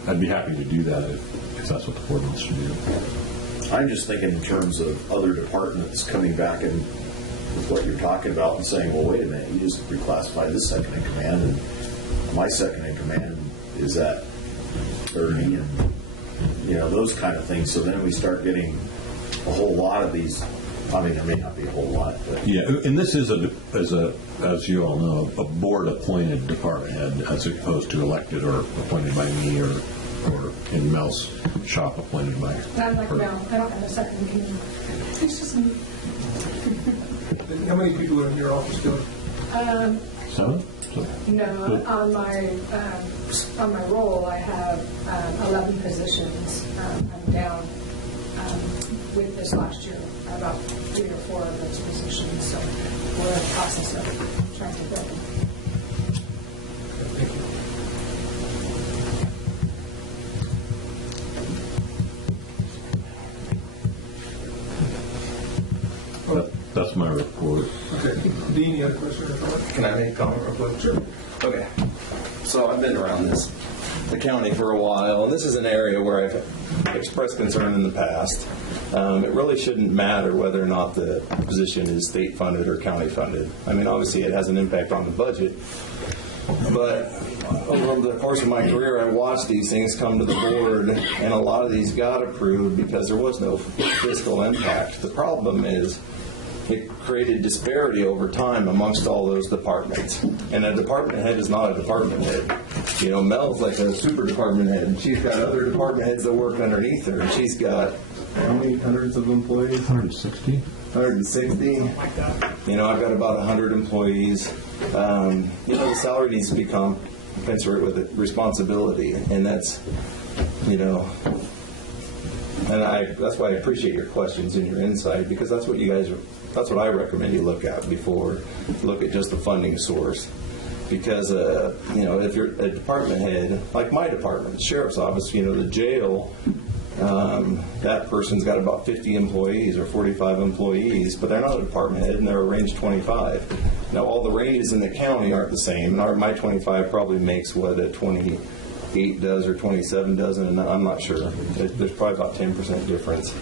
I'd be happy to do that if that's what the board wants to do. I'm just thinking in terms of other departments coming back and with what you're talking about and saying, well, wait a minute, you just reclassified this second in command, and my second in command is at 30, and those kind of things. So then we start getting a whole lot of these. I mean, there may not be a whole lot, but yeah, and this is as you all know, a board-appointed department head, as opposed to elected or appointed by me, or in Mel's shop appointed by her. I'm like Mel. I don't have a second opinion. It's just me. How many people are in your office doing? 7? No, on my roll, I have 11 positions. I'm down with this last year about 3 or 4 of those positions, so we're in the process of trying to fill them. Thank you. That's my report. Okay. Dean, you had a question or comment? Can I make a comment real quick? Sure. Okay. So I've been around the county for a while, and this is an area where I've expressed concern in the past. It really shouldn't matter whether or not the position is state funded or county funded. I mean, obviously it has an impact on the budget, but over the course of my career, I watched these things come to the board, and a lot of these got approved because there was no fiscal impact. The problem is it created disparity over time amongst all those departments. And a department head is not a department head. Mel's like a super department head, and she's got other department heads that work underneath her, and she's got how many hundreds of employees? 160. 160. I've got about 100 employees. The salary needs to become commensurate with the responsibility, and that's, that's why I appreciate your questions and your insight, because that's what I recommend you look at before look at just the funding source. Because, if you're a department head, like my department, the sheriff's office, the jail, that person's got about 50 employees or 45 employees, but they're not a department head, and they're a range 25. Now, all the ranges in the county aren't the same. My 25 probably makes what a 28 does or 27 doesn't, and I'm not sure. There's probably about 10% difference.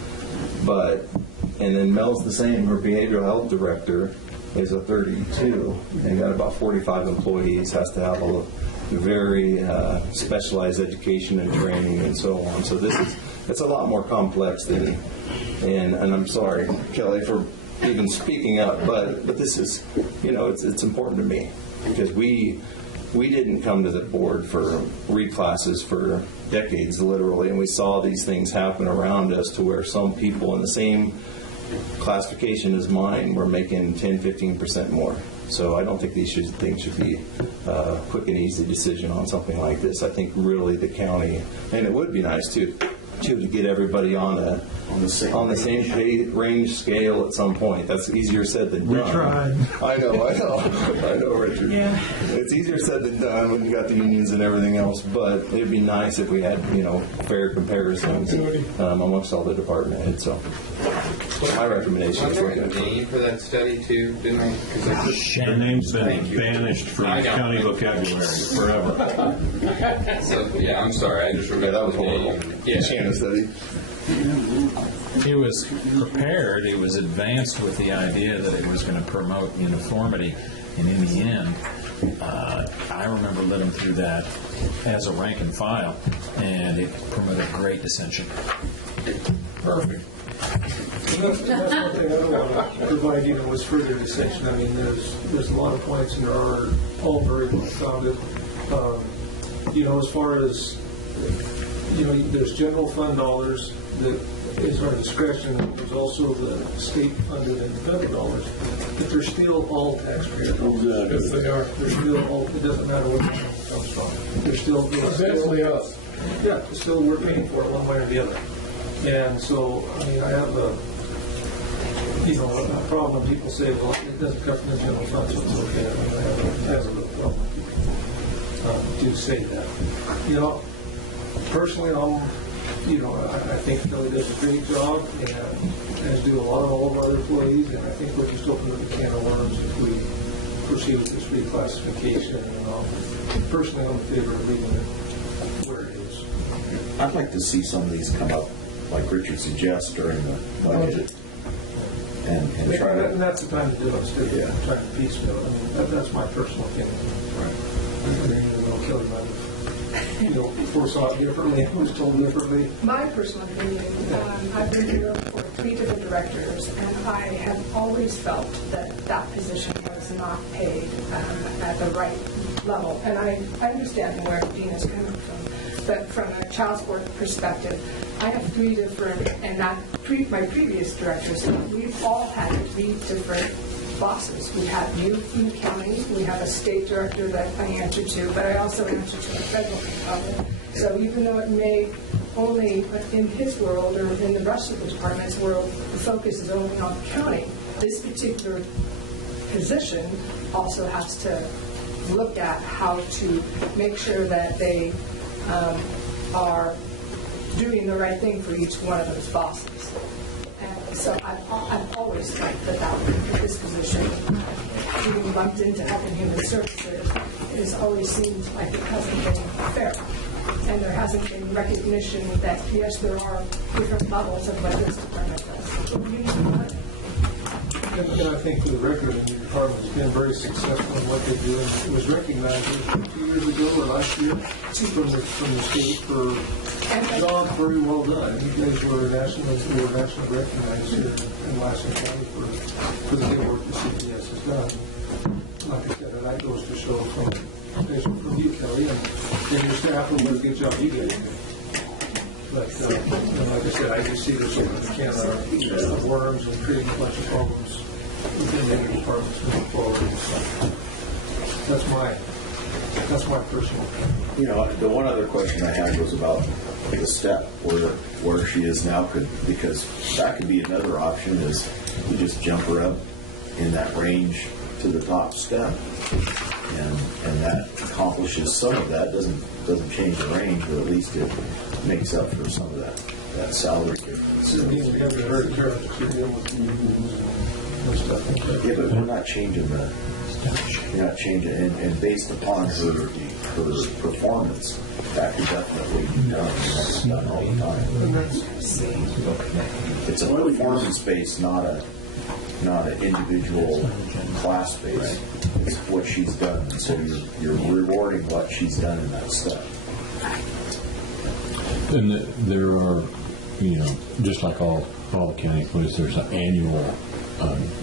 And then Mel's the same. Her behavioral health director is a 32 and got about 45 employees, has to have a very specialized education and training and so on. So this is it's a lot more complex than, and I'm sorry, Kelly, for even speaking up, but this is, it's important to me because we didn't come to the board for reclasses for decades, literally, and we saw these things happen around us to where some people in the same classification as mine were making 10, 15% more. So I don't think these things should be a quick and easy decision on something like this. I think really the county, and it would be nice too, to get everybody on the same range scale at some point. That's easier said than done. We tried. I know, Richard. Yeah. It's easier said than done when you got the unions and everything else, but it'd be nice if we had, fair comparisons amongst all the department heads. So my recommendation is Was there a name for that study too? Didn't I? The name's been banished from county vocabulary forever. So yeah, I'm sorry. I just remember that was horrible. Yeah. Shannon study. It was prepared, it was advanced with the idea that it was going to promote uniformity, and in the end, I remember letting through that as a rank and file, and it promoted great dissension. Perfect. That's one thing I don't want to provide even was further dissension. I mean, there's a lot of points and there are all very well founded. As far as, there's general fund dollars that is our discretion, and there's also the state funded and federal dollars, but they're still all taxpayer dollars. Yes, they are. They're still all, it doesn't matter where the money comes from. They're still, Essentially us. yeah, still we're paying for it one way or the other. And so, I mean, I have a problem when people say, well, it doesn't come from the general fund, so it's okay. I mean, I have a little problem when people do say that. Personally, I think Kelly does a great job, and as do all of our other employees, and I think we're just opening up a can of worms if we proceed with this reclassification. And personally, I'm in favor of leaving it where it is. I'd like to see some of these come up, like Richard suggests, during the budget. And try to... And that's the time to do it, instead of trying to piecemeal it. I mean, that's my personal opinion. Right. I mean, Kelly might have, foresaw it differently, was told differently. My personal opinion, I've been here for 3 different directors, and I have always felt that that position was not paid at the right level. And I understand where Dean is coming from, but from a child support perspective, I have 3 different, and my previous directors, we've all had 3 different bosses. We have you in the county, we have a state director that I answer to, but I also answer to the federal level. So even though it may only in his world or in the rest of the department's world, the focus is only on the county, this particular position also has to look at how to make sure that they are doing the right thing for each one of those bosses. And so I've always thought that this position, being lumped into Health and Human Services, has always seemed like it hasn't been fair. And there hasn't been recognition that, yes, there are different levels of what this department does. And I think for the record, the department has been very successful in what they do. And it was recognized 2 years ago or last year from the state for job very well done. You guys were nationally recognized here in Lassen County for the good work the CPS has done. Like I said, that goes to show from you, Kelly, and your staff will do a good job you guys do. But like I said, I just see there's a can of worms and creating a bunch of problems within the departments moving forward. So that's my personal opinion. The one other question I had was about the step where she is now, because that could be another option, is you just jump her up in that range to the top step, and that accomplishes some of that. Doesn't change the range, but at least it makes up for some of that salary difference. We have to very careful to deal with the stuff. Yeah, but we're not changing you're not changing, and based upon her performance, that could definitely be done. That's done all the time. It's a performance base, not an individual class base. It's what she's done, and so you're rewarding what she's done in that step. And there are just like all county employees, there's an annual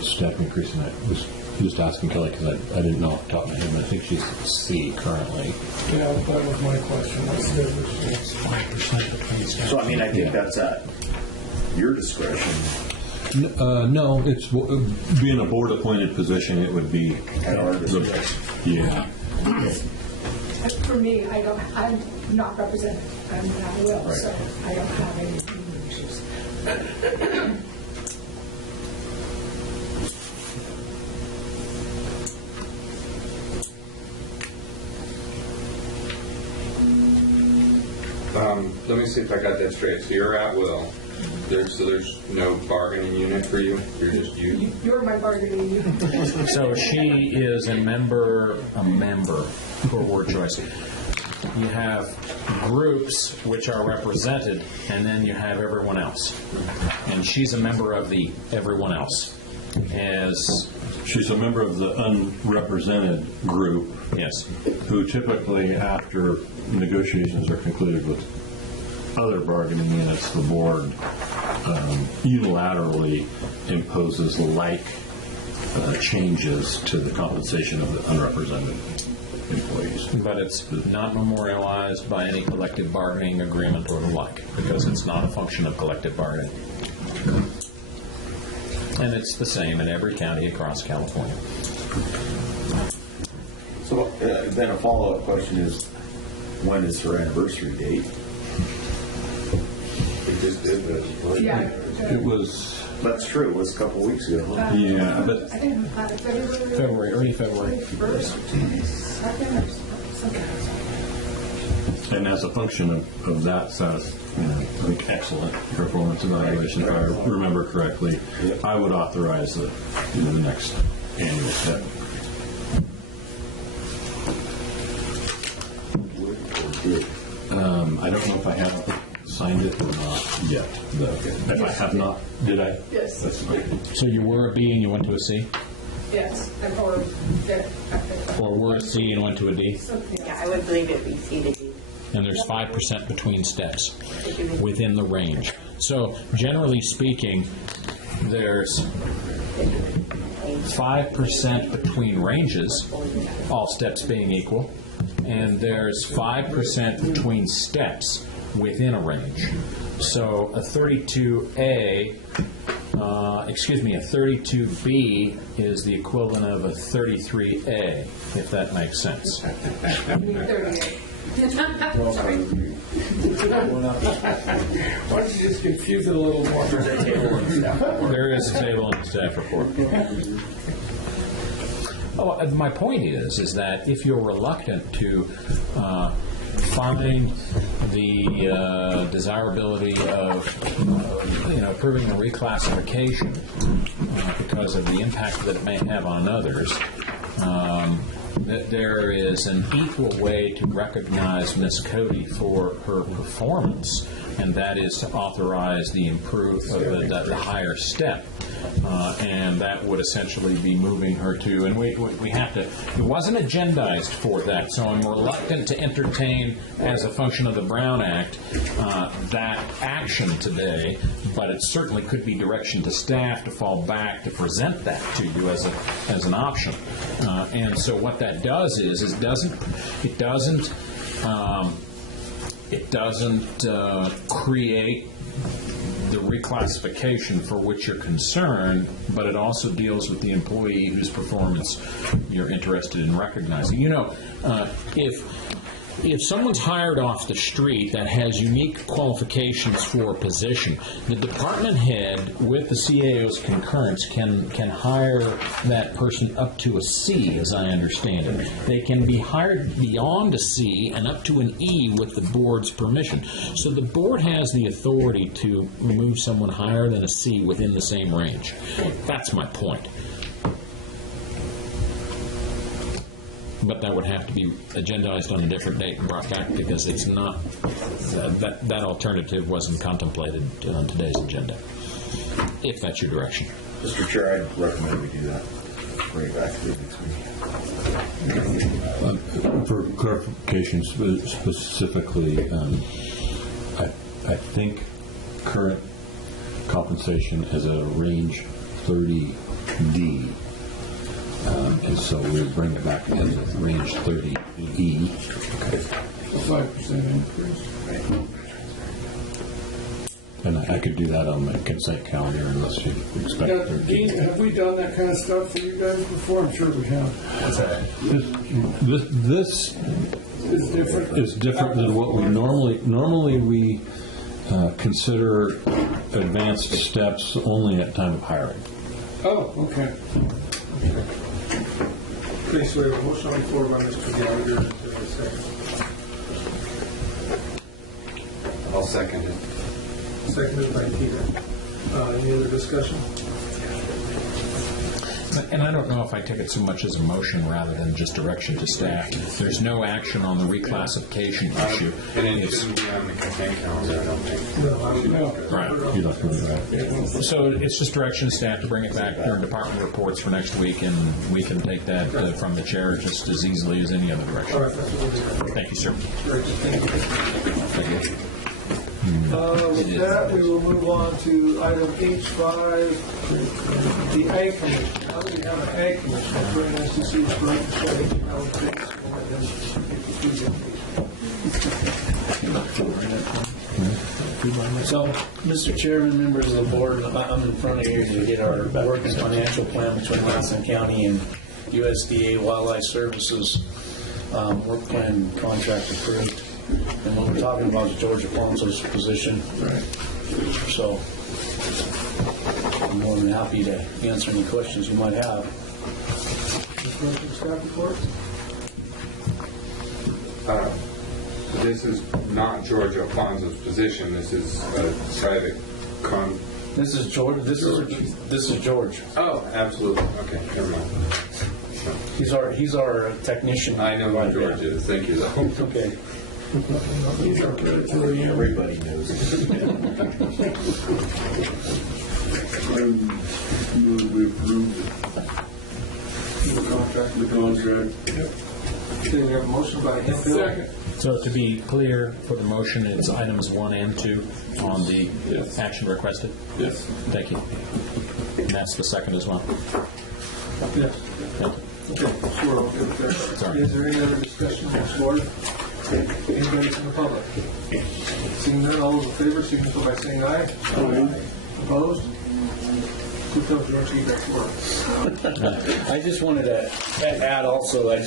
step increase, and I was just asking Kelly because I didn't know off the top of my head, but I think she's C currently. Yeah, that was my question. What's the It's 5% between steps. So, I mean, I think that's at your discretion. No, it's being a board-appointed position. It would be At our discretion. Yeah. For me, I'm not represented. I'm not will, Right. so I don't have any issues. Let me see if I got that straight. So you're at will. There's no bargaining unit for you. You're just you. You're my bargaining unit. So she is a member for word choice. You have groups which are represented, and then you have everyone else. And she's a member of the everyone else. She's a member of the unrepresented group. Yes. Who typically, after negotiations are concluded with other bargaining units, the board unilaterally imposes like changes to the compensation of the unrepresented employees. But it's not memorialized by any collective bargaining agreement or the like, because it's not a function of collective bargaining. And it's the same in every county across California. So then a follow-up question is, when is her anniversary date? It just did this. Yeah. It was. That's true. It was a couple of weeks ago. Huh? Yeah, but I think February. Early February. 1st, 22nd, or something like that. And as a function of that says, I think excellent performance evaluation, if I remember correctly, I would authorize the next annual step. I don't know if I have signed it or not yet. If I have not, did I? Yes. That's fine. So you were a B and you went to a C? Yes, Or were a C and went to a D? Yeah, I would believe it'd be C to D. And there's 5% between steps within the range. So generally speaking, there's 5% between ranges, all steps being equal, and there's 5% between steps within a range. So a 32A, a 32B is the equivalent of a 33A, if that makes sense. 38. Why don't you just confuse it a little more? There is a table in the staff report. My point is that if you're reluctant to find the desirability of approving a reclassification because of the impact that it may have on others, that there is an equal way to recognize Ms. Cody for her performance, and that is to authorize the the higher step. And that would essentially be moving her to, and we have to, it wasn't agendized for that, so I'm reluctant to entertain, as a function of the Brown Act, that action today, but it certainly could be direction to staff to fall back to present that to you as an option. And so what that does is it doesn't create the reclassification for which you're concerned, but it also deals with the employee whose performance you're interested in recognizing. If someone's hired off the street that has unique qualifications for a position, the department head, with the CAO's concurrence, can hire that person up to a C, as I understand it. They can be hired beyond a C and up to an E with the board's permission. So the board has the authority to move someone higher than a C within the same range. That's my point. But that would have to be agendized on a different date and brought back, because it's not, that alternative wasn't contemplated on today's agenda, if that's your direction. Mr. Chair, I'd recommend we do that. Bring it back to the next meeting. For clarification specifically, I think current compensation as a range 30D. And so we bring it back as a range 30E. A 5% increase. And I could do that on the consent calendar unless you expect Now, there to Dean, be. have we done that kind of stuff for you guys before? I'm sure we have. This It's different. is different than what we normally we consider advanced steps only at time of hiring. Oh, okay. Okay, so we have a motion on the floor by Mr. Gallagher. Is there a second? I'll second it. Seconded by Peter. Any other discussion? And I don't know if I take it so much as a motion rather than just direction to staff. There's no action on the reclassification issue. And it shouldn't be on the consent calendar, I don't think. No. Right. You left me right. So it's just direction to staff to bring it back during department reports for next week, and we can take that from the chair just as easily as any other direction. All right, that's what we'll do. Thank you, sir. Great, thank you. Thank you. With that, we will move on to item H5, the Ag Commission. Now that we have an Ag Commission, it's very nice to see it's right beside how it fits. We'll let them take the presentation. So, Mr. Chairman, members of the board, I'm in front of you to get our working financial plan between Lassen County and USDA Wildlife Services work plan contract approved. And what we're talking about is George Alfonso's position. Right. So, I'm more than happy to answer any questions you might have. Staff report? This is not George Alfonso's position. This is a private This is George. This is George. Oh, absolutely. Okay, never mind. He's our technician. I know who George is. Thank you, though. Okay. Everybody knows. I move we approve The contract. the contract. Okay, we have a motion by him. Second. So to be clear, for the motion, it's items 1 and 2 on the action requested? Yes. Thank you. And that's the second as well? Yes. Thank you. Okay, sure, we'll get there. Sorry. Is there any other discussion on this board? Anybody from the public? Seeing none, all those in favor, signify by saying aye. Aye. Opposed? Who tells George to get back to work? I just wanted to add also, I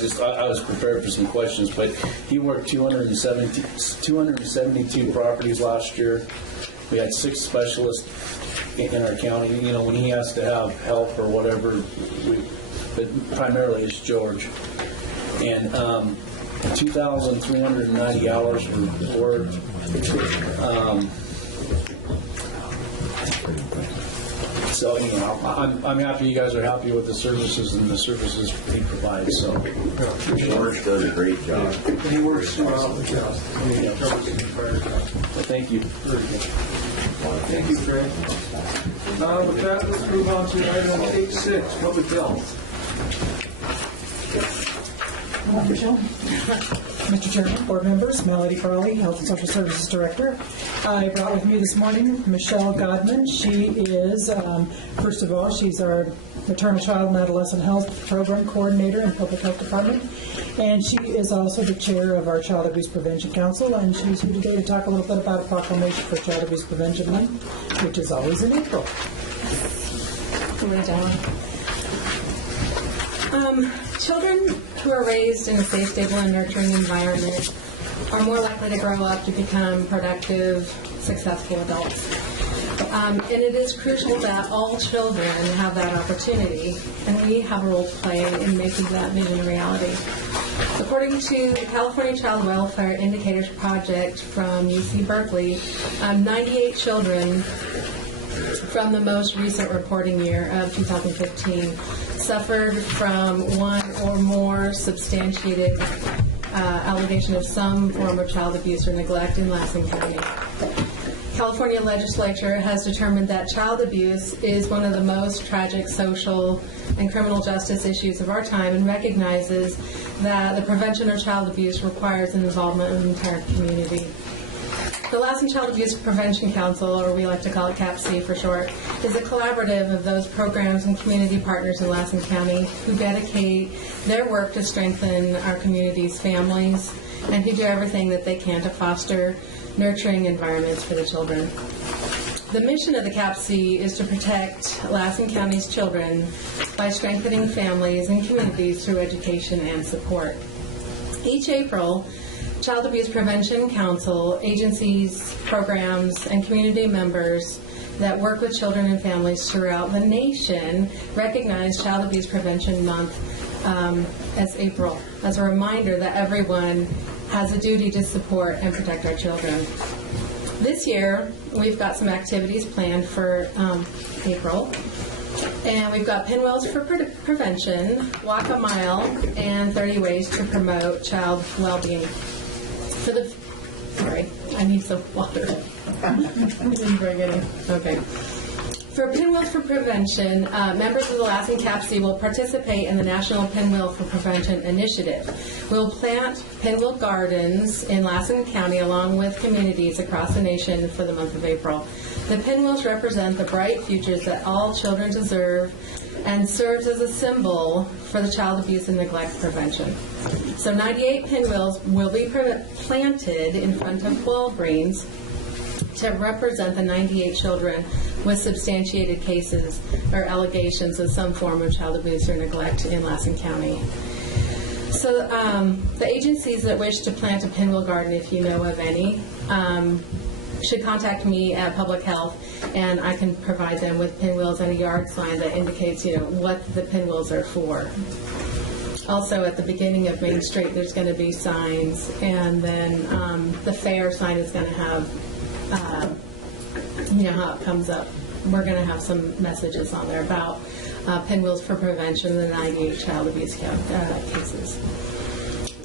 was prepared for some questions, but he worked 272 properties last year. We had 6 specialists in our county. You know, when he has to have help or whatever, but primarily it's George. And 2,390 hours were worked. So, you know, I'm happy you guys are happy with the services and the services he provides, so. George does a great job. He works throughout the county. He covers the entire county. Thank you. Very good. Thank you, Craig. With that, let's move on to item 8.6, public health. Mr. Chairman, board members, Melody Farley, Health and Social Services Director. I brought with me this morning Michelle Godman. She is, first of all, she's our Maternal Child and Adolescent Health Program Coordinator in Public Health Department. And she is also the chair of our Child Abuse Prevention Council. And she's here today to talk a little bit about a proclamation for Child Abuse Prevention Month, which is always in April. Good morning, gentlemen. Children who are raised in a safe, stable, and nurturing environment are more likely to grow up to become productive, successful adults. And it is crucial that all children have that opportunity, and we have a role to play in making that vision a reality. According to the California Child Welfare Indicators Project from UC Berkeley, 98 children from the most recent reporting year of 2015 suffered from one or more substantiated allegation of some form of child abuse or neglect in Lassen County. California legislature has determined that child abuse is one of the most tragic social and criminal justice issues of our time and recognizes that the prevention of child abuse requires an involvement of the entire community. The Lassen Child Abuse Prevention Council, or we like to call it CAPC for short, is a collaborative of those programs and community partners in Lassen County who dedicate their work to strengthen our community's families and who do everything that they can to foster nurturing environments for the children. The mission of the CAPC is to protect Lassen County's children by strengthening families and communities through education and support. Each April, Child Abuse Prevention Council, agencies, programs, and community members that work with children and families throughout the nation recognize Child Abuse Prevention Month as April, as a reminder that everyone has a duty to support and protect our children. This year, we've got some activities planned for April. And we've got Pinwheels for Prevention, Walk a Mile, and 30 Ways to Promote Child Well-Being. Sorry, I need some water. I didn't bring any. Okay. For Pinwheels for Prevention, members of the Lassen CAPC will participate in the National Pinwheel for Prevention Initiative. We'll plant pinwheel gardens in Lassen County along with communities across the nation for the month of April. The pinwheels represent the bright futures that all children deserve and serves as a symbol for the child abuse and neglect prevention. So 98 pinwheels will be planted in front of Walgreens to represent the 98 children with substantiated cases or allegations of some form of child abuse or neglect in Lassen County. So the agencies that wish to plant a pinwheel garden, if you know of any, should contact me at Public Health, and I can provide them with pinwheels and a yard sign that indicates, what the pinwheels are for. Also, at the beginning of Main Street, there's going to be signs, and then the fair sign is going to have, how it comes up. We're going to have some messages on there about pinwheels for prevention and the 98 child abuse cases.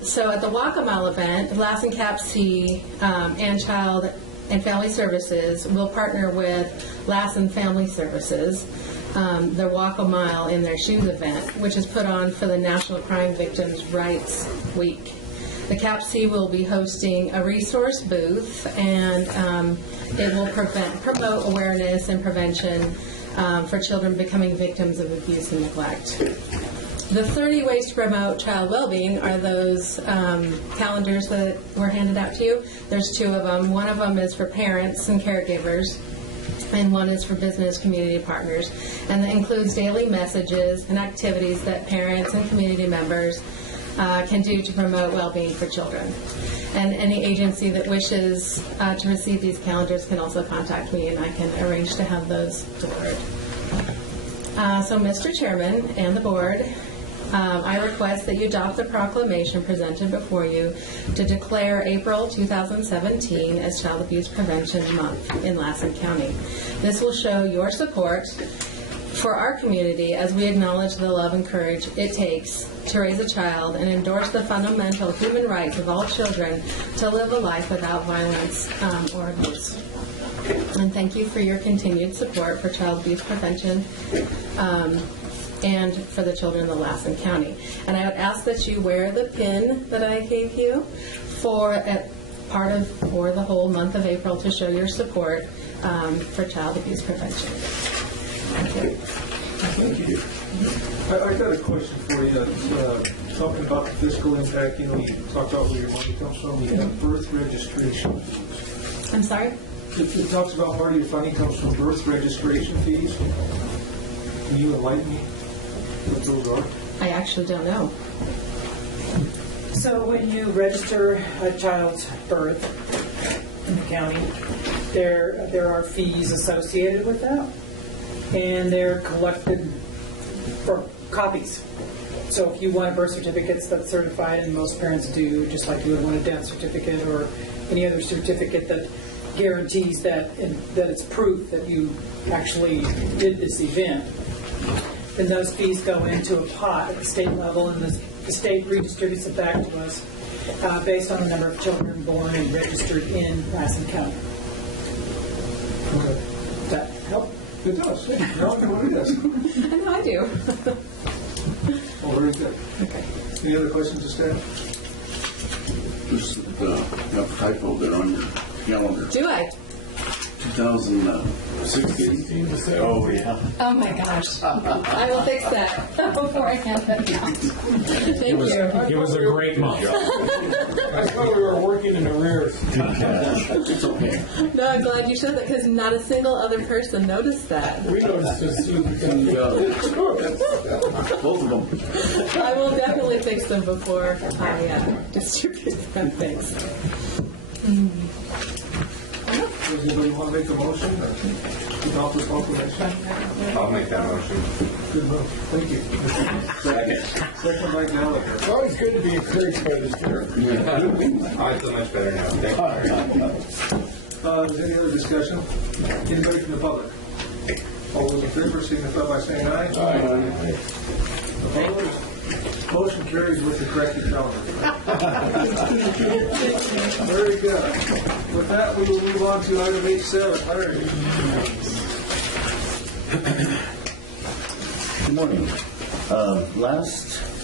So at the Walk a Mile event, Lassen CAPC and Child and Family Services will partner with Lassen Family Services, the Walk a Mile in Their Shoes event, which is put on for the National Crime Victims' Rights Week. The CAPC will be hosting a resource booth, and it will promote awareness and prevention for children becoming victims of abuse and neglect. The 30 Ways to Promote Child Wellbeing are those calendars that were handed out to you. There's two of them. One of them is for parents and caregivers, and one is for business community partners. And that includes daily messages and activities that parents and community members can do to promote well-being for children. And any agency that wishes to receive these calendars can also contact me, and I can arrange to have those delivered. So, Mr. Chairman and the board, I request that you adopt the proclamation presented before you to declare April 2017 as Child Abuse Prevention Month in Lassen County. This will show your support for our community as we acknowledge the love and courage it takes to raise a child and endorse the fundamental human rights of all children to live a life without violence or abuse. And thank you for your continued support for child abuse prevention and for the children of Lassen County. And I would ask that you wear the pin that I gave you for the whole month of April to show your support for child abuse prevention. Thank you. I got a question for you. Talking about the fiscal impact, you talked about where your money comes from. You have birth registration fees. I'm sorry? It talks about part of your funding comes from birth registration fees. Can you enlighten me what those are? I actually don't know. So when you register a child's birth in the county, there are fees associated with that, and they're collected for copies. So if you want a birth certificate that's certified, and most parents do, just like you would want a death certificate or any other certificate that guarantees that it's proof that you actually did this event, then those fees go into a pot at the state level, and the state redistributes it back to us based on the number of children born and registered in Lassen County. Okay. Does that help? It does. Yeah. It does. I know I do. Oh, very good. Okay. Any other questions to staff? Just that typo there on your calendar. Do I? 2016. Oh, yeah. Oh my gosh. I will fix that before I hand that out. Thank you. It was a great month. I thought we were working in arrears. It's okay. No, I'm glad you showed that because not a single other person noticed that. We noticed this. Both of them. I will definitely fix them before I distribute them. Thanks. Does anybody want to make a motion or adopt this proclamation? I'll make that motion. Good move. Thank you. Second by Gallagher. It's always good to be encouraged by the sheriff. I feel much better now. Thank Is there any other discussion? Anybody from the public? All those in favor signify by saying aye. Aye. Opposed? Motion carries with the corrected calendar. Very good. With that, we will move on to item H7. Larry. Good morning.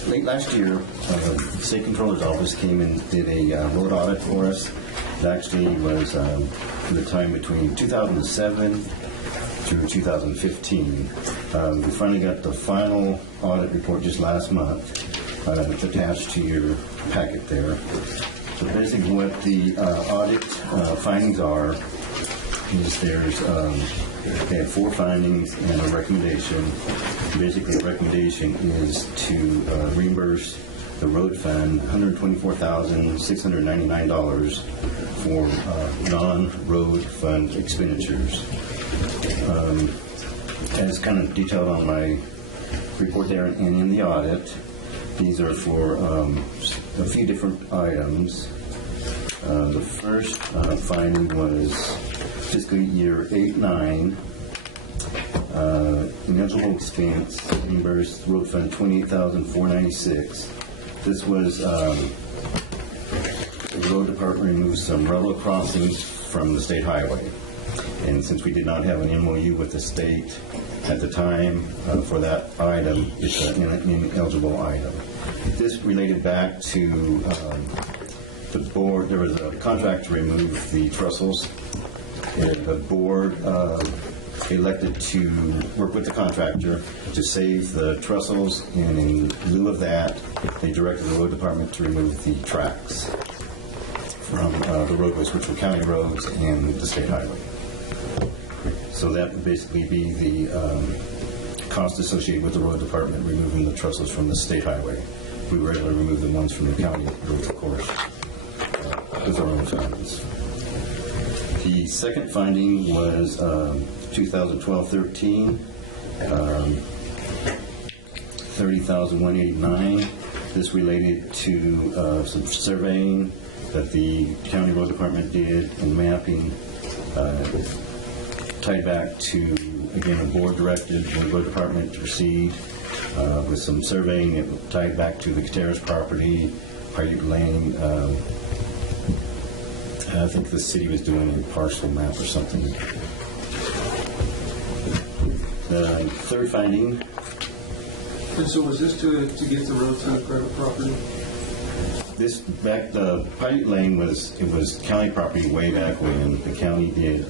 Late last year, the State Controller's Office came and did a road audit for us. It actually was for the time between 2007 through 2015. We finally got the final audit report just last month. It's attached to your packet there. So basically what the audit findings are is they have 4 findings and a recommendation. Basically the recommendation is to reimburse the road fund $124,699 for non-road fund expenditures. As kind of detailed on my report there and in the audit, these are for a few different items. The first finding was fiscal year 8-9. Ineligible expense reimbursed road fund $28,496. This was the road department removed some railroad crossings from the state highway. And since we did not have an MOU with the state at the time for that item, it's an ineligible item. This related back to the board. There was a contract to remove the trestles. And the board elected to work with the contractor to save the trestles, and in lieu of that, they directed the road department to remove the tracks from the roadways, which were county roads and the state highway. So that would basically be the cost associated with the road department removing the trestles from the state highway. We were able to remove the ones from the county roads, of course, with our own funds. The second finding was 2012-13, $30,189. This related to some surveying that the county road department did and mapping, tied back to, again, the board directed the road department to proceed with some surveying. It tied back to the Gutierrez property, Piute Lane. I think the city was doing a parcel map or something. The third finding. And so was this to get the road fund credit property? The Piute Lane was county property way back when. The county did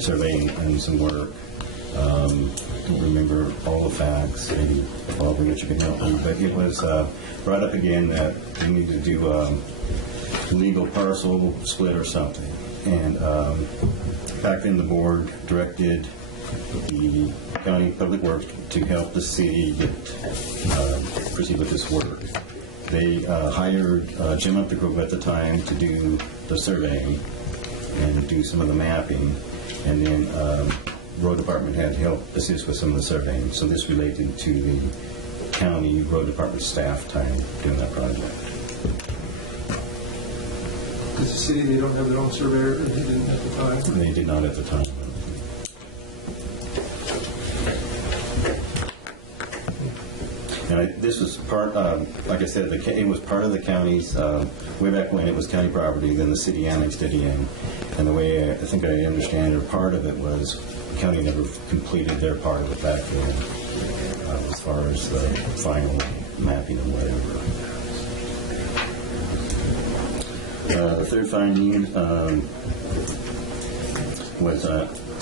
surveying and some work. Don't remember all the facts. Maybe Bob or Richard can help me. But it was brought up again that we need to do legal parcel split or something. And back then the board directed the county public works to help the city proceed with this work. They hired Jim Updegrove at the time to do the surveying and do some of the mapping, and then road department had help assist with some of the surveying. So this related to the county road department staff time doing that project. Because the city, they don't have their own surveyor, and they didn't at the time. They did not at the time. And this was part, like I said, it was part of the county's, way back when it was county property, then the city annexed it in. And the way I think I understand it, part of it was the county never completed their part of it back then, as far as the final mapping and whatever. The third finding was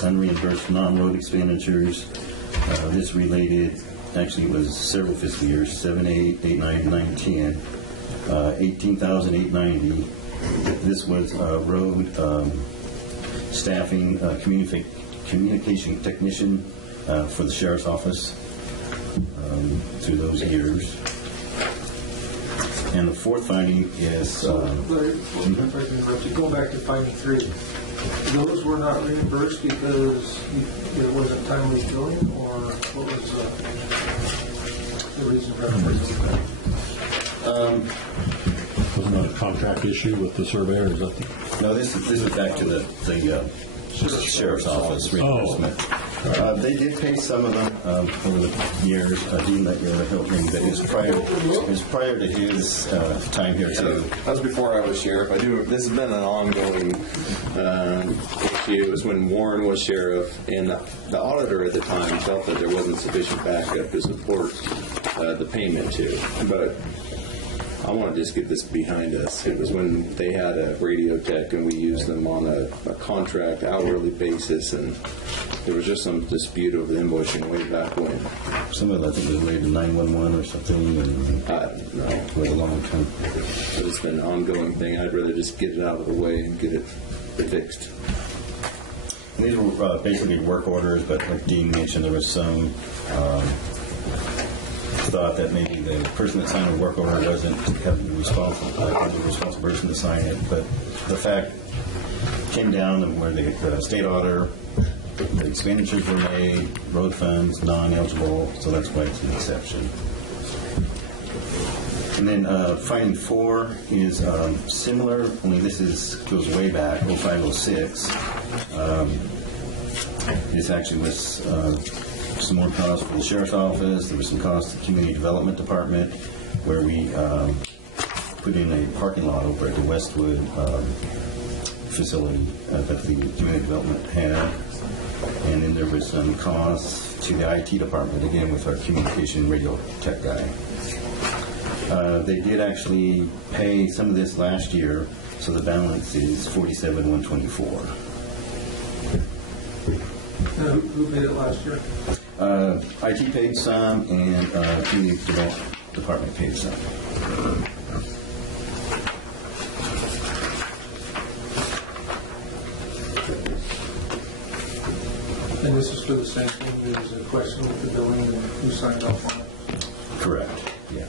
unreimbursed non-road expenditures. This related, actually it was several fiscal years, 7, 8, 8, 9, 9, 10, 18,890. This was road staffing, communication technician for the sheriff's office through those years. And the fourth finding is... Larry, if I can interrupt you, go back to finding 3. Those were not reimbursed because it wasn't timely billing, or what was the reason for that? Wasn't that a contract issue with the surveyor? Is that No, this is back to the sheriff's office reimbursement. They did pay some of them over the years. Dean let you help me, but it was prior to his time here too. That was before I was sheriff. This has been an ongoing issue. It was when Warren was sheriff, and the auditor at the time felt that there wasn't sufficient backup to support the payment to. But I want to just get this behind us. It was when they had a radio tech and we used them on a contract hourly basis, and there was just some dispute over the invoicing way back when. Some of it I think was related to 911 or something, and no, for a long time. So it's been an ongoing thing. I'd rather just get it out of the way and get it fixed. And these were basically work orders, but like Dean mentioned, there was some thought that maybe the person that signed the work order wasn't the responsible person to sign it, but the fact came down to where the state auditor, the expenditures were made, road funds, non-eligible, so that's why it's an exception. And then finding 4 is similar, only this goes way back, 0506. This actually was some more costs for the sheriff's office. There was some costs to the community development department, where we put in a parking lot over at the Westwood facility that the community development had. And then there was some costs to the IT department, again with our communication radio tech guy. They did actually pay some of this last year, so the balance is $47,124. Who paid it last year? IT paid some, and community development department paid some. And this is for the same thing. There was a question with the billing and who signed off on it. Correct. Yeah.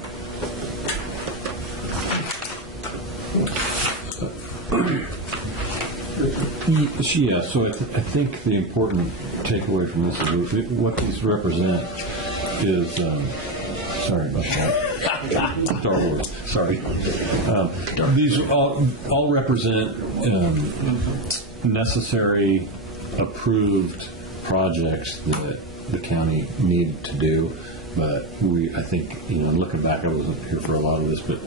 Yeah, so I think the important takeaway from this is what these represent is, sorry about that. Star Wars, sorry. These all represent necessary, approved projects that the county needed to do. But I think, looking back, I wasn't here for a lot of this, but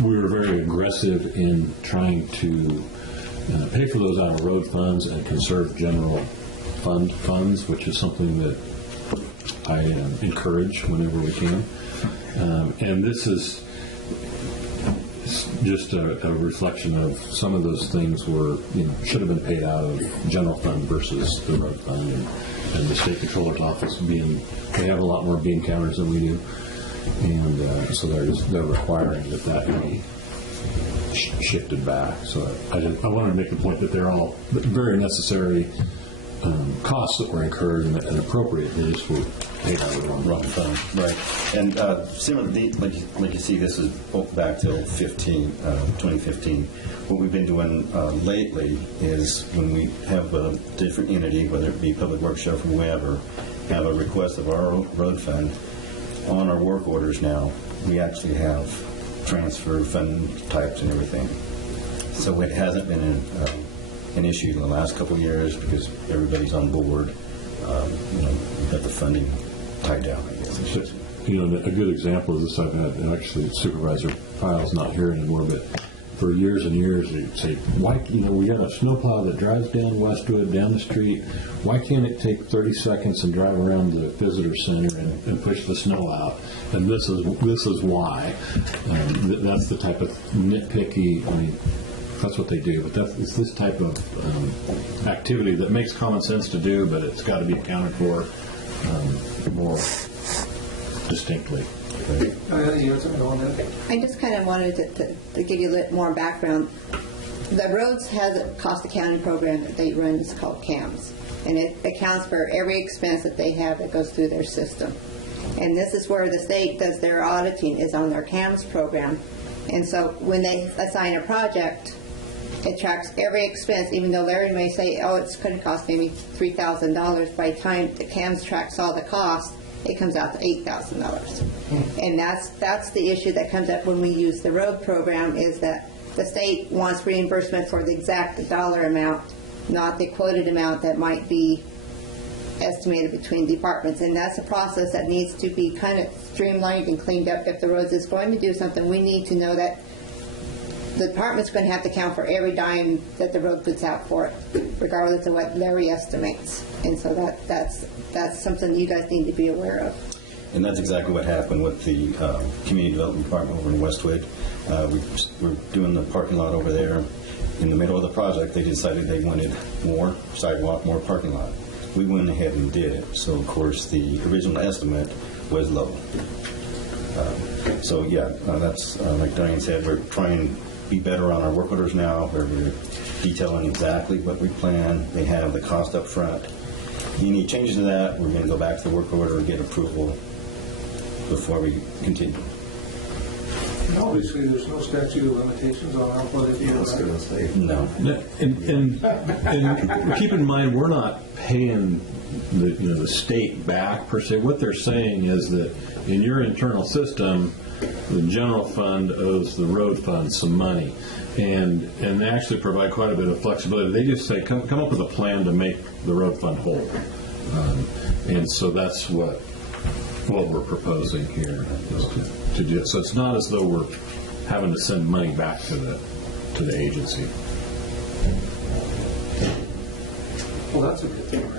we were very aggressive in trying to pay for those out of road funds and conserve general funds, which is something that I encourage whenever we can. And this is just a reflection of some of those things were, should have been paid out of general fund versus the road fund, and the state controller's office they have a lot more bean counters than we do, and so they're requiring that be shifted back. So I wanted to make the point that they're all very necessary costs that were incurred and appropriate. They just were paid out of the wrong fund. Right. And similarly, like you see, this is back till 2015. What we've been doing lately is when we have a different entity, whether it be Public Works Sheriff or whoever, have a request of our road fund on our work orders now, we actually have transfer fund types and everything. So it hasn't been an issue in the last couple of years because everybody's on board. We've got the funding tied down, I guess. A good example of this I've had, actually Supervisor Pyle's not here anymore, but for years and years, they'd say, why, we got a snowplow that drives down Westwood, down the street. Why can't it take 30 seconds and drive around the visitor center and push the snow out? And this is why. That's the type of nitpicky, that's what they do. But it's this type of activity that makes common sense to do, but it's got to be accounted for more distinctly. I just kind of wanted to give you a little more background. The roads has a cost accounting program that they run. It's called CAMS, and it accounts for every expense that they have that goes through their system. And this is where the state does their auditing, is on their CAMS program. And so when they assign a project, it tracks every expense, even though Larry may say, oh, it's going to cost maybe $3,000. By the time the CAMS tracks all the costs, it comes out to $8,000. And that's the issue that comes up when we use the road program, is that the state wants reimbursement for the exact dollar amount, not the quoted amount that might be estimated between departments. And that's a process that needs to be kind of streamlined and cleaned up. If the roads is going to do something, we need to know that the department's going to have to account for every dime that the road puts out for it, regardless of what Larry estimates. And so that's something you guys need to be aware of. And that's exactly what happened with the community development department over in Westwood. We're doing the parking lot over there. In the middle of the project, they decided they wanted more sidewalk, more parking lot. We went ahead and did it. So, of course, the original estimate was low. So, yeah, that's, like Diane said, we're trying to be better on our work orders now, where we're detailing exactly what we plan. They have the cost up front. Any changes to that, we're going to go back to the work order and get approval before we continue. And obviously, there's no statute of limitations on our budget either. No. And keep in mind, we're not paying the state back per se. What they're saying is that in your internal system, the general fund owes the road fund some money, and they actually provide quite a bit of flexibility. They just say, come up with a plan to make the road fund whole, and so that's what we're proposing here is to do it. So it's not as though we're having to send money back to the agency. Well, that's a good thing.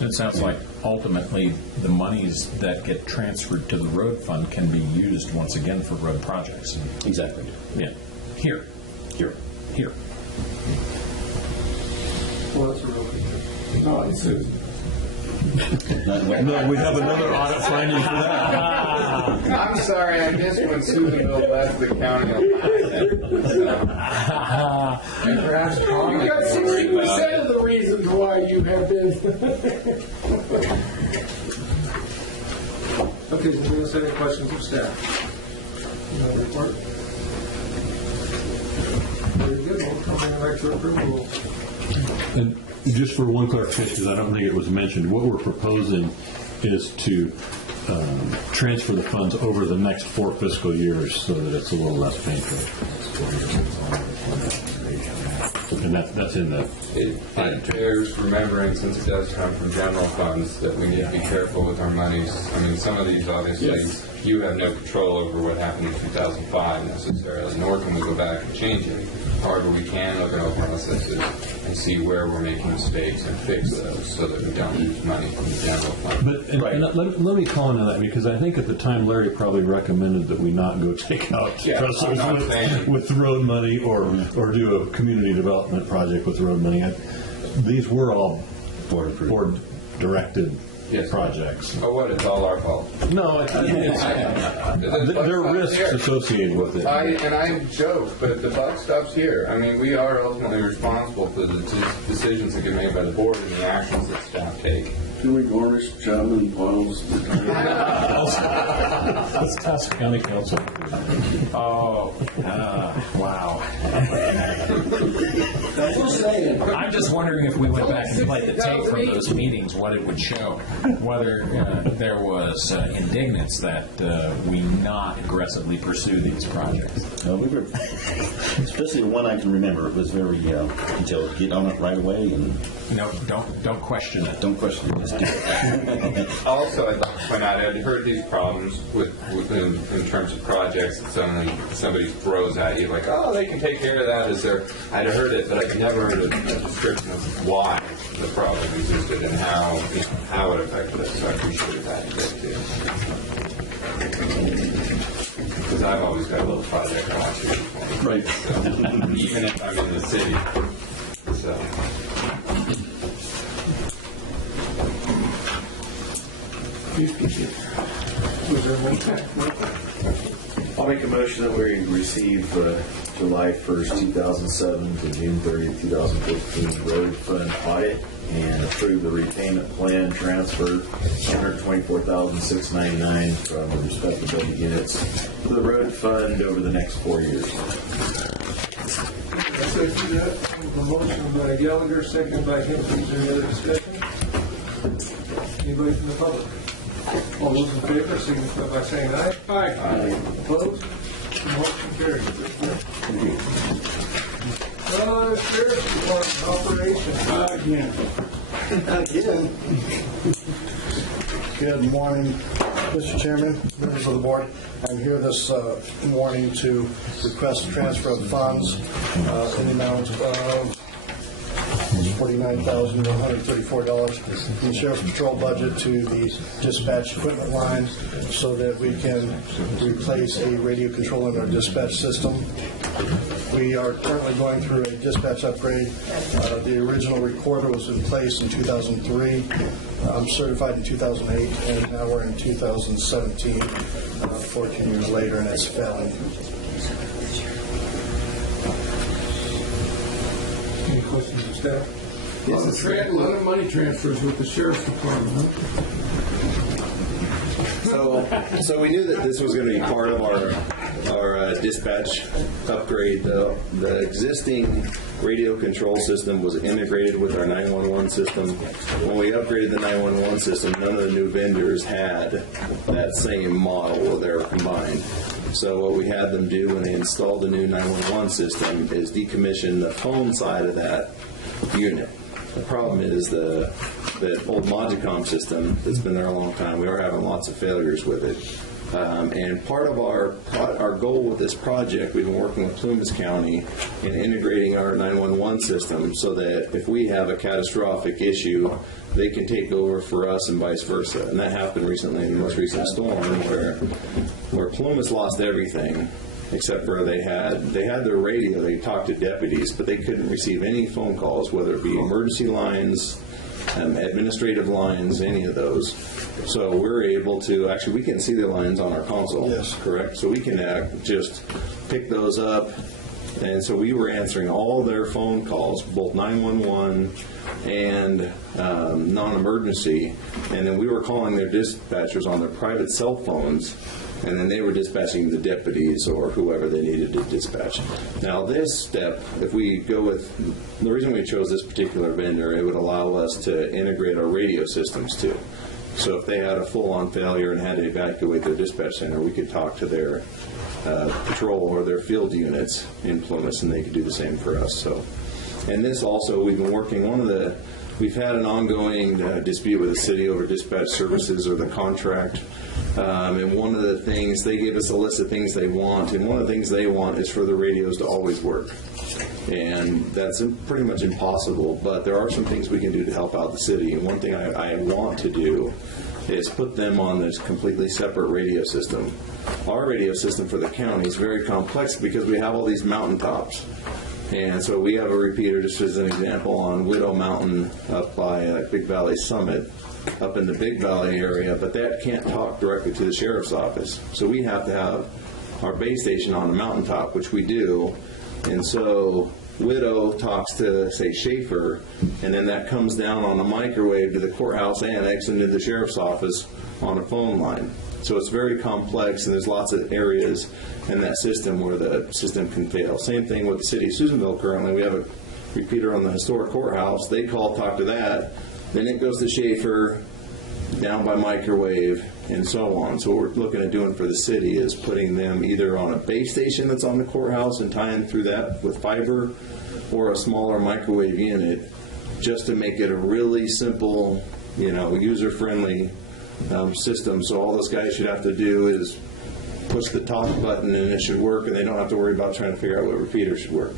It sounds like ultimately the monies that get transferred to the road fund can be used once again for road projects. Exactly. Yeah. Here. Well, that's a really No, it's No, we have another audit finding for that. I'm sorry, I missed when Susanville left the county of Lassen. And perhaps You got 60% of the reasons why you have been. Okay, so we'll any questions of staff? You have a report? Very good. We'll come back to approval. And just for one clarification, because I don't think it was mentioned, what we're proposing is to transfer the funds over the next 4 fiscal years so that it's a little less painful. And that's in the... It bears remembering, since it does come from general funds, that we need to be careful with our monies. I mean, some of these, obviously, you have no control over what happened in 2005 necessarily, nor can we go back and change it. However, we can look at our processes and see where we're making mistakes and fix those so that we don't lose money from the general fund. But let me comment on that, because I think at the time Larry probably recommended that we not go take out trestles with road money or do a community development project with road money. These were all board directed projects. Oh, what? It's all our fault. No, there are risks associated with it. I joke, but the buck stops here. I mean, we are ultimately responsible for the decisions that get made by the board and the actions that staff take. Can we garnish Chapman Piles? Let's ask county council. Oh, wow. I'm just wondering if we went back and played the tape from those meetings, what it would show. Whether there was indignance that we not aggressively pursue these projects. We were, especially one I can remember, it was very detailed. Get on it right away and... No, don't question it. Don't question it. Just do it. Also, I'd like point out, I'd heard these problems in terms of projects, that suddenly somebody throws at you like, oh, they can take care of that. I'd heard it, but I'd never heard a description of why the problem existed and how it affected us. So I appreciated that today, too. Because I've always got a little project I want to do. Right. So, even if I'm in the city. So. I'll make a motion that we receive July 1st, 2007 to June 30th, 2015 road fund audit and approve the repayment plan transfer $124,699 from the respective building units to the road fund over the next 4 years. I second that. A motion by Gallagher, seconded by him. Is there any other discussion? Anybody from the public? All those in favor signify by saying aye. Aye. Opposed? Motion carries. Sheriff's Department operations. Again. Good morning, Mr. Chairman, members of the board. I'm here this morning to request a transfer of funds in the amount of $49,134 from the Sheriff's Patrol budget to the dispatch equipment line so that we can replace a radio control in our dispatch system. We are currently going through a dispatch upgrade. The original recorder was in place in 2003, certified in 2008, and now we're in 2017, 14 years later, and it's failing. Any questions of staff? A lot of money transfers with the Sheriff's Department, So we knew that this was going to be part of our dispatch upgrade. The existing radio control system was integrated with our 911 system. When we upgraded the 911 system, none of the new vendors had that same model where they were combined. So what we had them do when they installed the new 911 system is decommission the phone side of that unit. The problem is the old Magicom system that's been there a long time. We are having lots of failures with it. And part of our goal with this project, we've been working with Plumas County in integrating our 911 system so that if we have a catastrophic issue, they can take over for us and vice versa. And that happened recently in the most recent storm where Plumas lost everything except for they had their radio. They talked to deputies, but they couldn't receive any phone calls, whether it be emergency lines, administrative lines, any of those. So we're able to, actually we can see the lines on our console, yes, correct? So we can just pick those up. And so we were answering all their phone calls, both 911 and non-emergency. And then we were calling their dispatchers on their private cell phones. And then they were dispatching the deputies or whoever they needed to dispatch. Now this step, if we go with, the reason we chose this particular vendor, it would allow us to integrate our radio systems too. So if they had a full-on failure and had to evacuate their dispatch center, we could talk to their patrol or their field units in Plumas and they could do the same for us. So, and this also, we've been working, we've had an ongoing dispute with the city over dispatch services or the contract. And one of the things, they gave us a list of things they want, and one of the things they want is for the radios to always work. And that's pretty much impossible, but there are some things we can do to help out the city. And one thing I want to do is put them on this completely separate radio system. Our radio system for the county is very complex because we have all these mountaintops. And so we have a repeater, just as an example, on Widow Mountain up by Big Valley Summit, up in the Big Valley area, but that can't talk directly to the sheriff's office. So we have to have our base station on the mountaintop, which we do. And so Widow talks to, say, Schaefer, and then that comes down on a microwave to the courthouse annex and to the sheriff's office on a phone line. So it's very complex, and there's lots of areas in that system where the system can fail. Same thing with the city of Susanville currently. We have a repeater on the historic courthouse. They talk to that. Then it goes to Schaefer, down by microwave, and so on. So what we're looking at doing for the city is putting them either on a base station that's on the courthouse and tying through that with fiber, or a smaller microwave unit, just to make it a really simple, user-friendly system. So all those guys should have to do is push the top button and it should work, and they don't have to worry about trying to figure out what repeater should work.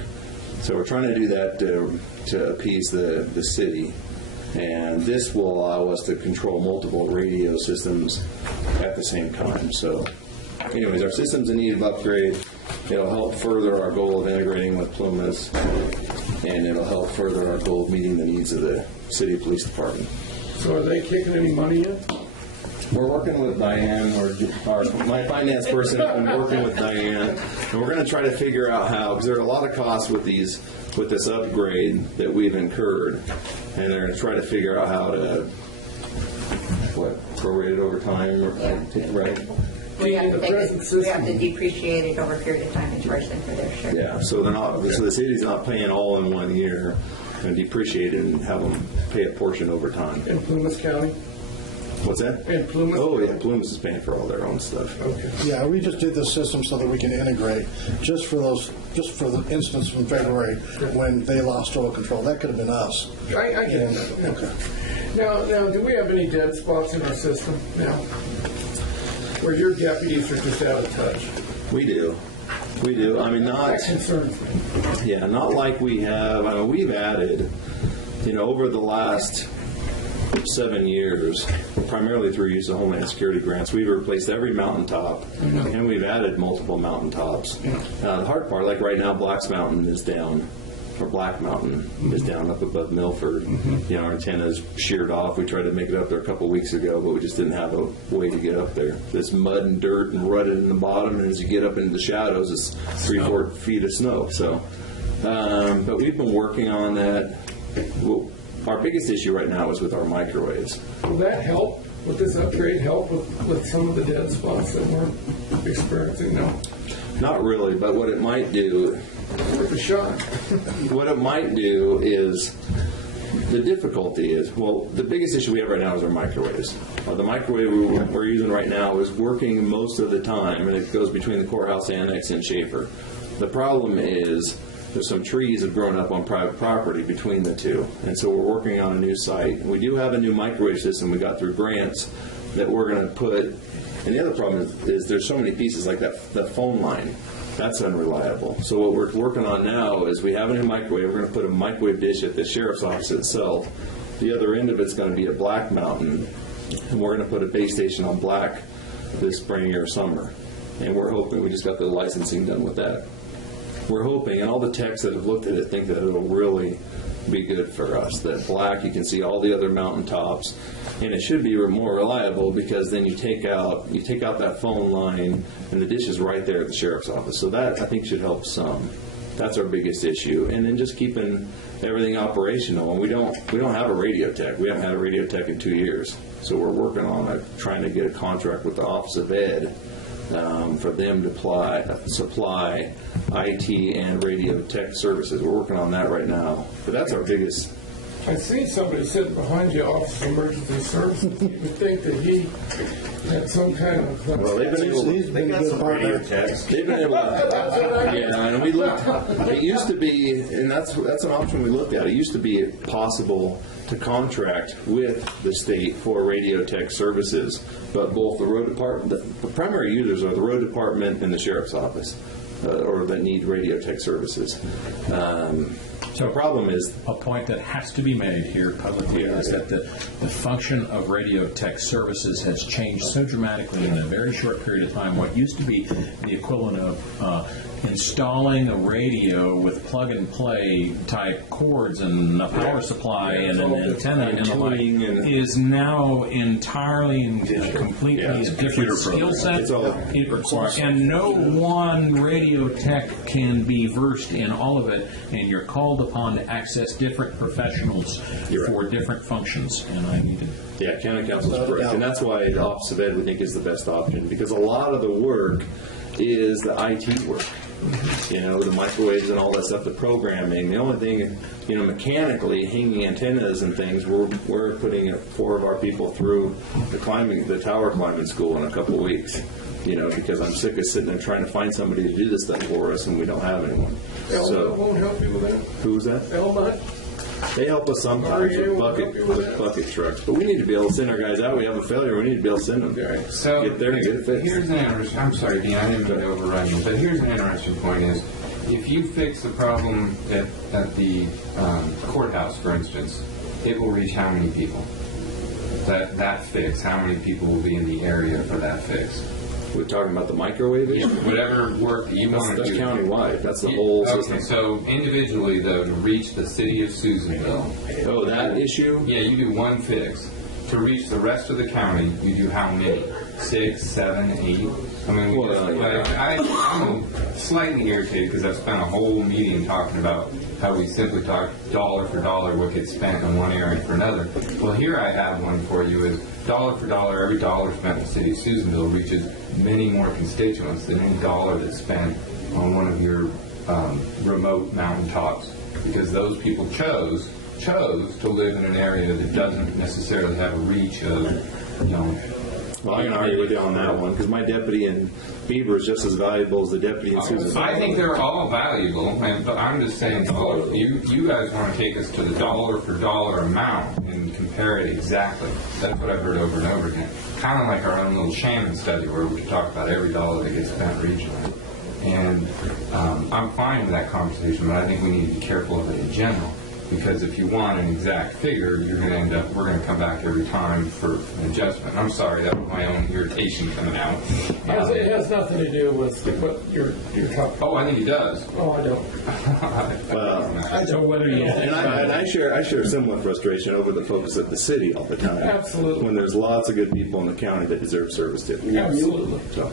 So we're trying to do that to appease the city. And this will allow us to control multiple radio systems at the same time. So anyways, our system's in need of upgrade. It'll help further our goal of integrating with Plumas, and it'll help further our goal of meeting the needs of the city police department. So are they kicking any money in? We're working with Diane, or my finance person has been working with Diane, and we're going to try to figure out how, because there are a lot of costs with this upgrade that we've incurred, and they're going to try to figure out how to, prorate it over time, right? We have to depreciate it over a period of time and charge them for their share. Yeah, so the city's not paying all in 1 year, and depreciate it and have them pay a portion over time. In Plumas County? What's that? In Plumas? Oh, yeah, Plumas is paying for all their own stuff. Okay. Yeah, we just did this system so that we can integrate, just for the instance from February when they lost total control. That could have been us. I get that. Okay. Now, do we have any dead spots in our system now, where your deputies are just out of touch? We do. I mean, not. That concerns me. Yeah, not like we have. I mean, we've added, over the last 7 years, primarily through use of Homeland Security grants, we've replaced every mountaintop, and we've added multiple mountaintops. The hard part, like right now, Black Mountain is down is down up above Milford. Our antenna's sheared off. We tried to make it up there a couple weeks ago, but we just didn't have a way to get up there. There's mud and dirt and rutted in the bottom, and as you get up into the shadows, it's 3-4 feet of snow. So, but we've been working on that. Our biggest issue right now is with our microwaves. Will that help? Will this upgrade help with some of the dead spots that we're experiencing now? Not really, but what it might do... Worth a shot. What it might do is... The difficulty is, the biggest issue we have right now is our microwaves. The microwave we're using right now is working most of the time, and it goes between the courthouse annex and Schaefer. The problem is... There's some trees that have grown up on private property between the two. And so we're working on a new site. We do have a new microwave system we got through grants that we're going to put. And the other problem is there's so many pieces like that phone line. That's unreliable. So what we're working on now is we have a new microwave. We're going to put a microwave dish at the sheriff's office itself. The other end of it's going to be at Black Mountain. And we're going to put a base station on Black this spring or summer. And we're hoping, we just got the licensing done with that. We're hoping, and all the techs that have looked at it think that it'll really be good for us. That Black, you can see all the other mountaintops, and it should be more reliable because then you take out that phone line, and the dish is right there at the sheriff's office. So that I think should help some. That's our biggest issue, and then just keeping everything operational. And we don't have a radio tech. We haven't had a radio tech in 2 years. So we're working on trying to get a contract with the Office of Ed. For them to supply IT and radio tech services. We're working on that right now. But that's our biggest. I see somebody sitting behind you, Office of Emergency Services. You would think that he had some kind of... Well, they've been able to... They've got some radio techs. They've been able to... Yeah, and we looked... It used to be, and that's an option we looked at. It used to be possible to contract with the state for radio tech services, but both the road department, the primary users are the road department and the sheriff's office, or that need radio tech services. So the problem is a point that has to be made here publicly is that the function of radio tech services has changed so dramatically in a very short period of time. What used to be the equivalent of installing a radio with plug-and-play type cords and a power supply and an antenna and the like is now entirely and completely a different skill set. And no one radio tech can be versed in all of it, and you're called upon to access different professionals for different functions. And I need to... Yeah, county council is correct. And that's why the Office of Ed, we think, is the best option, because a lot of the work is the IT work. The microwaves and all that stuff, the programming. The only thing, mechanically, hanging antennas and things, we're putting 4 of our people through the tower climbing school in a couple of weeks. Because I'm sick of sitting there trying to find somebody to do this stuff for us, and we don't have anyone. Elmont won't help you with that? Who's that? Elmont? They help us sometimes with bucket trucks, but we need to be able to send our guys out. We have a failure, we need to be able to send them. So get there and get it fixed. Here's an interesting. I'm sorry, Dean. I didn't mean to overrun you, but here's an interesting point: is if you fix the problem at the courthouse, for instance, it will reach how many people? That fix. How many people will be in the area for that fix? We're talking about the microwave issue? Yeah, whatever work you want to do. That's countywide. That's the whole system. Okay, so individually, though, to reach the city of Susanville. Oh, that issue? Yeah, you do one fix. To reach the rest of the county, you do how many? 6, 7, 8? I mean, I'm slightly irritated because I've spent a whole meeting talking about how we simply talk dollar for dollar what gets spent in one area for another. Well, here I have one for you is dollar for dollar, every dollar spent in the city of Susanville reaches many more constituents than any dollar that's spent on one of your remote mountaintops, because those people chose to live in an area that doesn't necessarily have a reach of, Well, I can argue with you on that one, because my deputy in Beaver is just as valuable as the deputy in Susanville. I think they're all valuable, but I'm just saying, you guys want to take us to the dollar for dollar amount and compare it exactly. That's what I've heard over and over again. Kind of like our own little Shannon study where we could talk about every dollar that gets spent regionally. And I'm fine with that conversation, but I think we need to be careful of it in general. Because if you want an exact figure, you're going to end up, we're going to come back every time for an adjustment. I'm sorry, that was my own irritation coming out. It has nothing to do with what you're talking about. Oh, I think it does. Oh, I don't. Well, I don't whether you. And I share a similar frustration over the focus of the city all the time. Absolutely. When there's lots of good people in the county that deserve service too. Absolutely. So.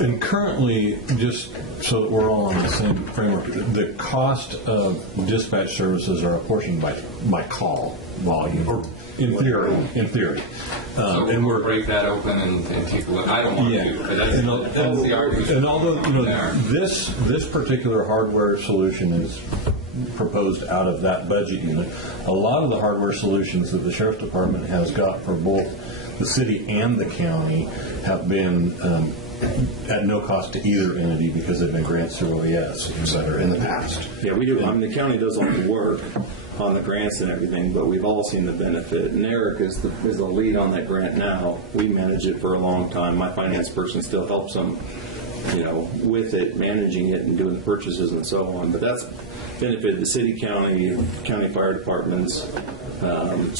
And currently, just so that we're all on the same framework, the cost of dispatch services are apportioned by call volume, or in theory. So and we'll break that open and take a look. I don't want to, but that's the argument. And although this particular hardware solution is proposed out of that budget unit, a lot of the hardware solutions that the Sheriff's Department has got for both the city and the county have been at no cost to either entity because they've been grants through OES, et cetera, in the past. Yeah, we do. The county does all the work on the grants and everything, but we've all seen the benefit. And Eric is the lead on that grant now. We manage it for a long time. My finance person still helps them, with it, managing it and doing the purchases and so on. But that's benefited the city, county fire departments,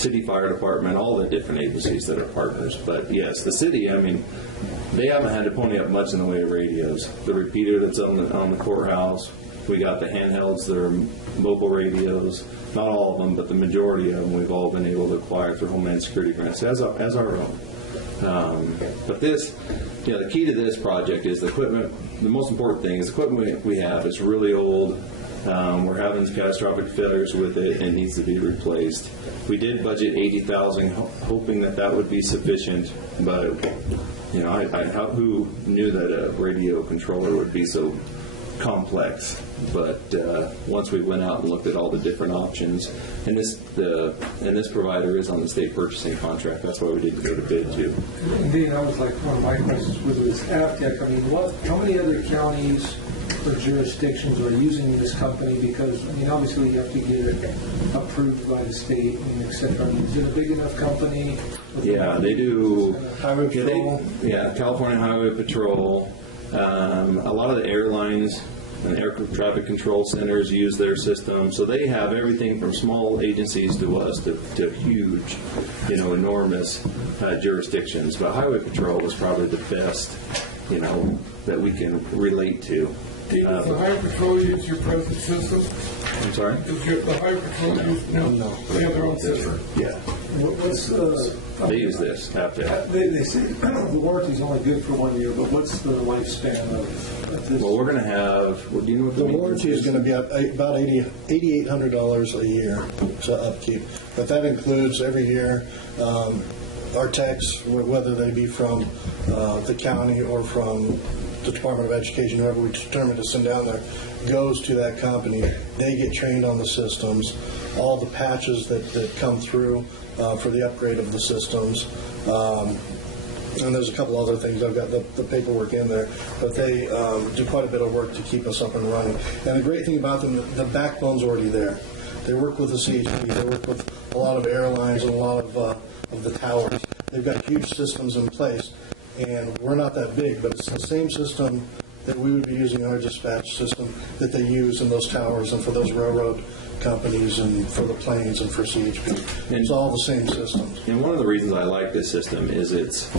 city fire department, all the different agencies that are partners. But yes, the city, they haven't had to pony up much in the way of radios. The repeater that's on the courthouse, we got the handhelds that are mobile radios. Not all of them, but the majority of them we've all been able to acquire through Homeland Security grants as our own. But this, the key to this project is the equipment. The most important thing is the equipment we have is really old. We're having catastrophic failures with it and it needs to be replaced. We did budget $80,000, hoping that would be sufficient, but who knew that a radio controller would be so complex? But once we went out and looked at all the different options, and this provider is on the state purchasing contract, that's why we didn't go to bid too. Indeed, that was like one of my questions with this AvTech. How many other counties or jurisdictions are using this company? Because obviously you have to get it approved by the state and et cetera. Is it a big enough company? Yeah, they do. Highway Patrol. California Highway Patrol. A lot of the airlines and air traffic control centers use their system, so they have everything from small agencies to us to huge, enormous jurisdictions. But Highway Patrol is probably the best, that we can relate to. Does the Highway Patrol use your present system? I'm sorry? Does the Highway Patrol use? No. They have their own system. Yeah. They use this after. They say the warranty is only good for 1 year, but what's the lifespan of this? Well, we're going to have. Do you know what the warranty is going to be about $8,800 a year to upkeep, but that includes every year our techs, whether they be from the county or from the Department of Education, whoever we determine to send down there, goes to that company. They get trained on the systems, all the patches that come through for the upgrade of the systems. And there's a couple other things. I've got the paperwork in there, but they do quite a bit of work to keep us up and running. And the great thing about them, the backbone's already there. They work with the CHP. They work with a lot of airlines and a lot of the towers. They've got huge systems in place, and we're not that big, but it's the same system that we would be using in our dispatch system that they use in those towers and for those railroad companies and for the planes and for CHP. It's all the same systems. And one of the reasons I like this system is it's,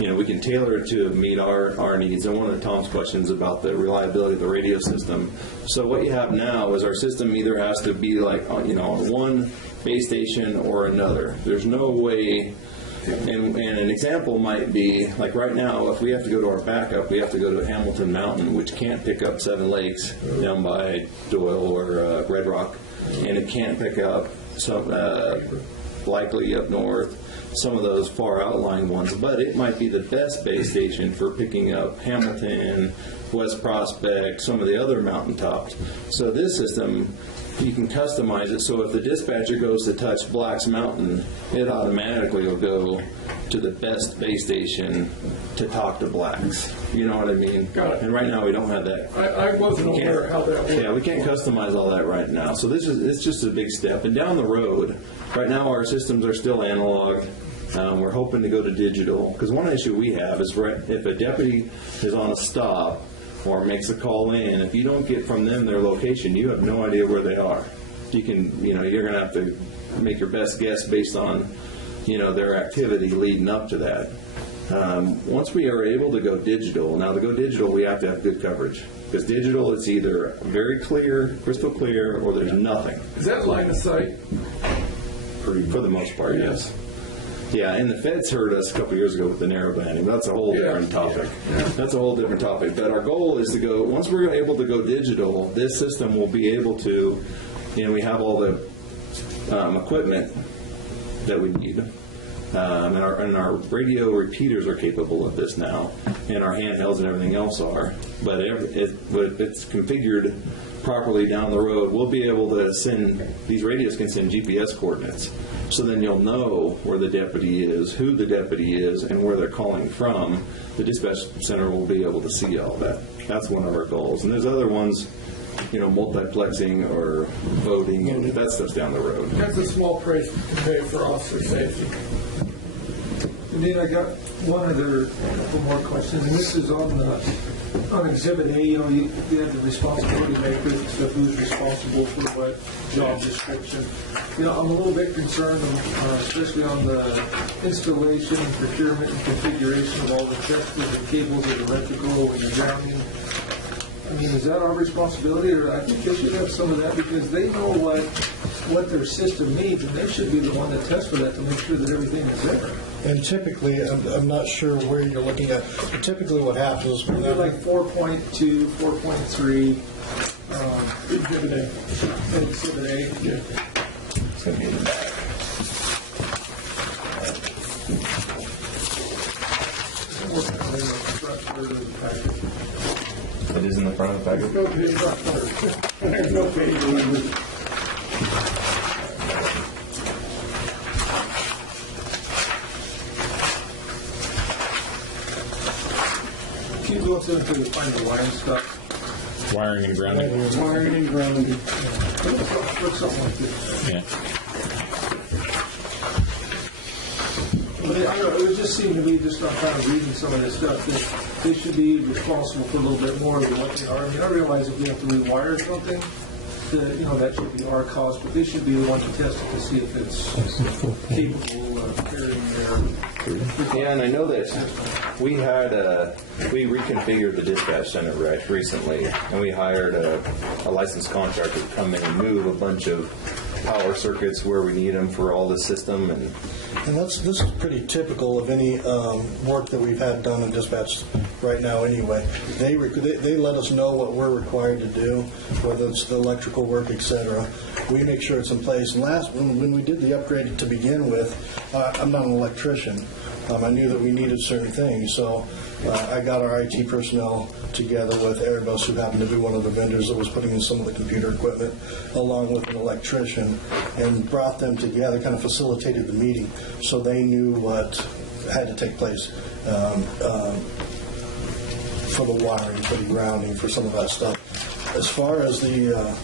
we can tailor it to meet our needs. And one of Tom's questions about the reliability of the radio system. So what you have now is our system either has to be like, on one base station or another. There's no way. And an example might be, like right now, if we have to go to our backup, we have to go to Hamilton Mountain, which can't pick up Seven Lakes down by Doyle or Red Rock, and it can't pick up some likely up north, some of those far outlying ones, but it might be the best base station for picking up Hamilton, West Prospect, some of the other mountaintops. So this system, you can customize it so if the dispatcher goes to touch Black's Mountain, it automatically will go to the best base station to talk to Blacks. You know what I mean? Got it. And right now we don't have that. I wasn't aware how that worked. Yeah, we can't customize all that right now. So it's just a big step. And down the road, right now our systems are still analog. We're hoping to go to digital. Because one issue we have is if a deputy is on a stop or makes a call in, if you don't get from them their location, you have no idea where they are. You're going to have to make your best guess based on, their activity leading up to that. Once we are able to go digital, now to go digital, we have to have good coverage. Because digital, it's either very clear, crystal clear, or there's nothing. Is that line of sight? For the most part, yes. Yeah, and the feds heard us a couple years ago with the narrow banding. That's a whole different topic. That's a whole different topic. But our goal is to go, once we're able to go digital, this system will be able to, we have all the equipment that we need. And our radio repeaters are capable of this now, and our handhelds and everything else are. But if it's configured properly down the road, we'll be able to these radios can send GPS coordinates. So then you'll know where the deputy is, who the deputy is, and where they're calling from. The dispatch center will be able to see all that. That's one of our goals. And there's other ones, multiplexing or voting, and that stuff's down the road. That's a small price to pay for officer safety. Dean, I got one more question, and this is on Exhibit A. You have the responsibility matrix of who's responsible for what job description. I'm a little bit concerned, especially on the installation, procurement, and configuration of all the testers and cables of electrical and grounding. Is that our responsibility, or I think they should have some of that because they know what their system needs, and they should be the one that tests for that to make sure that everything is there. And typically, I'm not sure where you're looking at, but typically what happens is they're like 4.2, 4.3. Exhibit A. Exhibit A. Yeah. It's going to be in the back. It is in the front of the package? There's no page numbers. Can you go up there and find the wiring stuff? Wiring and grounding. Wiring and grounding. Put something like this. Yeah. But I don't know, it would just seem to me, just on kind of reading some of this stuff, that they should be responsible for a little bit more than what they are. I realize if we have to rewire something, that should be our cost, but they should be the one to test it to see if it's capable of carrying their... Yeah, and I know that we reconfigured the dispatch center recently, and we hired a licensed contractor to come in and move a bunch of power circuits where we need them for all the system. And this is pretty typical of any work that we've had done in dispatch right now anyway. They let us know what we're required to do, whether it's the electrical work, etc. We make sure it's in place. And when we did the upgrade to begin with, I'm not an electrician. I knew that we needed certain things, so I got our IT personnel together with Airbus, who happened to be one of the vendors that was putting in some of the computer equipment, along with an electrician, and brought them together, kind of facilitated the meeting, so they knew what had to take place for the wiring, for the grounding, for some of that stuff. As far as the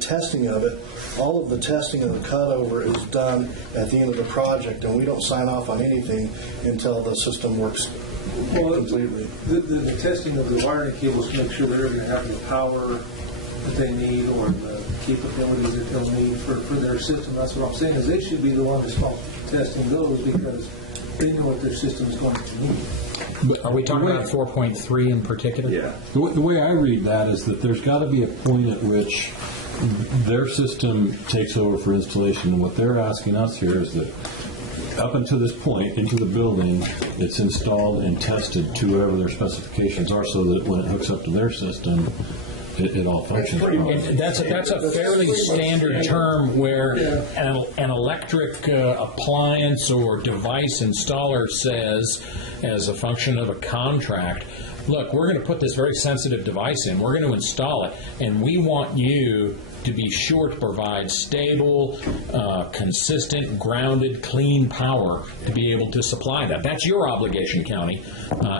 testing of it, all of the testing of the cutover is done at the end of the project, and we don't sign off on anything until the system works completely. The testing of the wiring cables to make sure they're going to have the power that they need or the capabilities that they'll need for their system. That's what I'm saying, is they should be the one responsible for testing those because they know what their system is going to need. But are we talking about 4.3 in particular? Yeah. The way I read that is that there's got to be a point at which their system takes over for installation. And what they're asking us here is that up until this point, into the building, it's installed and tested to whatever their specifications are so that when it hooks up to their system, it all functions. And that's a fairly standard term where an electric appliance or device installer says, as a function of a contract, look, we're going to put this very sensitive device in, we're going to install it, and we want you to be sure to provide stable, consistent, grounded, clean power to be able to supply that. That's your obligation, county,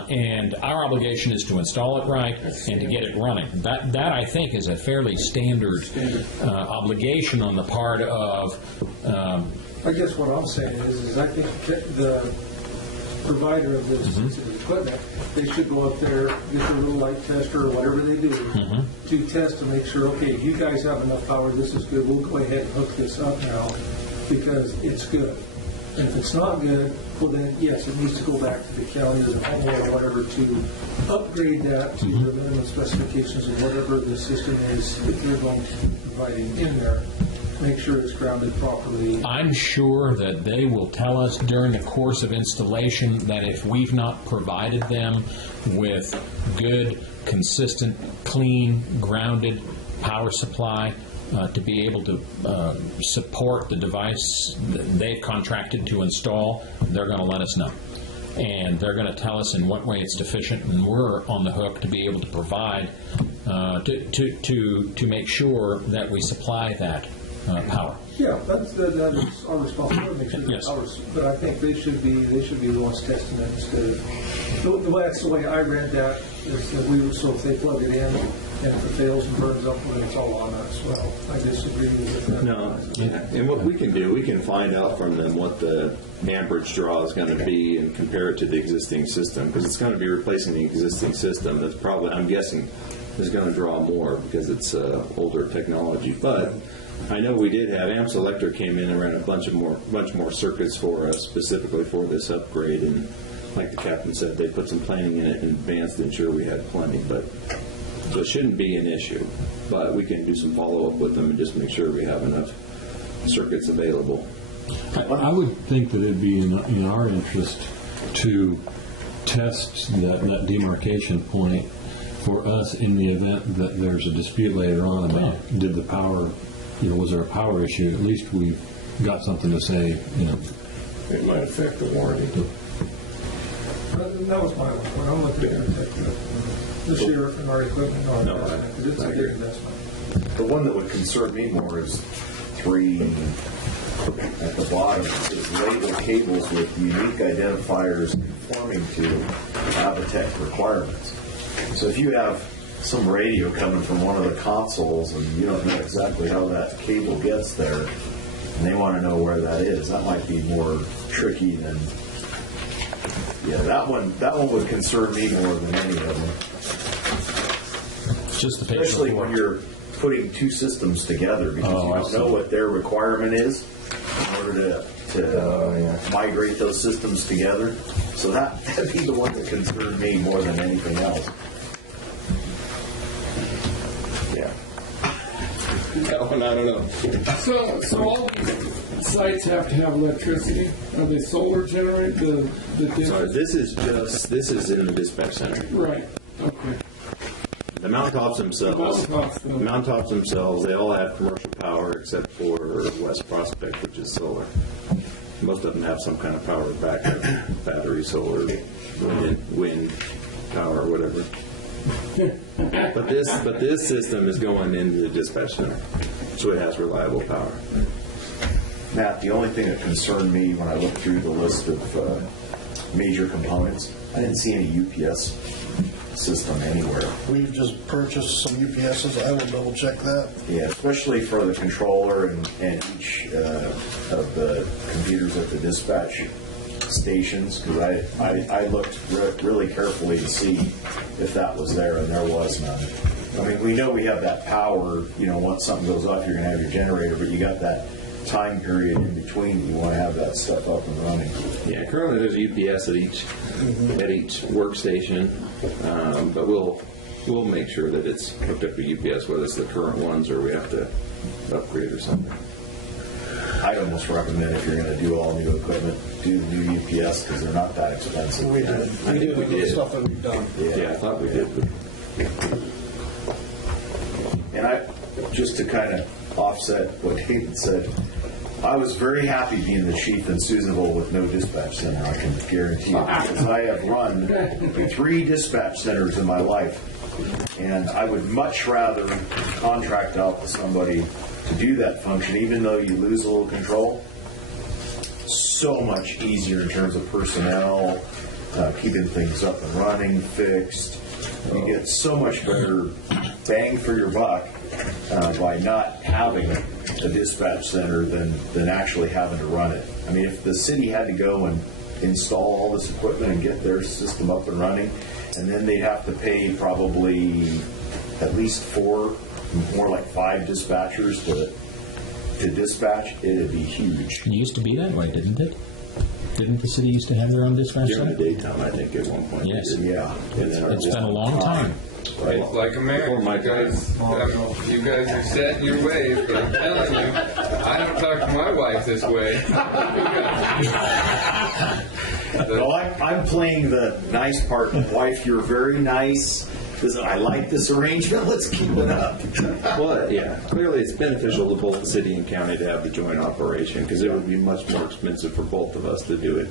and our obligation is to install it right and to get it running. That I think is a fairly standard obligation on the part of. I guess what I'm saying is I think the provider of this equipment, they should go up there, get their little light tester or whatever they do to test to make sure, okay, you guys have enough power, this is good, we'll go ahead and hook this up now because it's good. And if it's not good, well then, yes, it needs to go back to the county or the homeowner or whatever to upgrade that to the minimum specifications of whatever the system is that they're going to be providing in there. Make sure it's grounded properly. I'm sure that they will tell us during the course of installation that if we've not provided them with good, consistent, clean, grounded power supply to be able to support the device that they've contracted to install, they're going to let us know. And they're going to tell us in what way it's deficient, and we're on the hook to be able to provide, to make sure that we supply that power. Yeah, that is our responsibility. Make sure Yes. But I think they should be the ones testing it instead of. That's the way I read that. Is that so if they plug it in and if it fails and burns up, then it's all on us. Well, I disagree with that. No, and what we can do, we can find out from them what the amperage draw is going to be and compare it to the existing system, because it's going to be replacing the existing system. That's probably, I'm guessing, is going to draw more because it's older technology. But I know we did have Amps Electric came in and ran a bunch more circuits for us specifically for this upgrade, and like the captain said, they put some planning in it in advance to ensure we had plenty. But so it shouldn't be an issue. But we can do some follow up with them and just make sure we have enough circuits available. I would think that it'd be in our interest to test that demarcation point for us in the event that there's a dispute later on about did the power, was there a power issue? At least we've got something to say, It might affect the warranty. That was my one. I'm looking at the sheriff and our equipment on that. Because it's a big investment. The one that would concern me more is 3 at the bottom. It says label cables with unique identifiers conforming to Habitat requirements. So if you have some radio coming from one of the consoles and you don't know exactly how that cable gets there, and they want to know where that is, that might be more tricky than. Yeah, that one would concern me more than any of them. Just the page Especially report. when you're putting 2 systems together, because you don't know what their requirement is in order to migrate those systems together. So that'd be the one that concerned me more than anything else. Yeah. That one, I don't know. So all these sites have to have electricity? Are they solar generated? Sorry, this is in the dispatch center. Right. Okay. The mountaintops themselves, they all have commercial power except for West Prospect, which is solar. Most of them have some kind of power backup, battery, solar, wind power, whatever. But this system is going into the dispatch center, so it has reliable power. Matt, the only thing that concerned me when I looked through the list of major components, I didn't see any UPS system anywhere. We've just purchased some UPSs. I will double check that. Yeah, especially for the controller and each of the computers at the dispatch stations, because I looked really carefully to see if that was there, and there was none. I mean, we know we have that power, once something goes off, you're going to have your generator, but you got that time period in between. You want to have that stuff up and running. Yeah, currently there's UPS at each workstation, but we'll make sure that it's hooked up to UPS, whether it's the current ones or we have to upgrade or something. I'd almost recommend, if you're going to do all new equipment, do the new UPS, because they're not that expensive. We did. I think we did. Stuff that we've done. Yeah, I thought we did. And just to kind of offset what David said, I was very happy being the chief in Susanville with no dispatch center, I can guarantee you, because I have run 3 dispatch centers in my life, and I would much rather contract out to somebody to do that function, even though you lose a little control. So much easier in terms of personnel, keeping things up and running, fixed. You get so much better bang for your buck by not having a dispatch center than actually having to run it. I mean, if the city had to go and install all this equipment and get their system up and running, and then they'd have to pay probably at least 4, more like 5 dispatchers to dispatch, it'd be huge. It used to be that way, didn't it? Didn't the city used to have their own dispatch During center? the daytime, I think, at one point. Yes. Yeah. It's been a long time. It's like a marriage. You guys are set in your ways, but I'm telling you, I don't talk to my wife this way. Well, I'm playing the nice part. Wife, you're very nice. I like this arrangement. Let's keep it up. Well, yeah, clearly it's beneficial to both the city and county to have the joint operation, because it would be much more expensive for both of us to do it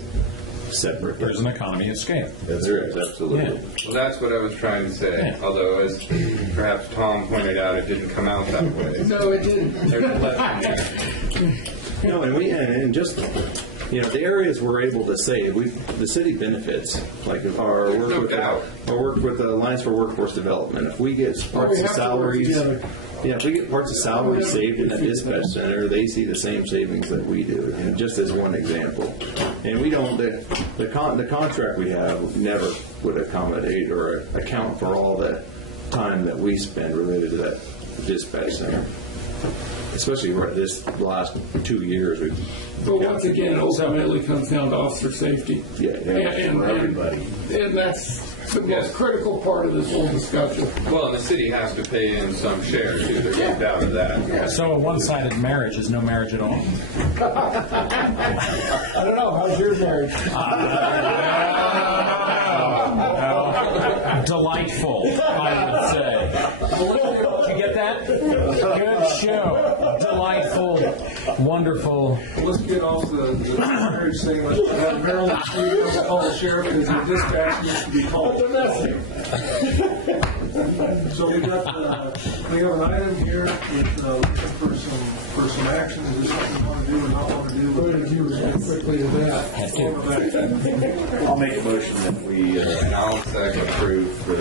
separate. There's an economy of scale. There is, absolutely. Yeah. Well, that's what I was trying to say. Although, as perhaps Tom pointed out, it didn't come out that way. No, it didn't. There's a lesson there. No, and just the areas we're able to save, the city benefits. Like if our work with the Alliance for Workforce Development, if we get parts of salaries, if we get parts of salaries saved in that dispatch center, they see the same savings that we do. Just as one example, and we don't the contract we have never would accommodate or account for all the time that we spend related to that dispatch center. Especially the last 2 years. But once again, ultimately comes down to officer safety. Yeah, and for everybody. And that's the most critical part of this whole discussion. Well, and the city has to pay in some share, too. There's no doubt of that. So a one-sided marriage is no marriage at all? I don't know. How's your marriage? Delightful, I would say. Did you get that? Good show. Delightful, wonderful. Let's get off the marriage thing. Let's have Maryland call the sheriff because the dispatch needs to be called. So we have an item here for some action. Is there something you want to do or not want to do? What did you react quickly to that? I'll make a motion that we approve the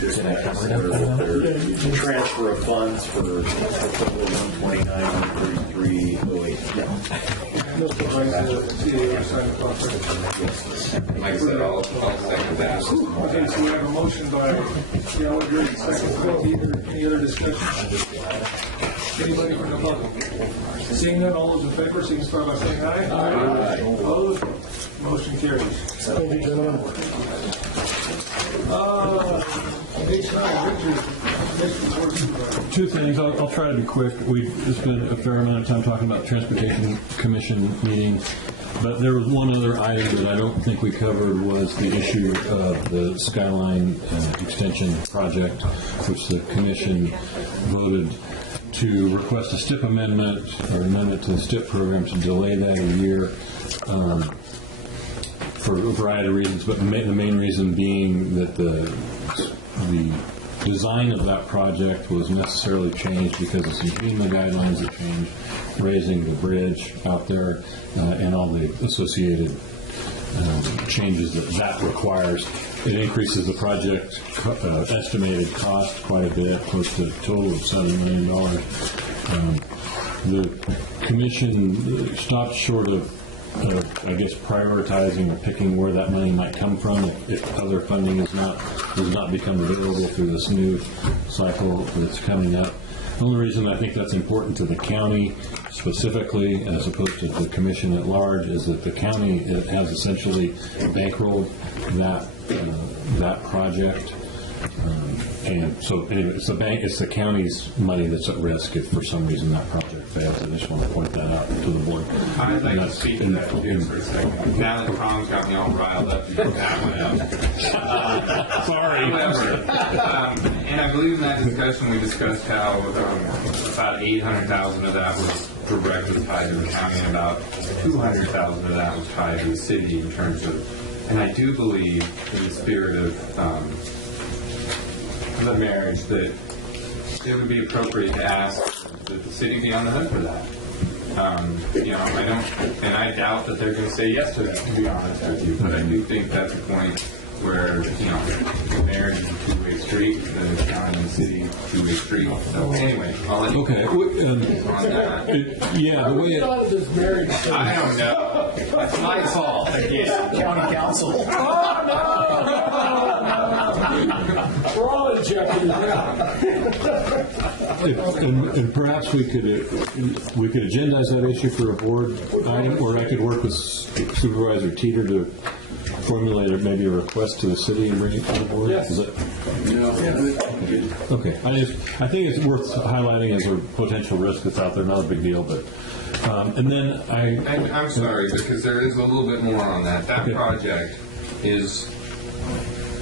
dispatch center with their transfer of funds for total 129,133.08. Like I said, I'll second that. Okay, so we have a motion by Gallagher, second by Peter. Any other discussion? Anybody from the public? Seeing none, all those in favor, signify by saying aye. Aye. Opposed? Motion carries. Thank you, gentlemen. Page 9, Richard. Two things. I'll try to be quick. We've spent a fair amount of time talking about Transportation Commission meeting, but there was one other item that I don't think we covered was the issue of the Skyline Extension project, which the Commission voted to request a STIP amendment or amendment to the STIP program to delay that a year for a variety of reasons, but the main reason being that the design of that project was necessarily changed because of some FEMA guidelines that changed, raising the bridge out there and all the associated changes that requires. It increases the project estimated cost quite a bit, close to a total of $7 million. The commission stopped short of, I guess, prioritizing or picking where that money might come from if other funding does not become available through this new cycle that's coming up. The only reason I think that's important to the county specifically, as opposed to the commission at large, is that the county has essentially bankrolled that project. And so anyway, it's the county's money that's at risk if for some reason that project fails. I just want to point that out to the board. I'd like to speak to that too for a second. Now that Tom's got me all riled up, that one up. Sorry. However, and I believe in that discussion we discussed how about $800,000 of that was directly tied to the county, and about $200,000 of that was tied to the city in terms of. And I do believe in the spirit of the marriage that it would be appropriate to ask that the city be on the hook for that. I don't, and I doubt that they're going to say yes to that, to be honest with you. But I do think that's a point where the marriage is a two-way street, the county and the city two-way street. So anyway, I'll let you on that. Yeah, the way it. I don't know. That's my fault. Again, county council. We're all injecting And perhaps we could agendize that issue for a board item, or I could work with Supervisor Teeter to formulate maybe a request to the city and bring it to the board. Yes. Okay. I think it's worth highlighting as a potential risk that's out there. Not a big deal, but and then I'm sorry, because there is a little bit more on that. That project is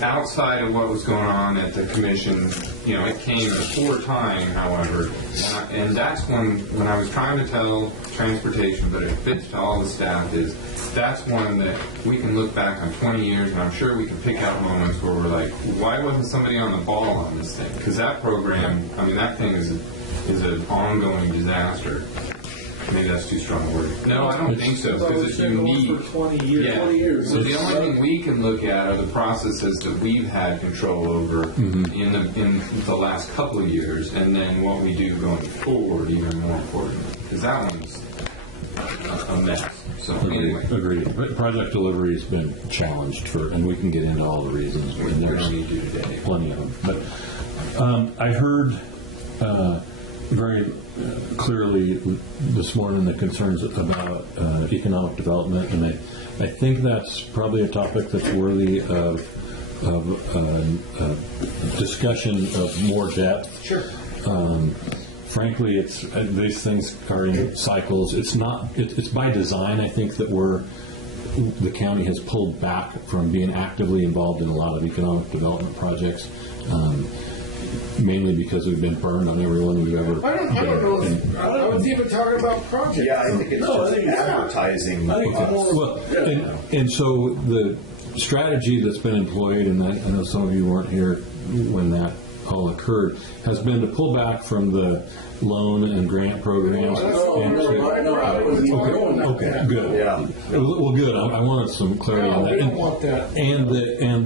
outside of what was going on at the commission. It came before time, however, and that's when I was trying to tell transportation, but it fits to all the staff, is that's one that we can look back on 20 years, and I'm sure we can pick out moments where we're like, why wasn't somebody on the ball on this thing? Because that program, that thing is an ongoing disaster. Maybe that's too strong a word. No, I don't think so, because it's unique. For 20 years. Yeah. 20 years. So the only thing we can look at are the processes that we've had control over in the last couple of years, and then what we do going forward, even more importantly, because that one's a mess. So anyway. Agreed. But project delivery has been challenged and we can get into all the reasons. There's plenty of them. But I heard very clearly this morning the concerns about economic development, and I think that's probably a topic that's worthy of discussion of more depth. Sure. Frankly, these things are in cycles. It's by design, I think, that the county has pulled back from being actively involved in a lot of economic development projects. Mainly because we've been burned on everyone we've ever. I don't know. I was even talking about projects. Yeah, I think it's just advertising. And so the strategy that's been employed, and I know some of you weren't here when that all occurred, has been to pull back from the loan and grant programs. Okay, good. Yeah. Well, good. I wanted some clarity on that. We don't want that. And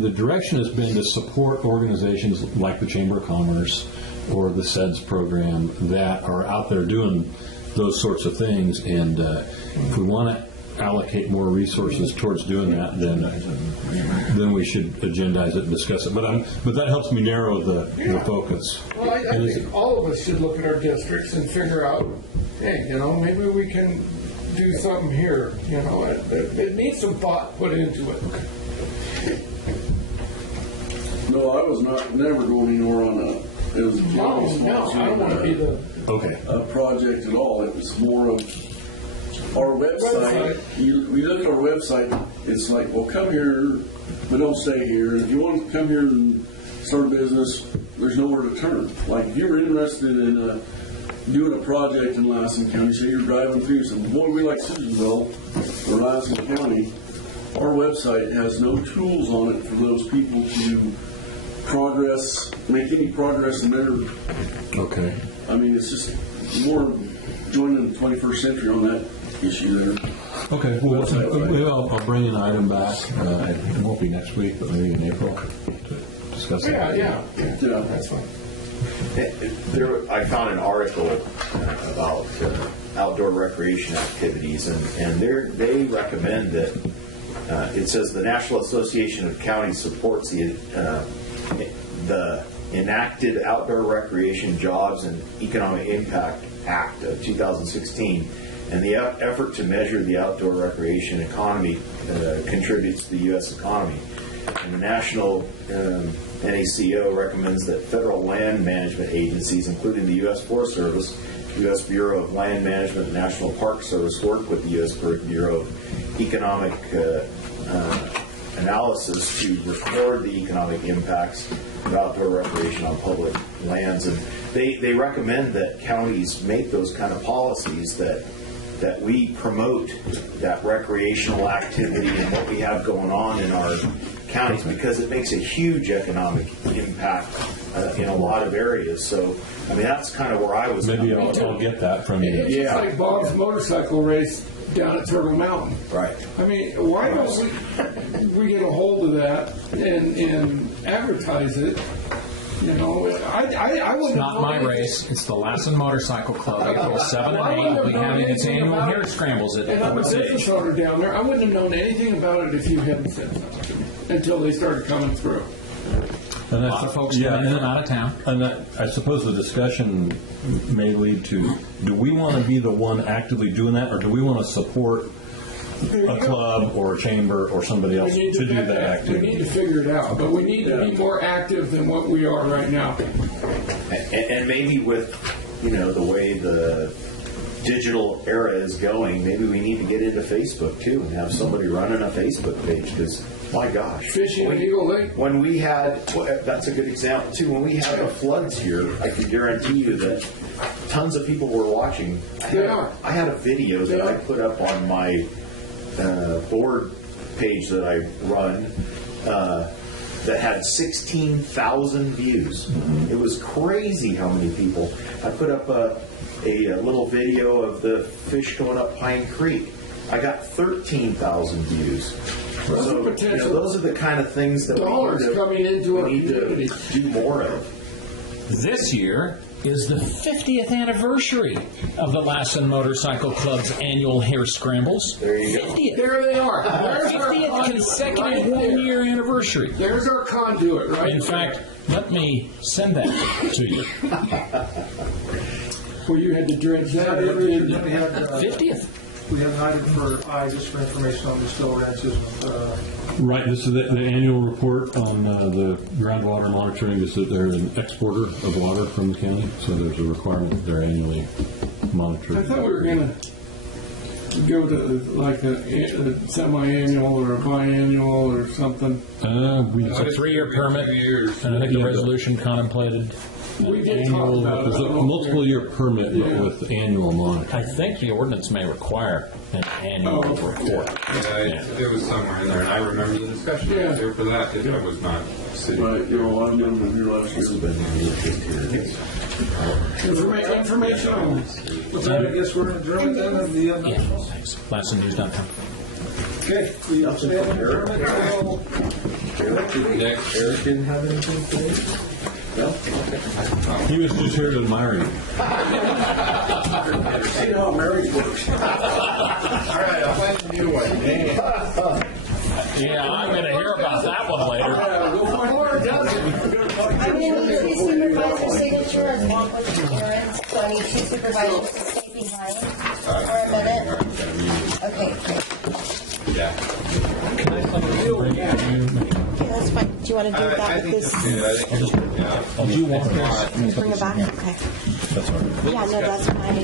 the direction has been to support organizations like the Chamber of Commerce or the SEDS program that are out there doing those sorts of things. And if we want to allocate more resources towards doing that, then we should agendize it and discuss it. But that helps me narrow the focus. Well, I think all of us should look at our districts and figure out, hey, maybe we can do something here. It needs some thought put into it. No, I was never going anywhere on a. It was no, I don't want to be a project at all. It was more of our website. You look at our website. It's like, well, come here, but don't stay here. If you want to come here and start a business, there's nowhere to turn. Like if you're interested in doing a project in Lassen County, say you're driving through some, boy, we like Susanville or Lassen County. Our website has no tools on it for those people to progress, make any progress in there. Okay. I mean, it's just more joining the 21st century on that issue there. Okay, well, maybe I'll bring an item back. It won't be next week, but maybe in April to discuss it. Yeah, that's fine. I found an article about outdoor recreation activities, and they recommend that it says the National Association of Counties supports the enacted Outdoor Recreation Jobs and Economic Impact Act of 2016, and the effort to measure the outdoor recreation economy contributes to the U.S. economy. And the National NACO recommends that federal land management agencies, including the U.S. Forest Service, U.S. Bureau of Land Management, and National Park Service, work with the U.S. Bureau of Economic Analysis to record the economic impacts of outdoor recreation on public lands. And they recommend that counties make those kind of policies that we promote that recreational activity and what we have going on in our counties, because it makes a huge economic impact in a lot of areas. So, I mean, that's kind of where I was. Maybe I'll get that from you. It's just like Bob's motorcycle race down at Turtle Mountain. Right. I mean, why don't we get a hold of that and advertise it? You know, I wouldn't. It's not my race. It's the Lassen Motorcycle Club. April 7 and 8 will be having its annual hare scrambles at And I'm a Osage. business owner down there. I wouldn't have known anything about it if you hadn't said something until they started coming through. And A lot of folks come in and out of town. And I suppose the discussion may lead to, do we want to be the one actively doing that, or do we want to support a club or a chamber or somebody else to do that We activity? need to figure it out, but we need to be more active than what we are right now. And maybe with, the way the digital era is going, maybe we need to get into Facebook too and have somebody running a Facebook page, because my gosh. Fishing in Eagle Lake? When we had, that's a good example too, when we had the floods here, I can guarantee you that tons of people were watching. I had a video that I put up on my board page that I run that had 16,000 views. It was crazy how many people. I put up a little video of the fish going up Pine Creek. I got 13,000 views. So, those are the kind of things that we need to do more of. This year is the 50th anniversary of the Lassen Motorcycle Club's annual hare scrambles. There you go. 50th. There they are. There's 50th consecutive one-year anniversary. There's our conduit, right? In fact, let me send that to you. Well, you had to dredge that. Then we had 50th. We have an item for just for information on the Still Ranches. Right, this is the annual report on the groundwater monitoring, is that they're an exporter of water from the county, so there's a requirement that they're annually monitored. I thought we were going to go to like a semi-annual or a biannual or something. It's a 3-year permit, and I think the resolution contemplated We did talk about There's a multiple-year permit with annual monitoring. I think the ordinance may require an annual report. It was somewhere in there, and I remember the discussion there for that. It was not sitting. Right, I remember here last year. Information only. I guess we're adjourned then of the Thanks. LassenNews.com. Okay, we stand adjourned until Eric didn't have anything today? No? He was just here admiring. See how marriage works. All right, I'll find a new one. Yeah, I'm going to hear about that one later. I need to see supervisor signature and one with Aaron's, so I need 2 supervisors to stay behind for a minute. Okay, great. Yeah. Okay, that's fine. Do you want to do that with this? Oh, do you want this? Bring it back? Okay. That's all right. Yeah, no, that's fine.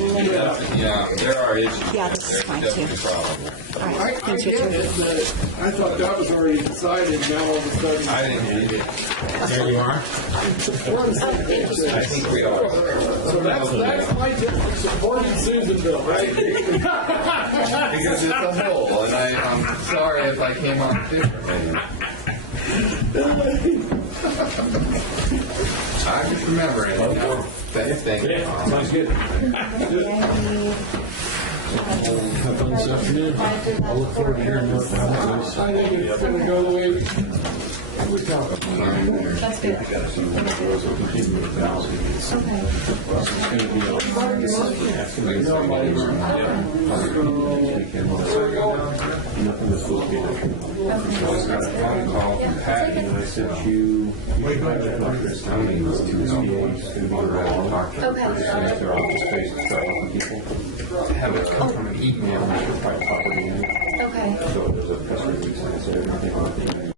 Yeah, there are issues. Yeah, this is fine too. All right, I thanks, get Richard. it, but I thought that was already decided. Now all of a sudden, I didn't read it. There you are. I think we are. So that's my district supporting Susanville, right? Because it's a whole, and I'm sorry if I came off differently. I'm just remembering. Thank you. Yeah, sounds good. Have fun this afternoon. I'll look forward to hearing more about this. I think it's going to go the way we thought. That's good. I was got a phone call from Patty, and I said you should have this county to SBA to be around and talk to the person at their office space to start helping people. Have it come from an email, which is by property. Okay. So there's a press release and I said everything on it.